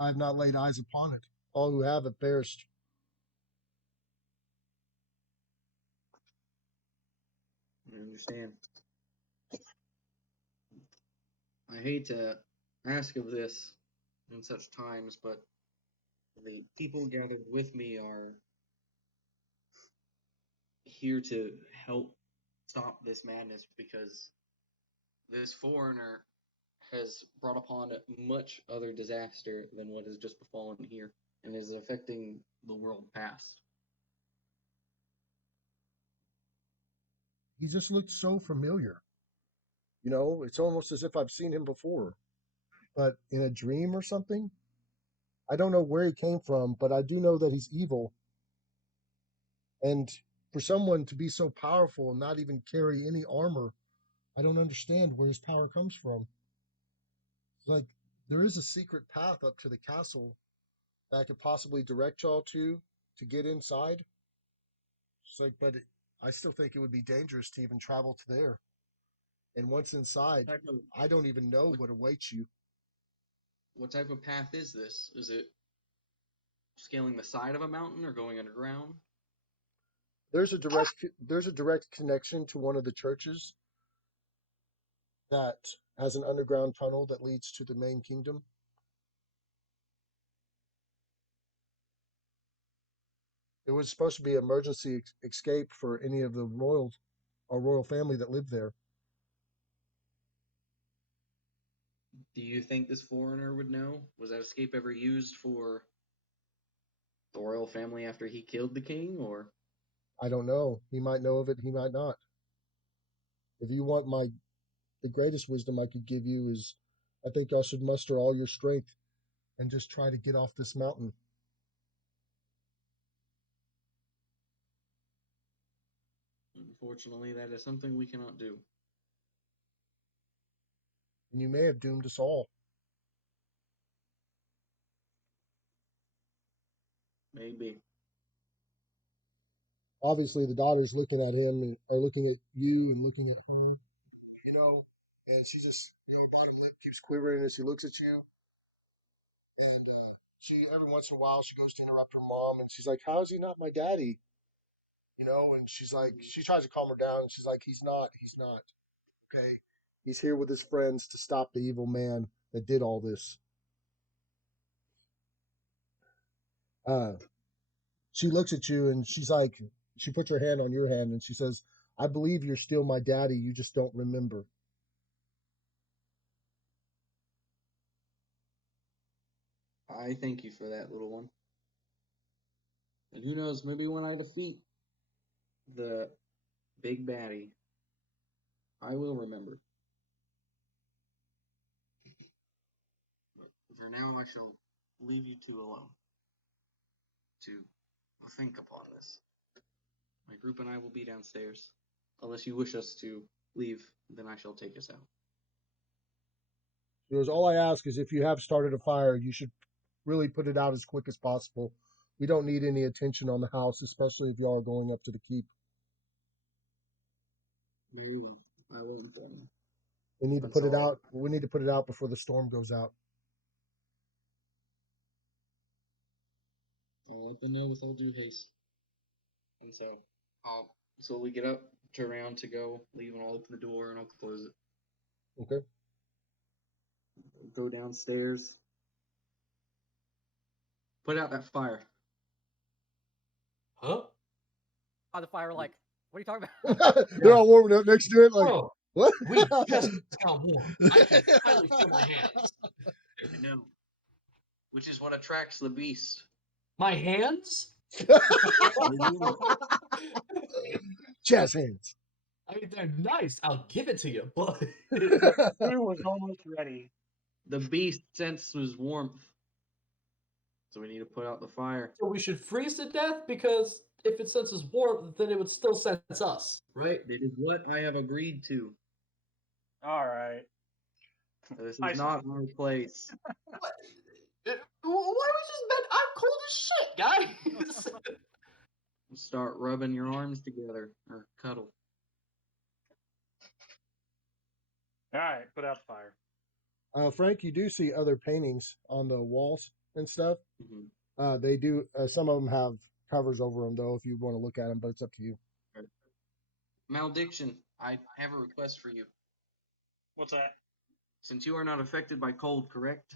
I have not laid eyes upon it. All who have perished. I understand. I hate to ask of this in such times, but the people gathered with me are here to help stop this madness because this foreigner has brought upon much other disaster than what has just befallen here, and is affecting the world past. He just looked so familiar. You know, it's almost as if I've seen him before, but in a dream or something. I don't know where he came from, but I do know that he's evil. And for someone to be so powerful and not even carry any armor, I don't understand where his power comes from. Like, there is a secret path up to the castle that I could possibly direct y'all to get inside. It's like, but I still think it would be dangerous to even travel to there. And once inside, I don't even know what awaits you. What type of path is this? Is it scaling the side of a mountain or going underground? There's a direct connection to one of the churches that has an underground tunnel that leads to the main kingdom. It was supposed to be emergency escape for any of the royal family that lived there. Do you think this foreigner would know? Was that escape ever used for the royal family after he killed the king, or? I don't know. He might know of it, he might not. If you want the greatest wisdom I could give you is I think y'all should muster all your strength and just try to get off this mountain. Unfortunately, that is something we cannot do. And you may have doomed us all. Maybe. Obviously, the daughter's looking at him and are looking at you and looking at her, you know, and she just, her bottom lip keeps quivering as she looks at you. And she, every once in a while, she goes to interrupt her mom and she's like, "How is he not my daddy?" You know, and she's like, she tries to calm her down. And she's like, he's not. Okay. He's here with his friends to stop the evil man that did all this. Uh, she looks at you and she's like, she puts her hand on your hand and she says, "I believe you're still my daddy. You just don't remember." I thank you for that, little one. And who knows, maybe when I defeat the big baddie, I will remember. For now, I shall leave you two alone to think upon this. My group and I will be downstairs. Unless you wish us to leave, then I shall take us out. She goes, "All I ask is if you have started a fire, you should really put it out as quick as possible. We don't need any attention on the house, especially if y'all are going up to the keep. Very well. I will inform you. We need to That's put it all. out. We need to put it out before the storm goes out." I'll let them know with all due haste. And so I'll slowly get up, turn around to go, leave, and I'll open the door and I'll close it. Okay. Go downstairs. Put out that fire. Huh? By the fire, like, what are you talking about? They're all warming up next to it, like, Bro, what? we just got warm. I can finally feel my hands. I know. Which is what attracts the beast. My hands? Jazz hands. I mean, they're nice. I'll give it to you, but Who was almost ready? The beast senses warmth. So we need to put out the fire. so we should freeze to death because if it senses warmth, then it would still sense us, right? It is what I have agreed to. All right. This is I- not our place. What? Why was this bed? I'm cold as shit, guys. Start rubbing your arms together or cuddle. All right, put out the fire. Frank, you do see other paintings on the walls and stuff. Mm-hmm. They do. Some of them have covers over them, though, if you want to look at them, but it's up to you. Malediction, I have a request for you. What's that? Since you are not affected by cold, correct?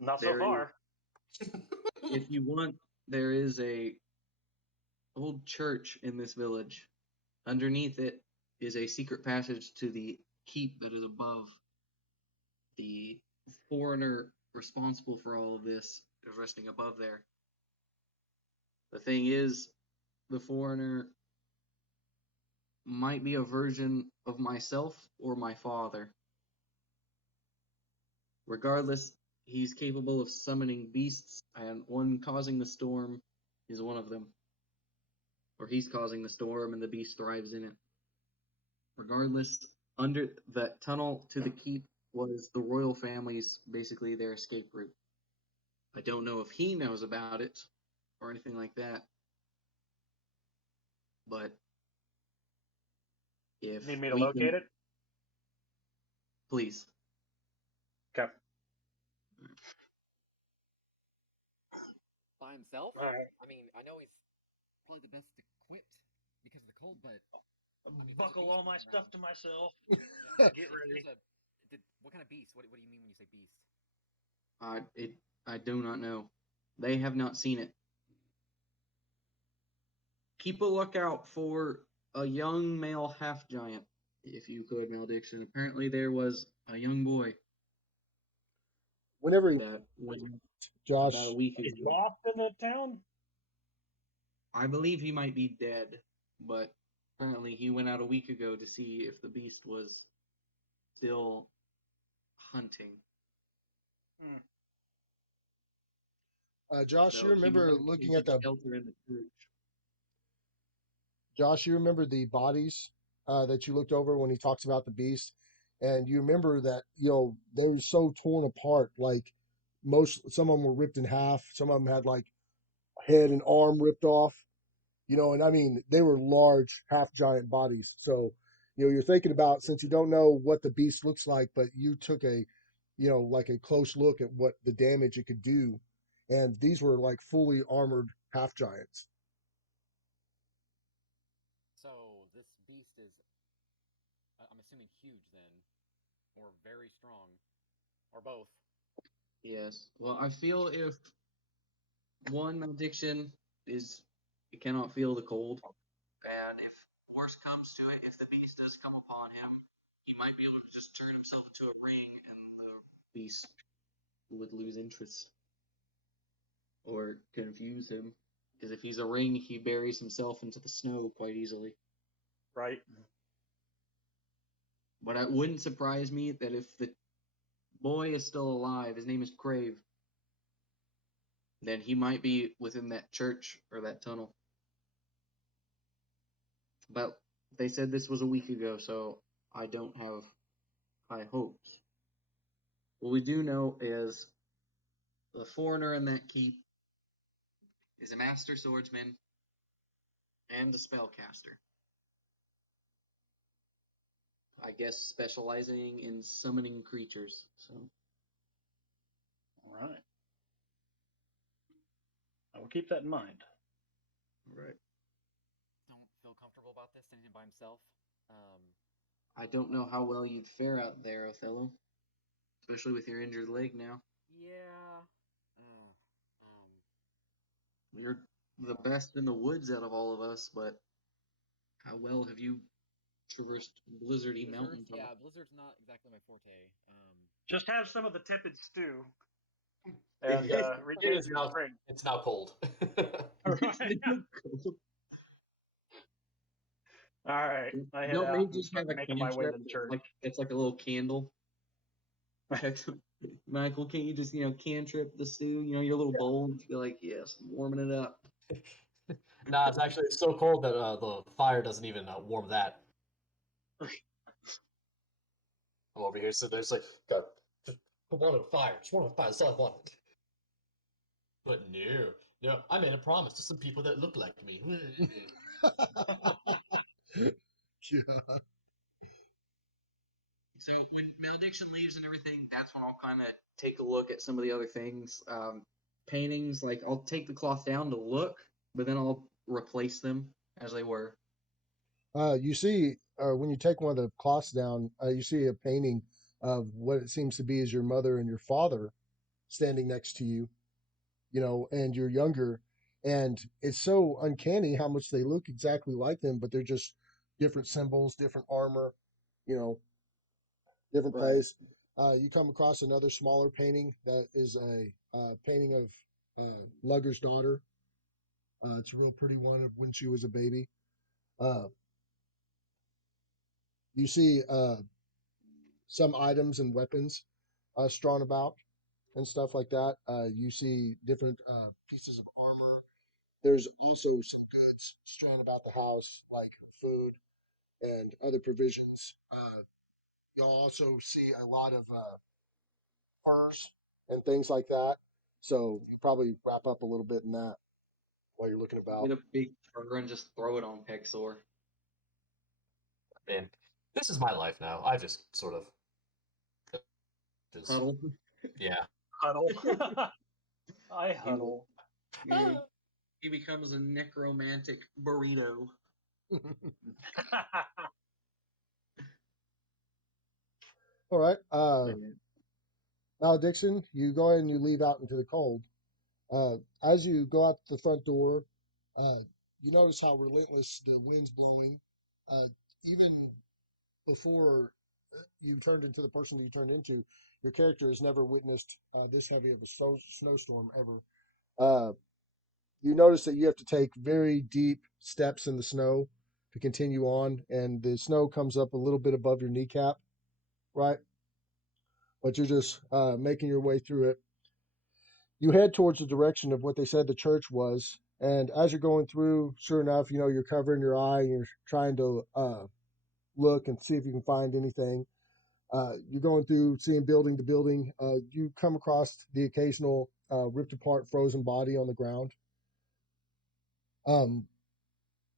Not so There far. If you want, there is a old church in this village. Underneath it is a secret passage to the keep that is above. The foreigner responsible for all of this is resting above there. The thing is, the foreigner might be a version of myself or my father. Regardless, he's capable of summoning beasts, and one causing the storm is one of them. Or he's causing the storm, and the beast thrives in it. Regardless, under that tunnel to the keep was the royal family's basically their escape route. I don't know if he knows about it or anything like that, but if Need me to we locate can, it? please. Okay. By himself? All right. I mean, I know he's probably the best equipped because of the cold, but I mean, Buckle all my stuff to myself. Yeah, Get ready. What kind of beast? What do you mean when you say beast? I do not know. They have not seen it. Keep a lookout for a young male half giant, if you could, Malediction. Apparently, there was a young boy Whenever that went about a Josh, week He's ago. lost in the town? I believe he might be dead, but apparently he went out a week ago to see if the beast was still hunting. Josh, you So he might remember have looking at taken the shelter in the church. Josh, you remember the bodies that you looked over when he talks about the beast, and you remember that they were so torn apart. Like some of them were ripped in half. Some of them had like head and arm ripped off. And I mean they were large, half giant bodies. So you're thinking about, since you don't know what the beast looks like, but you took like a close look at what the damage it could do, and these were like fully armored half giants. So this beast is, I'm assuming, huge then, or very strong, or both. Yes. Well, I feel if one addiction is he cannot feel the cold, and if worse comes to it, if the beast does come upon him, he might be able to just turn himself into a ring, and the beast would lose interest or confuse him. Because if he's a ring, he buries himself into the snow quite easily. Right. But it wouldn't surprise me that if the boy is still alive, his name is Crave, then he might be within that church or that tunnel. But they said this was a week ago, so I don't have high hopes. What we do know is the foreigner in that keep is a master swordsman and a spellcaster. I guess specializing in summoning creatures. So All right. I will keep that in mind. right. Don't feel comfortable about this sitting by himself. I don't know how well you'd fare out there, Othello. Especially with your injured leg now. Yeah. You're the best in the woods out of all of us, but how well have you traversed blizzardy mountaintop? Yeah, blizzard's not exactly my forte. Just have some of the tepid stew It, and regain is your now. strength. It's now cold. Right. All right. I head Don't out they and just start have a making my way to cantrip the church. it's like a little candle? Michael, can't you just cantrip the stew? Your little bowl, and be like, yes, I'm warming it up. Nah, it's actually so cold that the fire doesn't even warm that. I'm over here, so there's like, God, just one on fire, just one on fire. That's all I want. But no, I made a promise to some people that look like me. Yeah. So when Malediction leaves and everything, that's when I'll kind of take a look at some of the other things. Paintings, like I'll take the cloth down to look, but then I'll replace them as they were. You see, when you take one of the cloths down, you see a painting of what it seems to be is your mother and your father standing next to you, and you're younger. And it's so uncanny how much they look exactly like them, but they're just different symbols, different armor, you know. different Right. place. You come across another smaller painting that is a painting of Lugger's daughter. It's a real pretty one of when she was a baby. Uh, you see some items and weapons strewn about and stuff like that. You see different pieces of armor. There's also some goods strewn about the house, like food and other provisions. You'll also see a lot of furs and things like that. So probably wrap up a little bit in that while you're looking about. Get a big fur and just throw it on Pexor. Man, this is my life now. I just sort of just Huddle. yeah. Huddle. I huddle. He becomes a necromantic burrito. All right. Now, Dixon, you go ahead and you leave out into the cold. As you go out the front door, uh, you notice how relentless the wind's blowing. Uh, even before you turned into the person that you turned into, your character has never witnessed this heavy of a snowstorm ever. Uh, you notice that you have to take very deep steps in the snow to continue on, and the snow comes up a little bit above your kneecap, right? But you're just making your way through it. You head towards the direction of what they said the church was, and as you're going through, sure enough, you're covering your eye and you're trying to look and see if you can find anything. You're going through, seeing building to building. You come across the occasional ripped apart, frozen body on the ground. Um,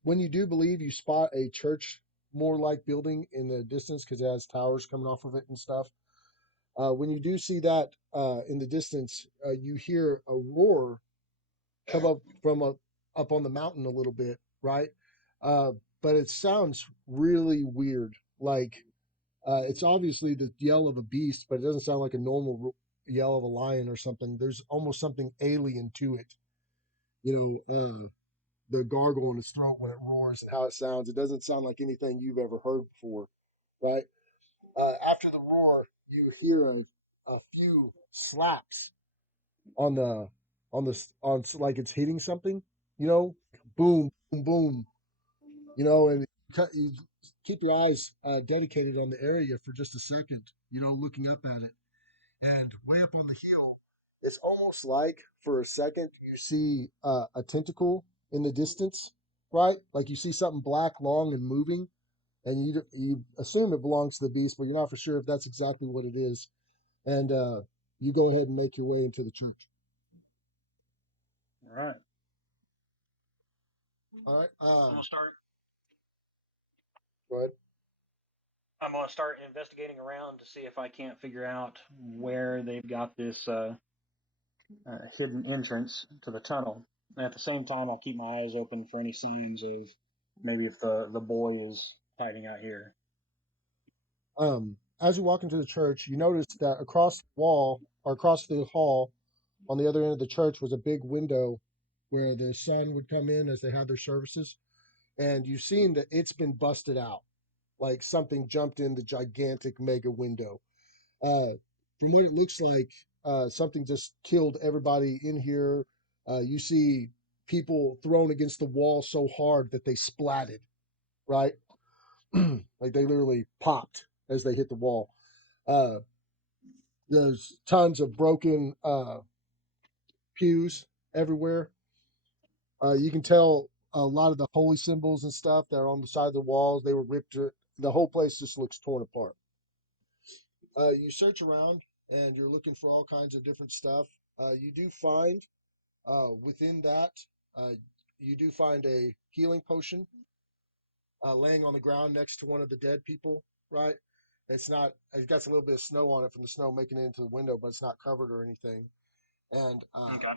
when you do believe you spot a church more like building in the distance because it has towers coming off of it and stuff. When you do see that in the distance, you hear a roar come up from up on the mountain a little bit, right? Uh, but it sounds really weird. Like it's obviously the yell of a beast, but it doesn't sound like a normal yell of a lion or something. There's almost something alien to it. The gargle in its throat when it roars and how it sounds. It doesn't sound like anything you've ever heard before, right? After the roar, you hear a few slaps on the like it's hitting something, boom, boom, boom, and you keep your eyes dedicated on the area for just a second, looking up at it, and way up on the hill, it's almost like for a second you see a tentacle in the distance, right? Like you see something black, long, and moving, and you assume it belongs to the beast, but you're not for sure if that's exactly what it is. And you go ahead and make your way into the church. All right. All right. I'm gonna start. Go ahead. I'm gonna start investigating around to see if I can't figure out where they've got this hidden entrance to the tunnel. And at the same time, I'll keep my eyes open for any signs of maybe if the boy is hiding out here. As you walk into the church, you notice that across the wall or across the hall on the other end of the church was a big window where the sun would come in as they had their services. And you've seen that it's been busted out, like something jumped in the gigantic mega window. Uh, from what it looks like, something just killed everybody in here. You see people thrown against the wall so hard that they splatted, right? Like they literally popped as they hit the wall. Uh, there's tons of broken pews everywhere. You can tell a lot of the holy symbols and stuff that are on the side of the walls, they were ripped. The whole place just looks torn apart. You search around and you're looking for all kinds of different stuff. You do find within that, uh, you do find a healing potion laying on the ground next to one of the dead people, right? It's not, it got a little bit of snow on it from the snow making it into the window, but it's not covered or anything. And, Okay.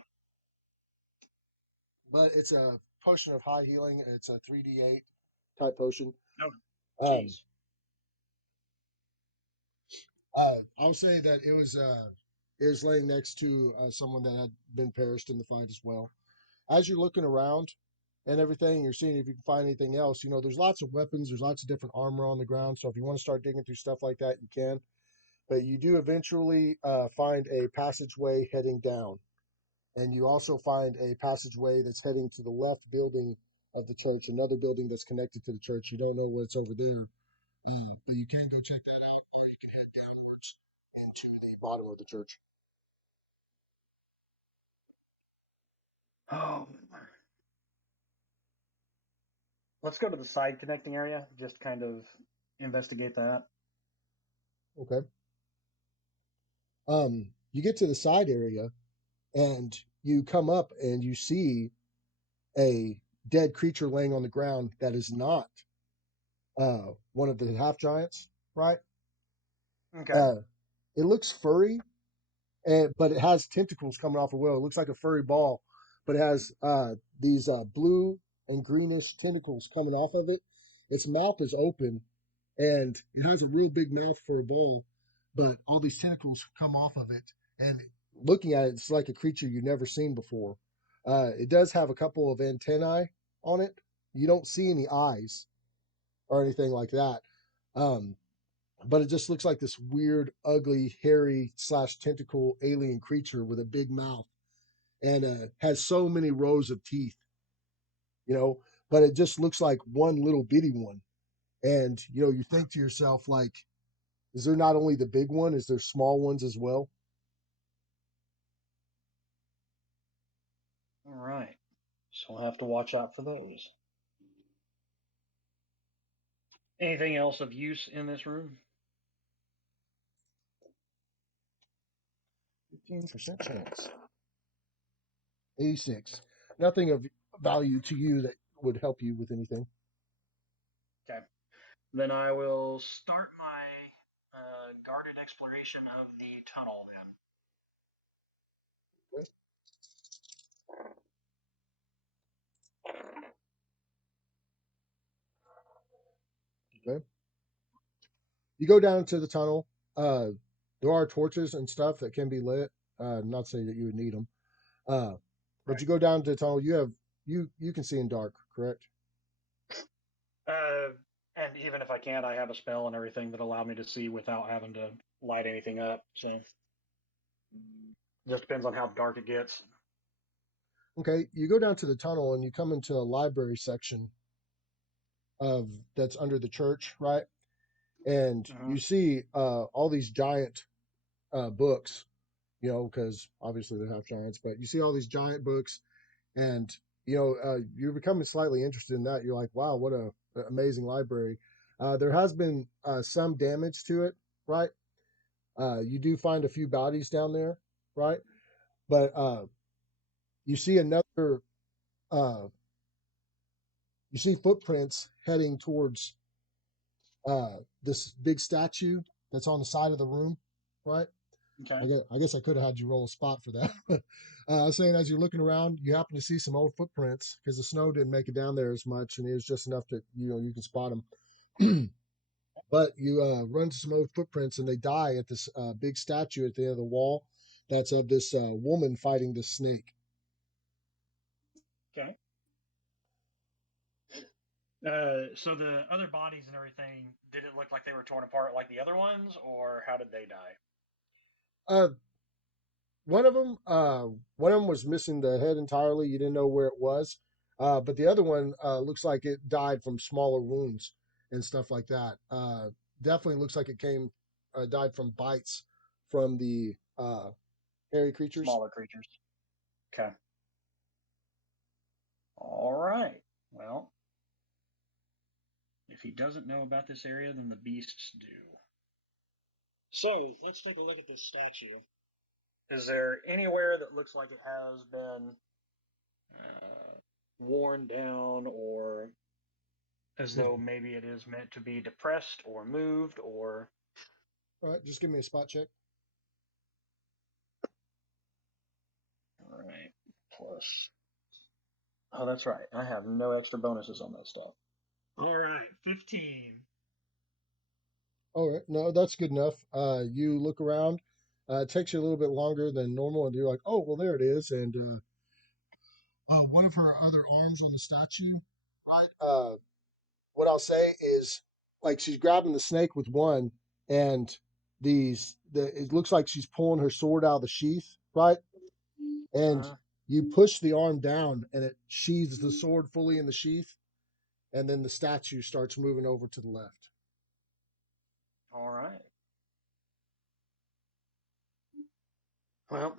but it's a potion of high healing. It's a 3d8 type potion. No. Um, Jeez. I'll say that it was laying next to someone that had been perished in the fight as well. As you're looking around and everything, you're seeing if you can find anything else. There's lots of weapons, there's lots of different armor on the ground. So if you want to start digging through stuff like that, you can. but you do eventually find a passageway heading down. And you also find a passageway that's heading to the left building of the church, another building that's connected to the church. You don't know what's over there, but you can go check that out, or you can head downwards into the bottom of the church. Oh, let's go to the side connecting area. Just kind of investigate that. Okay. You get to the side area, and you come up and you see a dead creature laying on the ground that is not one of the half giants, right? Okay. It looks furry, but it has tentacles coming off a wheel. It looks like a furry ball, but it has these blue and greenish tentacles coming off of it. Its mouth is open, and it has a real big mouth for a ball, but all these tentacles come off of it. And looking at it, it's like a creature you've never seen before. It does have a couple of antennae on it. You don't see any eyes or anything like that. Um, but it just looks like this weird, ugly, hairy slash tentacle alien creature with a big mouth and has so many rows of teeth, you know. But it just looks like one little bitty one, and you think to yourself like, is there not only the big one? Is there small ones as well? All right. So we'll have to watch out for those. Anything else of use in this room? 15% chance. 86. Nothing of value to you that would help you with anything. Okay. Then I will start my guarded exploration of the tunnel Okay. You go down to the tunnel. Uh, there are torches and stuff that can be lit. Not saying that you would need them. Uh, but Right. you go down to the tunnel. You can see in dark, correct? And even if I can't, I have a spell and everything that allow me to see without having to light anything up. So just depends on how dark it gets. Okay. You go down to the tunnel and you come into a library section of that's under the church, right? And Mm-hmm. you see all these giant books, because obviously they're half giants, but you see all these giant books, and you're becoming slightly interested in that. You're like, wow, what a amazing library. There has been some damage to it, right? You do find a few bodies down there, right? But you see another, uh, you see footprints heading towards this big statue that's on the side of the room, right? Okay. I guess I could have had you roll a spot for that. I was saying, as you're looking around, you happen to see some old footprints because the snow didn't make it down there as much, and it was just enough that you can spot them. But you run into some old footprints, and they die at this big statue at the end of the wall. That's of this woman fighting this snake. Okay. So the other bodies and everything, did it look like they were torn apart like the other ones, or how did they die? Uh, one of them, was missing the head entirely. You didn't know where it was. But the other one looks like it died from smaller wounds and stuff like that. Definitely looks like it died from bites from the hairy creatures. Smaller creatures. Okay. All right. Well, if he doesn't know about this area, then the beasts do. So let's take a look at this statue. Is there anywhere that looks like it has been worn down, or as though maybe it is meant to be depressed or moved, or All right, just give me a spot check. all right, plus. Oh, that's right. I have no extra bonuses on that stuff. All right, 15. All right, no, that's good enough. You look around. It takes you a little bit longer than normal, and you're like, oh, well, there it is. And one of her other arms on the statue, right? What I'll say is, like, she's grabbing the snake with one, and it looks like she's pulling her sword out of the sheath, right? And you push the arm down, and it sheathes the sword fully in the sheath, and then the statue starts moving over to the left. All right. Well,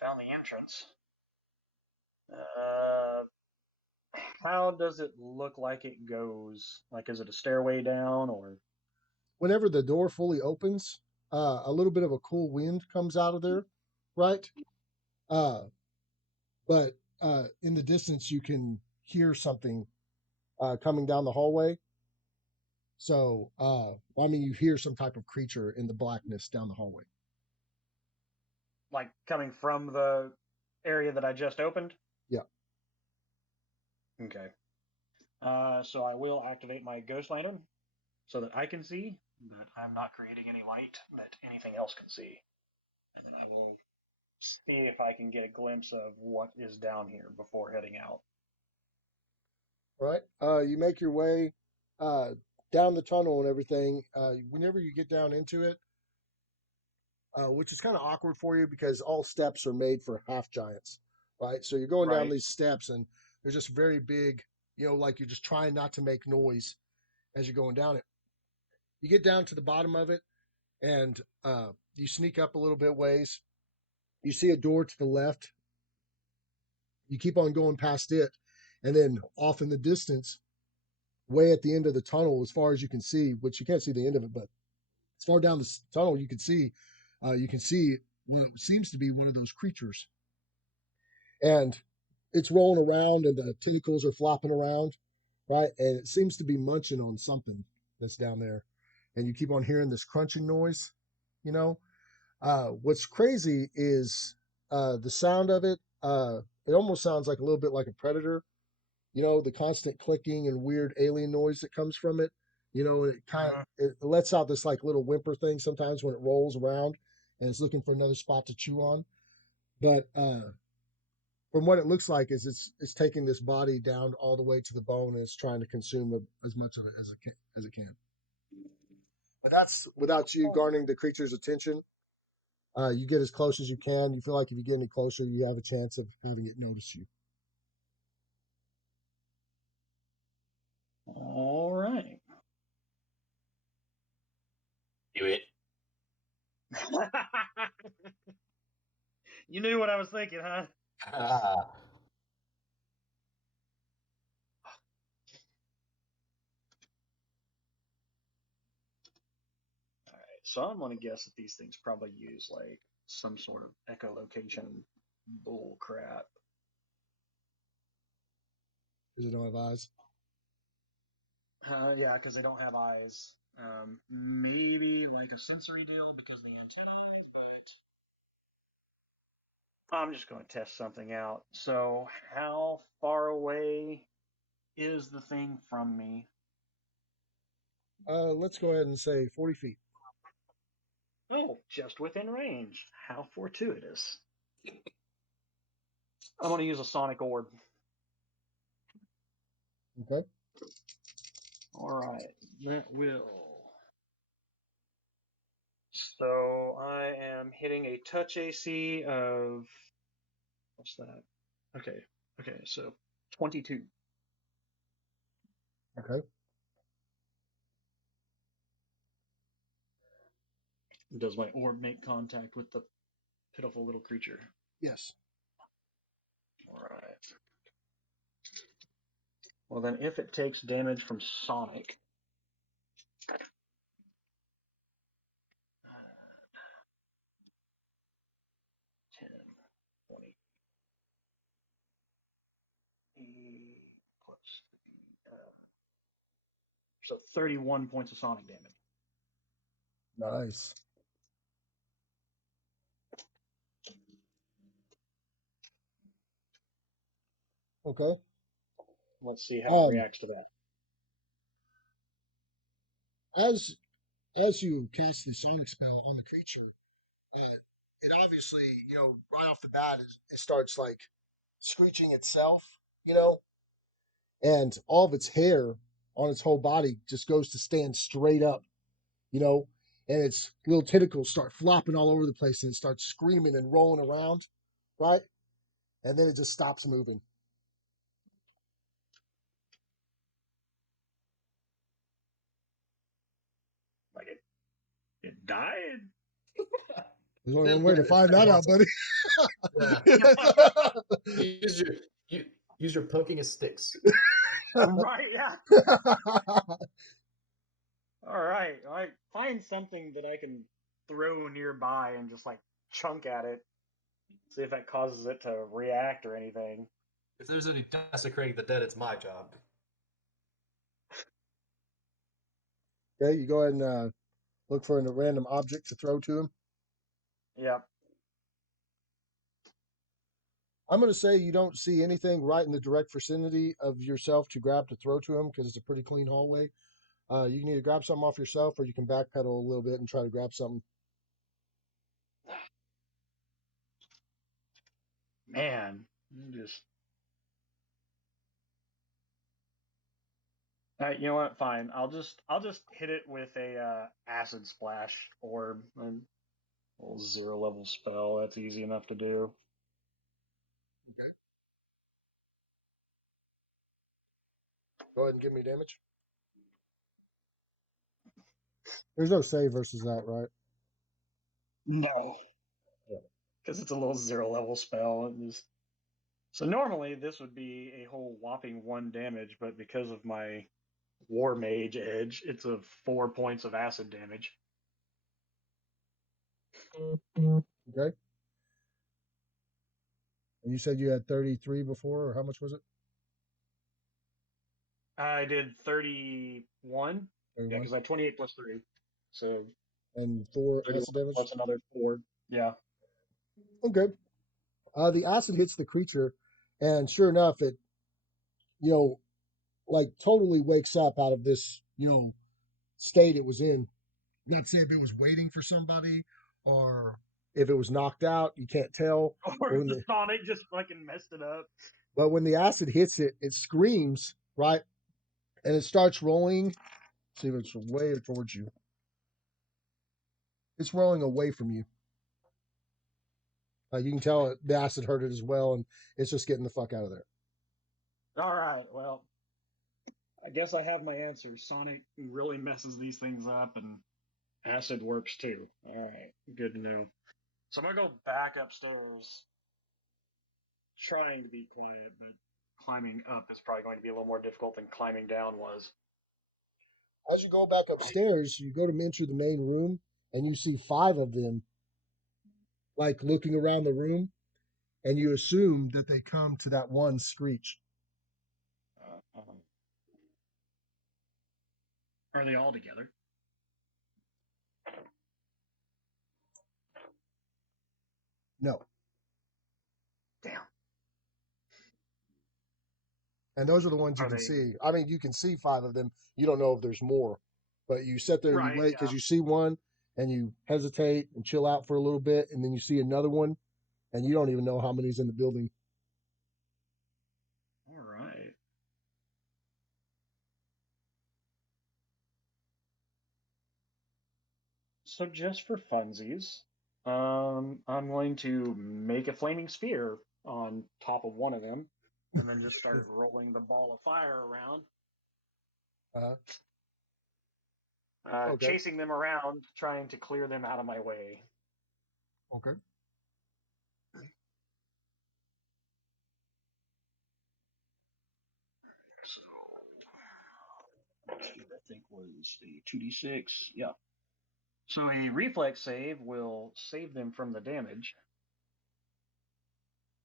found the entrance. How does it look like it goes? Like, is it a stairway down or? Whenever the door fully opens, a little bit of a cool wind comes out of there, right? Uh, but in the distance, you can hear something coming down the hallway. So, I mean, you hear some type of creature in the blackness down the hallway. Like coming from the area that I just opened? Yeah. Okay. So I will activate my ghost lantern so that I can see, but I'm not creating any light that anything else can see. And then I will see if I can get a glimpse of what is down here before heading out. Right. You make your way down the tunnel and everything. Whenever you get down into it, which is kind of awkward for you because all steps are made for half giants, right? So you're going down Right. these steps and they're just very big, like you're just trying not to make noise as you're going down it. You get down to the bottom of it and you sneak up a little bit ways. You see a door to the left. You keep on going past it. And then off in the distance, way at the end of the tunnel, as far as you can see, which you can't see the end of it, but as far down the tunnel you can see what seems to be one of those creatures. And it's rolling around and the tentacles are flopping around, right? And it seems to be munching on something that's down there. And you keep on hearing this crunching noise, you know. What's crazy is the sound of it. It almost sounds like a little bit like a predator, the constant clicking and weird alien noise that comes from it. It lets out this like little whimper thing sometimes when it rolls around and it's looking for another spot to chew on. But from what it looks like is it's taking this body down all the way to the bone and it's trying to consume as much of it as it can. But that's without you garnering the creature's attention. You get as close as you can. You feel like if you get any closer, you have a chance of having it notice you. All right. Do it. You knew what I was thinking, huh? Ah. All right. So I'm going to guess that these things probably use like some sort of echolocation bull crap. Because it don't have eyes. Yeah, because they don't have eyes. Maybe like a sensory deal because of the antennae, but I'm just going to test something out. So, how far away is the thing from me? Let's go ahead and say 40 feet. Oh, just within range. How fortuitous. I'm going to use a sonic orb. Okay. All right, that will. So I am hitting a touch AC of. What's that? Okay, so 22. Okay. Does my orb make contact with the pitiful little creature? Yes. All right. Well, then, if it takes damage from Sonic, 10, 20, plus, so 31 points of Sonic damage. Nice. Okay. Let's see how it Um, reacts to that. as you cast the sonic spell on the creature, uh, it obviously, right off the bat, it starts like screeching itself, you know, and all of its hair on its whole body just goes to stand straight up, you know, and its little tentacles start flopping all over the place, and it starts screaming and rolling around, right? And then it just stops moving. Like it died. There's only one way to find that out, buddy. use your poking of sticks. Right, yeah. All right. Find something that I can throw nearby and just like chunk at it. See if that causes it to react or anything. If there's any desecrating the dead, it's my job. Okay, you go ahead and look for a random object to throw to him. Yep. I'm going to say you don't see anything right in the direct vicinity of yourself to grab to throw to him because it's a pretty clean hallway. You can either grab something off yourself or you can backpedal a little bit and try to grab something. Man, just. You know what? Fine. I'll just hit it with a acid splash orb, a little 0 level spell. That's easy enough to do. Okay. Go ahead and give me damage. There's no save versus that, right? No. Because it's a little 0 level spell. And just... So normally this would be a whole whopping 1 damage, but because of my War Mage edge, it's a 4 points of acid damage. Okay. And you said you had 33 before, or how much was it? I did 31. 31? Yeah, because I had 28 plus 3. So. And 4 acid damage? Plus another 4. Yeah. Okay. The acid hits the creature, and sure enough, it, like totally wakes up out of this, state it was in. Not saying if it was waiting for somebody or if it was knocked out, you can't tell. Or if the Sonic just fucking messed it up. But when the acid hits it, it screams, right? And it starts rolling. See if it's way towards you. It's rolling away from you. You can tell the acid hurt it as well, and it's just getting the fuck out of there. All right, well, I guess I have my answer. Sonic really messes these things up, and acid works too. All right, good to know. So I'm gonna go back upstairs, trying to be quiet, but climbing up is probably going to be a little more difficult than climbing down was. As you go back upstairs, you go to enter the main room, and you see 5 of them, like looking around the room, and you assume that they come to that one screech. Are they all together? No. Damn. And those are the ones you can see. I mean, you can see 5 of them. You don't know if there's more. But you sit there and you wait because you see one and you hesitate and chill out for a little bit. And then you see another one and you don't even know how many's in the building. All right. So just for funsies, I'm going to make a flaming sphere on top of one of them, and then just start rolling the ball of fire around. Okay. Chasing them around, trying to clear them out of my way. Okay. So, I think was the 2d6. Yeah. So a reflex save will save them from the damage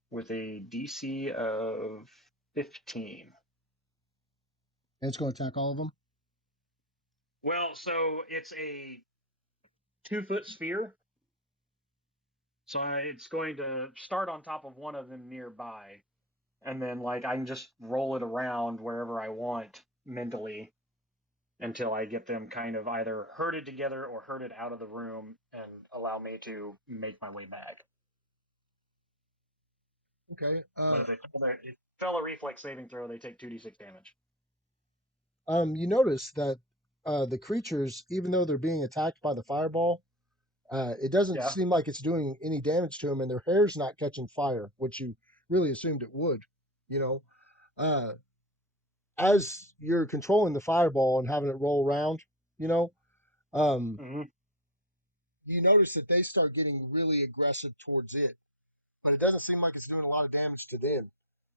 with a DC of 15. And it's going to attack all of them? Well, so it's a 2-foot sphere. So it's going to start on top of one of them nearby. And then, like, I can just roll it around wherever I want mentally until I get them kind of either herded together or herded out of the room and allow me to make my way back. Okay. But if they fail a reflex saving throw, they take 2d6 damage. You notice that the creatures, even though they're being attacked by the fireball, it doesn't Yeah. seem like it's doing any damage to them, and their hair's not catching fire, which you really assumed it would. You know, uh, as you're controlling the fireball and having it roll around, you know, um, Mm-hmm. you notice that they start getting really aggressive towards it, but it doesn't seem like it's doing a lot of damage to them.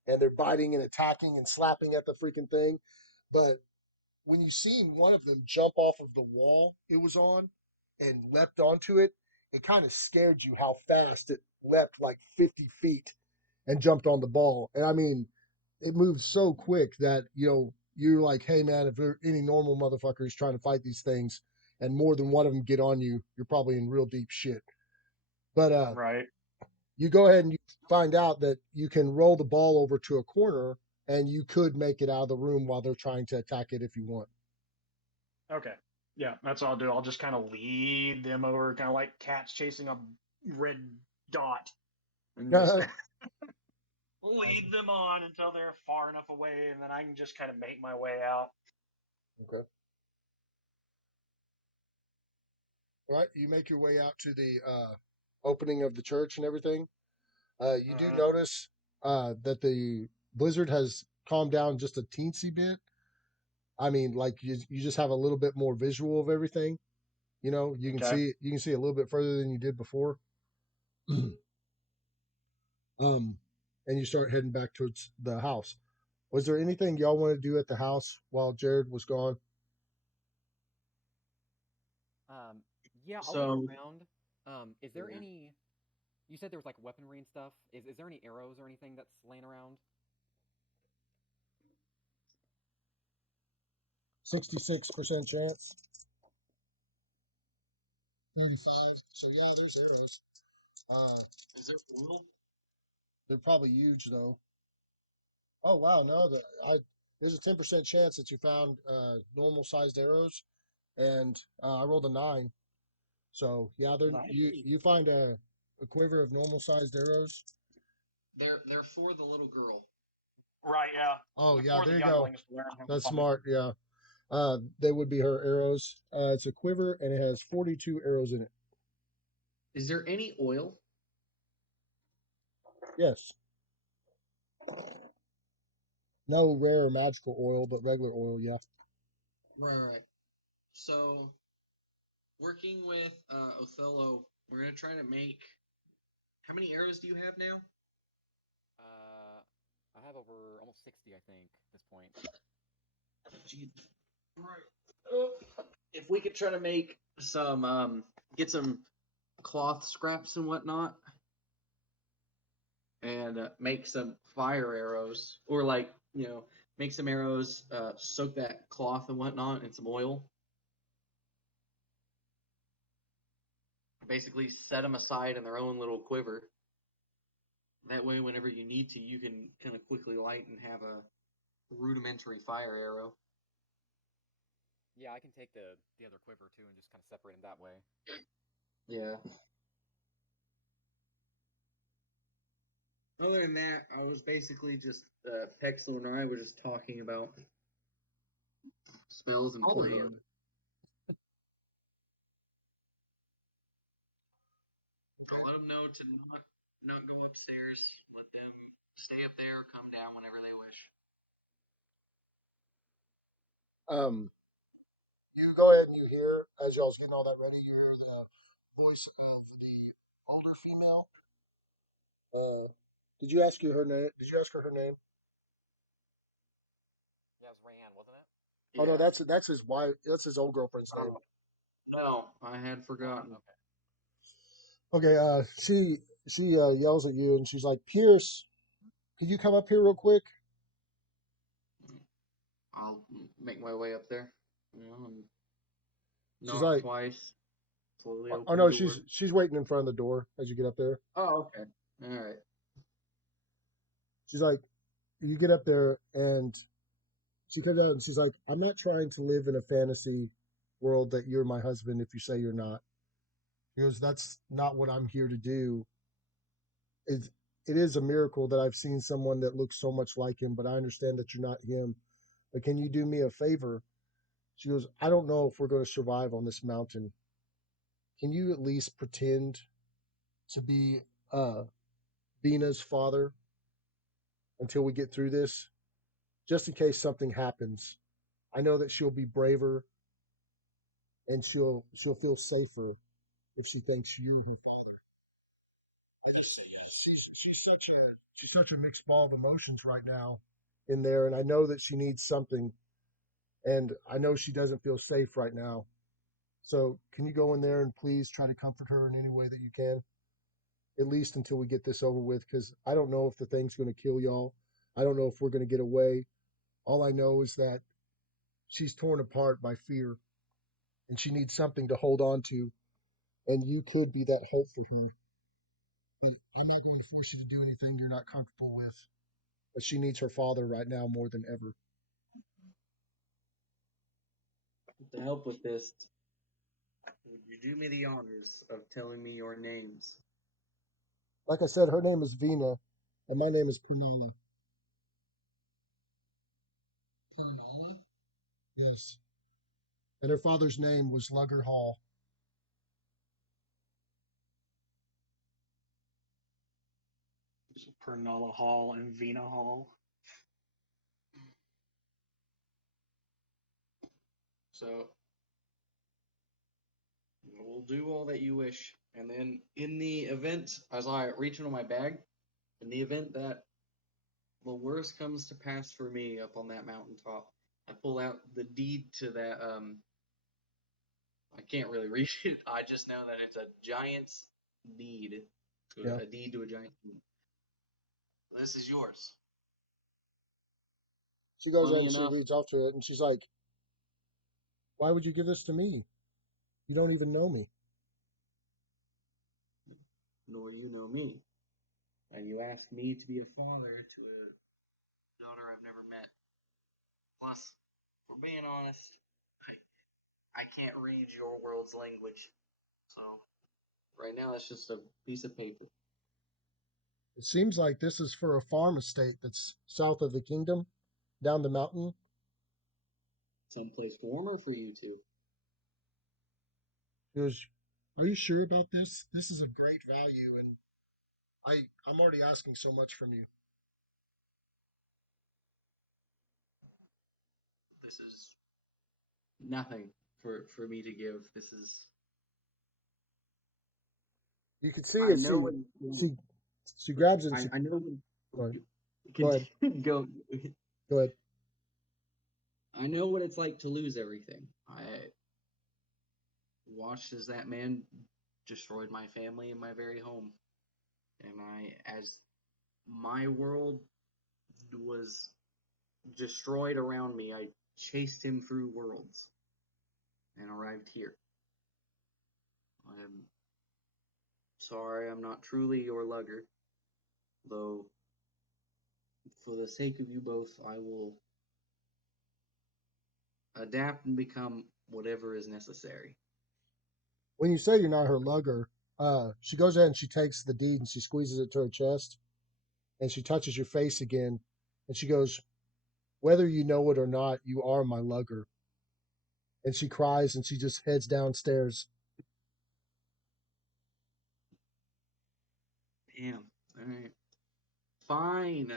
And they're biting and attacking and slapping at the freaking thing. But when you seen one of them jump off of the wall it was on and leapt onto it, it kind of scared you how fast it leapt like 50 feet and jumped on the ball. And I mean, it moved so quick that, you're like, hey man, if there any normal motherfuckers trying to fight these things and more than one of them get on you, you're probably in real deep shit. But Right. you go ahead and you find out that you can roll the ball over to a corner and you could make it out of the room while they're trying to attack it if you want. Okay. Yeah, that's what I'll do. I'll just kind of lead them over, kind of like cats chasing a red dot, and just lead them on until they're far enough away, and then I can just kind of make my way out. Okay. All right. You make your way out to the opening of the church and everything. You do notice that the blizzard has calmed down just a teensy bit. I mean, like you just have a little bit more visual of everything. Okay. You can see a little bit further than you did before. um, and you start heading back towards the house. Was there anything y'all want to do at the house while Jared was gone? Um, yeah, I'll So, look around. Is there any? You said there was like weaponry and stuff. Is there any arrows or anything that's laying around? 66% chance. 35. So yeah, there's arrows. Uh, Is there oil? they're probably huge though. Oh wow, no, there's a 10% chance that you found normal sized arrows, and I rolled a 9. So yeah, nice. you find a quiver of normal sized arrows. They're for the little girl. Right, yeah. Oh yeah, Before the there you go. younglings learn how to That's fight. smart. Yeah, they would be her arrows. It's a quiver and it has 42 arrows in it. Is there any oil? Yes, no rare magical oil, but regular oil. Yeah. Right. So, working with Othello, we're gonna try to make. How many arrows do you have now? I have over almost 60, I think, at this point. Gee, right. If we could try to make get some cloth scraps and whatnot, and make some fire arrows, or like make some arrows, soak that cloth and whatnot in some oil. Basically, set them aside in their own little quiver. That way, whenever you need to, you can kind of quickly light and have a rudimentary fire arrow. Yeah, I can take the other quiver too and just kind of separate them that way. Yeah. Other than that, I was basically just Pexel and I were just talking about spells and plans. I'll let them know to not go upstairs. Let them stay up there, come down whenever they wish. You go ahead and you hear, as y'all's getting all that ready, you hear the voice of the older female. Did you ask her name? Did you ask her name? Yeah, it was Rayanne, wasn't it? Oh no, Yeah. that's his wife. That's his old girlfriend's name. No, I had forgotten. Okay. Okay. She yells at you and she's like, Pierce, can you come up here real quick? I'll make my way up there. And She's knock like, twice. Slowly oh open the no, door. she's waiting in front of the door as you get up there. Oh, okay. All right. She's like, you get up there and she comes out and she's like, I'm not trying to live in a fantasy world that you're my husband if you say you're not. He goes, that's not what I'm here to do. It, it is a miracle that I've seen someone that looks so much like him, but I understand that you're not him. But can you do me a favor? She goes, I don't know if we're going to survive on this mountain. Can you at least pretend to be uh, Vina's father until we get through this, just in case something happens? I know that she'll be braver and she'll feel safer if she thinks you're her father. She's such a mixed ball of emotions right now in there, and I know that she needs something, and I know she doesn't feel safe right now. So can you go in there and please try to comfort her in any way that you can, at least until we get this over with? Because I don't know if the thing's going to kill y'all. I don't know if we're going to get away. All I know is that she's torn apart by fear, and she needs something to hold on to. And you could be that hope for her. But I'm not going to force you to do anything you're not comfortable with. But she needs her father right now more than ever. To help with this, would you do me the honors of telling me your names? Like I said, her name is Vina, and my name is Purnala. Pernala? Yes. And her father's name was Lugger Hall. Pernala Hall and Vina Hall. So, we'll do all that you wish. And then, in the event, as I reach into my bag, in the event that the worst comes to pass for me up on that mountaintop, I pull out the deed to that. I can't really read it. I just know that it's a giant's deed. Yeah. A deed to a giant. This is yours. She goes in Funny and she enough, reads off to it, and she's like, why would you give this to me? You don't even know me. nor you know me. And you asked me to be a father to a daughter I've never met. Plus, for being honest, I can't read your world's language. So, right now it's just a piece of paper. It seems like this is for a farm estate that's south of the kingdom, down the mountain. Someplace warmer for you two. She goes, are you sure about this? This is of great value, and I'm already asking so much from you. This is nothing for me to give. This is. You can see I as know what. she, she grabs it and she, I know. go ahead. Go ahead. Continue, go. Go ahead. I know what it's like to lose everything. I watched as that man destroyed my family and my very home. And as my world was destroyed around me, I chased him through worlds and arrived here. I'm sorry I'm not truly your lugger, though for the sake of you both, I will adapt and become whatever is necessary. When you say you're not her lugger, she goes ahead and she takes the deed and she squeezes it to her chest and she touches your face again and she goes, whether you know it or not, you are my lugger. And she cries and she just heads downstairs. Damn. All right. Fine.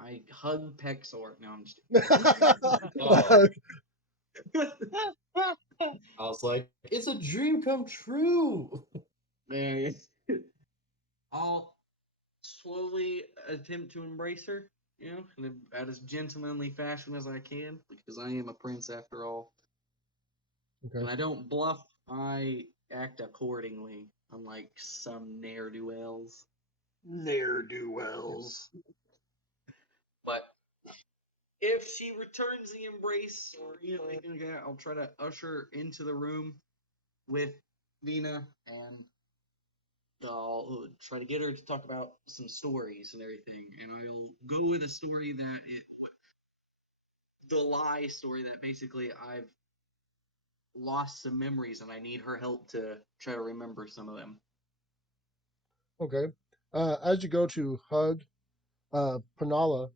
I hug Pexor. No, I'm just Oh, I was like, it's a dream come true. kidding. I'll slowly attempt to embrace her, you know, in as gentlemanly fashion as I can, because I am a prince after all. Okay. And I don't bluff, I act accordingly, unlike some ne'er-do-wells. Ne'er-do-wells. But if she returns the embrace or anything like that, I'll try to usher into the room with Vina, and I'll try to get her to talk about some stories and everything. And I'll go with a story the lie story that basically I've lost some memories and I need her help to try to remember some of them. Okay. As you go to hug Pranala,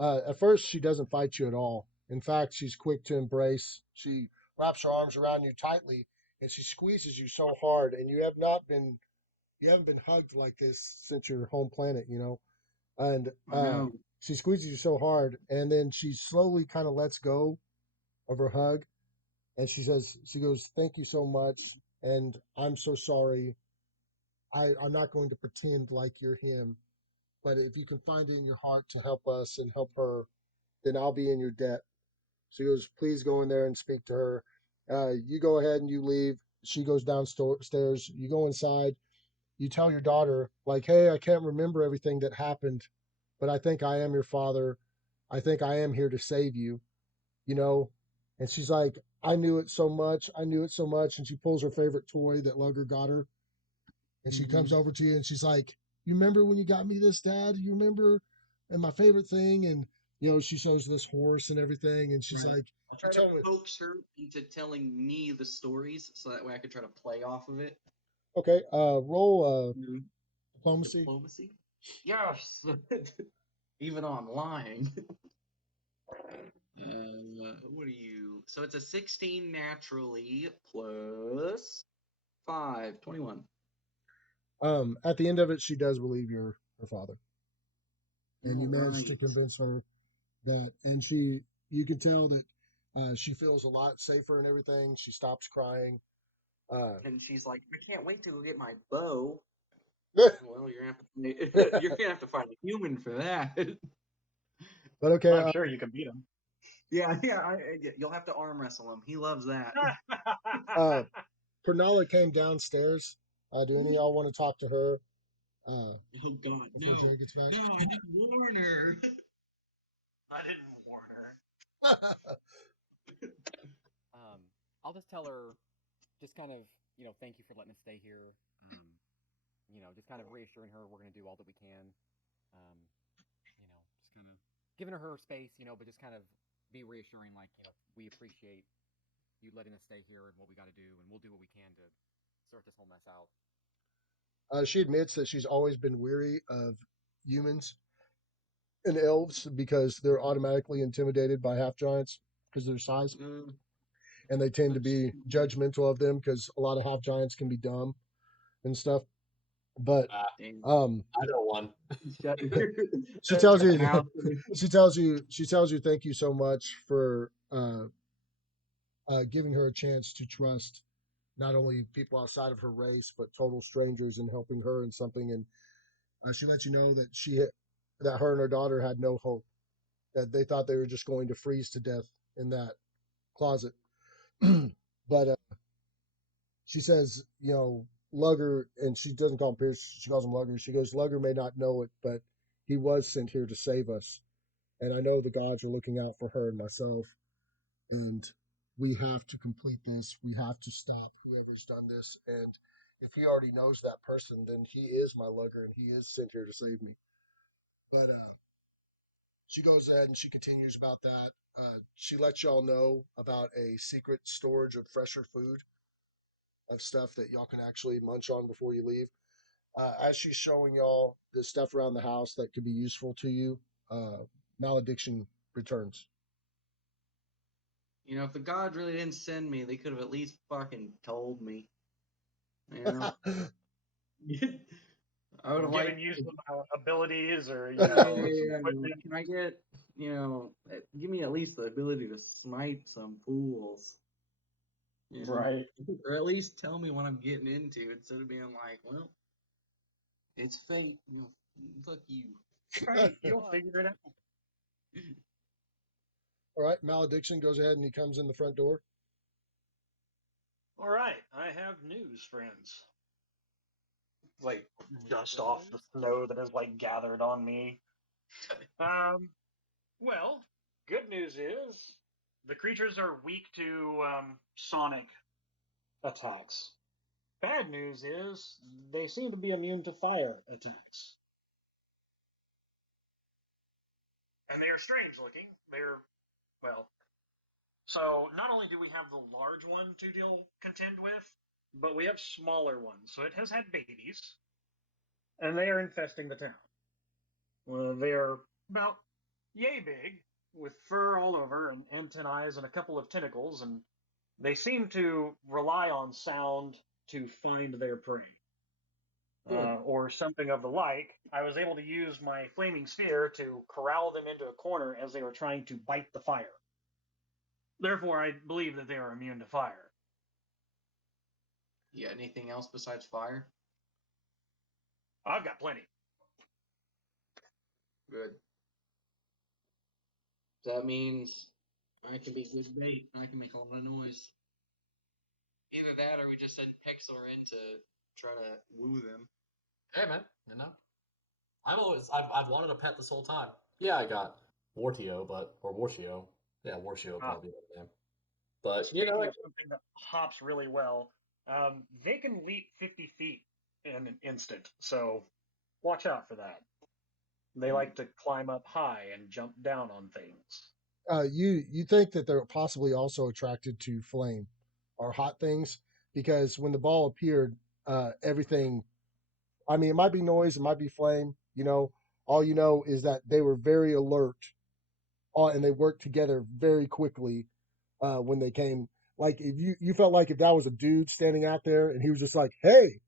at first she doesn't fight you at all. In fact, she's quick to embrace. She wraps her arms around you tightly, and she squeezes you so hard. And you haven't been hugged like this since your home planet, you know. And I know. she squeezes you so hard, and then she slowly kind of lets go of her hug, and she goes, "Thank you so much, and I'm so sorry. I'm not going to pretend like you're him, but if you can find it in your heart to help us and help her, then I'll be in your debt." She goes, "Please go in there and speak to her. You go ahead and you leave." She goes downstairs. You go inside. You tell your daughter, like, "Hey, I can't remember everything that happened, but I think I am your father. I think I am here to save you, you know?" And she's like, "I knew it so much. I knew it so much." And she pulls her favorite toy that Lugger got her. And she comes over to you and she's like, "You remember when you got me this, Dad? You remember?" And my favorite thing. And, she shows this horse and everything. And she's Right. like, I try to coax her into telling me the stories so that way I could try to play off of it. "Okay, roll diplomacy." Diplomacy? Yes! Even on lying. What are you? So it's a 16 naturally plus 5, 21. At the end of it, she does believe you're her father. And you All manage to right. convince her that, and you can tell that she feels a lot safer and everything. She stops crying. And she's like, I can't wait to go get my bow. but Well, you're gonna have to find a human for that. okay, I'm sure you can beat him. Yeah, you'll have to arm wrestle him. He loves that. Pernala came downstairs. Do any of y'all want to talk to her Oh God, before Jerry gets back? no! I didn't warn her. I didn't warn her. I'll just tell her, just kind of, thank you for letting us stay here. Just kind of reassuring her we're going to do all that we can. Just kind of giving her space, but just kind of be reassuring, like, we appreciate you letting us stay here and what we got to do, and we'll do what we can to sort this whole mess out. She admits that she's always been weary of humans and elves because they're automatically intimidated by half giants because of their size, and they tend to be judgmental of them because a lot of half giants can be dumb and stuff. But I know one. she tells you she tells you thank you so much for giving her a chance to trust not only people outside of her race but total strangers and helping her in something. And she lets you know that that her and her daughter had no hope, that they thought they were just going to freeze to death in that closet. But she says, Lugger, and she doesn't call him Pierce, she calls him Lugger. She goes, Lugger may not know it, but he was sent here to save us. And I know the gods are looking out for her and myself. And we have to complete this. We have to stop whoever's done this. And if he already knows that person, then he is my Lugger and he is sent here to save me. But she goes ahead and she continues about that. She lets y'all know about a secret storage of fresher food, of stuff that y'all can actually munch on before you leave. As she's showing y'all the stuff around the house that could be useful to you, malediction returns. If the gods really didn't send me, they could have at least fucking told me. You know, I would have Giving liked. you some abilities or, Yeah. equipment. Can I get, give me at least the ability to smite some fools? Right. Or at least tell me what I'm getting into instead of being like, well, it's fate. Fuck you. Right. You'll figure it out. All right, malediction goes ahead and he comes in the front door. All right. I have news, friends. Like dust off the snow that has gathered on me. Well, good news is the creatures are weak to sonic attacks. Bad news is they seem to be immune to fire attacks. And they are strange looking. Well, so not only do we have the large one to contend with, but we have smaller ones. So it has had babies, and they are infesting the town. They are about yay big, with fur all over and 10 eyes and a couple of tentacles, and they seem to rely on sound to find their prey. Or something of the like. I was able to use my flaming sphere to corral them into a corner as they were trying to bite the fire. Therefore, I believe that they are immune to fire. Yeah, anything else besides fire? I've got plenty. Good. That means I can be good bait. I can make a lot of noise. Either that or we just send Pexor in to try to woo them. Hey man, you know, I've wanted a pet this whole time. Yeah, I got Wartio, or Wartio. Yeah, Wartio would probably be the name. But you know, Speaking of something that hops really well, they can leap 50 feet in an instant, so watch out for that. They like to climb up high and jump down on things. You think that they're possibly also attracted to flame or hot things because when the ball appeared, everything. I mean, it might be noise, it might be flame. All you know is that they were very alert, and they worked together very quickly when they came. Like if you felt like if that was a dude standing out there and he was just like, "Hey,"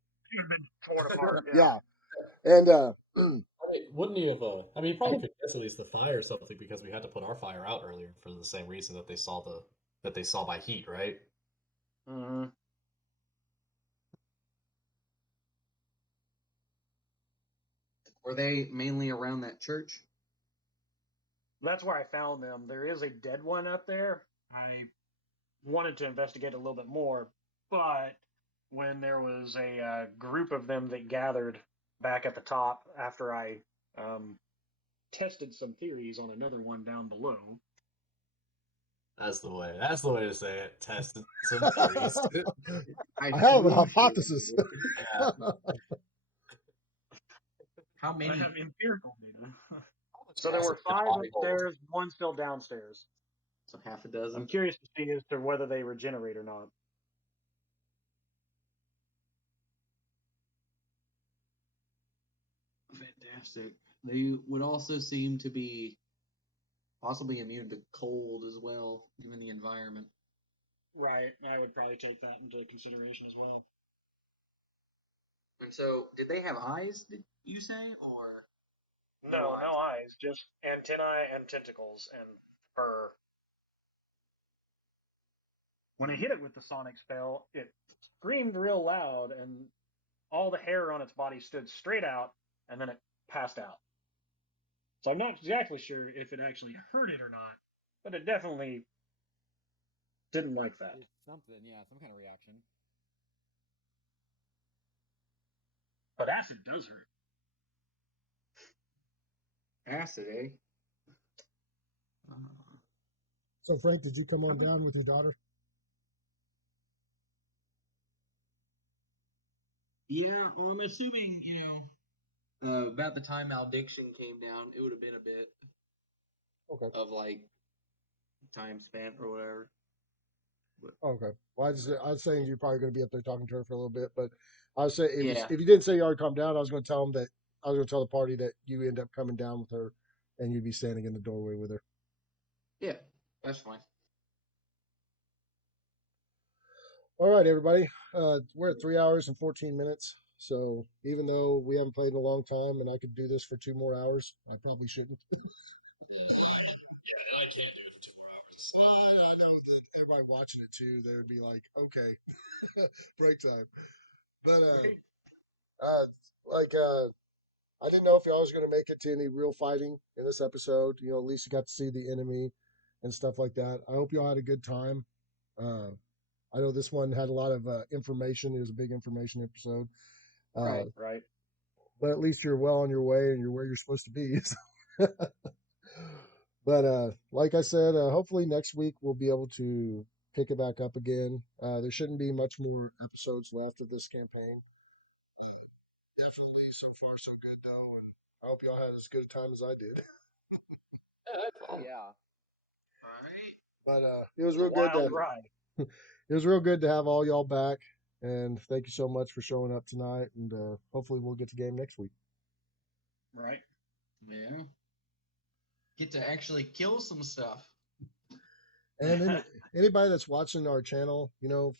Torn apart, yeah, and wouldn't he have? I mean, he probably could guess at least the fire or something because we had to put our fire out earlier for the same reason that they saw by heat, right? Mm-hmm. Were they mainly around that church? That's where I found them. There is a dead one up there. I wanted to investigate a little bit more, but when there was a group of them that gathered back at the top after I tested some theories on another one down below. That's the way. That's the way to say it. Test some theories. I have a hypothesis. Yeah. How I many? have empirical data. So there were 5 upstairs, 1 still downstairs. So half a dozen. I'm curious to see as to whether they regenerate or not. Fantastic. They would also seem to be possibly immune to cold as well, given the environment. Right. I would probably take that into consideration as well. And so, did they have eyes, did you say? Or No eyes, just antennae and tentacles and fur. When I hit it with the sonic spell, it screamed real loud, and all the hair on its body stood straight out, and then it passed out. So I'm not exactly sure if it actually hurt it or not, but it definitely didn't like that. It's something, yeah, some kind of reaction. But acid does hurt. acid, eh? So, Frank, did you come on down with your daughter? Yeah, I'm assuming, about the time malediction came down, it would have been a bit of like time spent or whatever. Okay. Well, I was saying you're probably going to be up there talking to her for a little bit, but I was saying Yeah. if you didn't say you already calmed down, I was going to tell the party that you end up coming down with her, and you'd be standing in the doorway with her. Yeah, that's fine. All right, everybody. We're at 3 hours and 14 minutes. So even though we haven't played in a long time, and I could do this for 2 more hours, I probably shouldn't. Yeah, and I can't do it for 2 more hours. Well, I know that everybody watching it too, they would be like, okay, break time. But I didn't know if y'all was going to make it to any real fighting in this episode. At least you got to see the enemy and stuff like that. I hope y'all had a good time. I know this one had a lot of information. It was a big information episode. Right. But at least you're well on your way and you're where you're supposed to be. But like I said, hopefully next week we'll be able to pick it back up again. There shouldn't be much more episodes left of this campaign. Definitely so far so good though, and I hope y'all had as good a time as I did. Yeah. But it was real good Wild ride. it was real good to have all y'all back, and thank you so much for showing up tonight, and hopefully we'll get to game next week. Right. Yeah. get to actually kill some stuff. And anybody that's watching our channel,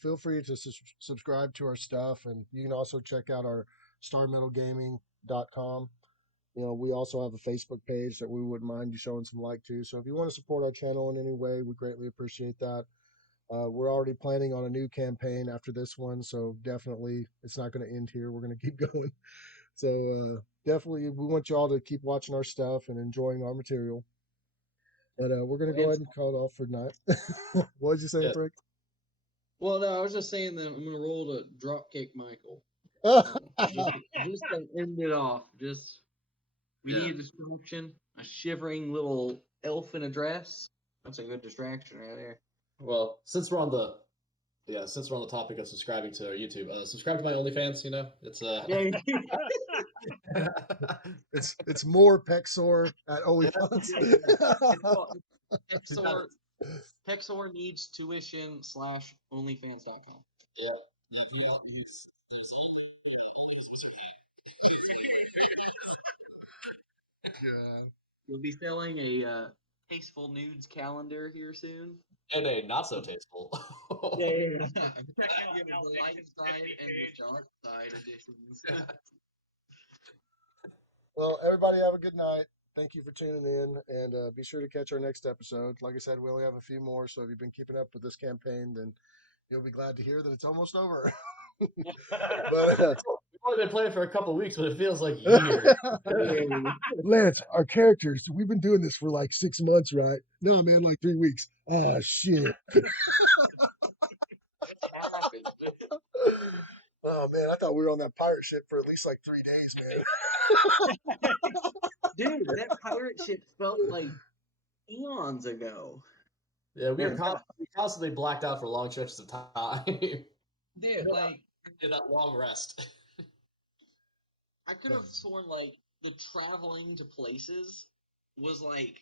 feel free to subscribe to our stuff, and you can also check out our starmetalgaming.com. We also have a Facebook page that we wouldn't mind you showing some like to. So if you want to support our channel in any way, we greatly appreciate that. We're already planning on a new campaign after this one, so definitely it's not going to end here. We're going to keep going. So definitely, we want you all to keep watching our stuff and enjoying our material. But we're going to go ahead and call it off for tonight. What did you say, Frick? Well, no, I was just saying that I'm going to roll to Dropkick Michael. Just to end it off. We need a distraction. A shivering little elf in a dress. That's a good distraction right there. Well, since we're on the topic of subscribing to our YouTube, subscribe to my OnlyFans. It's more Pexor at OnlyFans. Pexor needs tuition /OnlyFans.com. Yeah. We'll be selling a tasteful nudes calendar here soon. And a not so tasteful. Yeah. Check out The Al light Dixon's side Etsy and the page. dark side editions. Well, everybody have a good night. Thank you for tuning in, and be sure to catch our next episode. Like I said, we only have a few more, so if you've been keeping up with this campaign, then you'll be glad to hear that it's almost over. But we've only been playing for a couple weeks, but it feels like years. Lance, our characters, we've been doing this for like 6 months, right? No, man, like 3 weeks. Oh, shit. Oh, man, I thought we were on that pirate ship for at least like 3 days, man. Dude, that pirate ship felt like eons ago. Yeah, we constantly blacked out for long stretches of time. Dude, like, did that long rest. I could have sworn, like, the traveling to places was, like,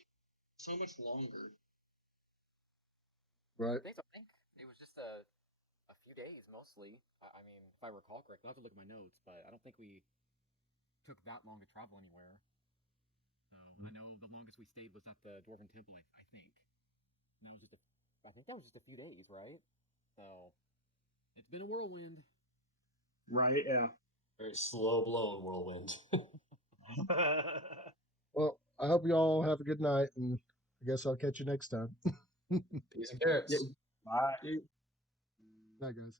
so much longer. Right. I think it was just a few days mostly. I mean, if I recall correctly, I'll have to look at my notes, but I don't think we took that long to travel anywhere. I know the longest we stayed was at the Dwarven Temple, I think. And I think that was just a few days, right? So it's been a whirlwind. Right, yeah. Very slow blown whirlwind. Well, I hope you all have a good night, and I guess I'll catch you next time. Peace and carrots. Bye. Bye, guys.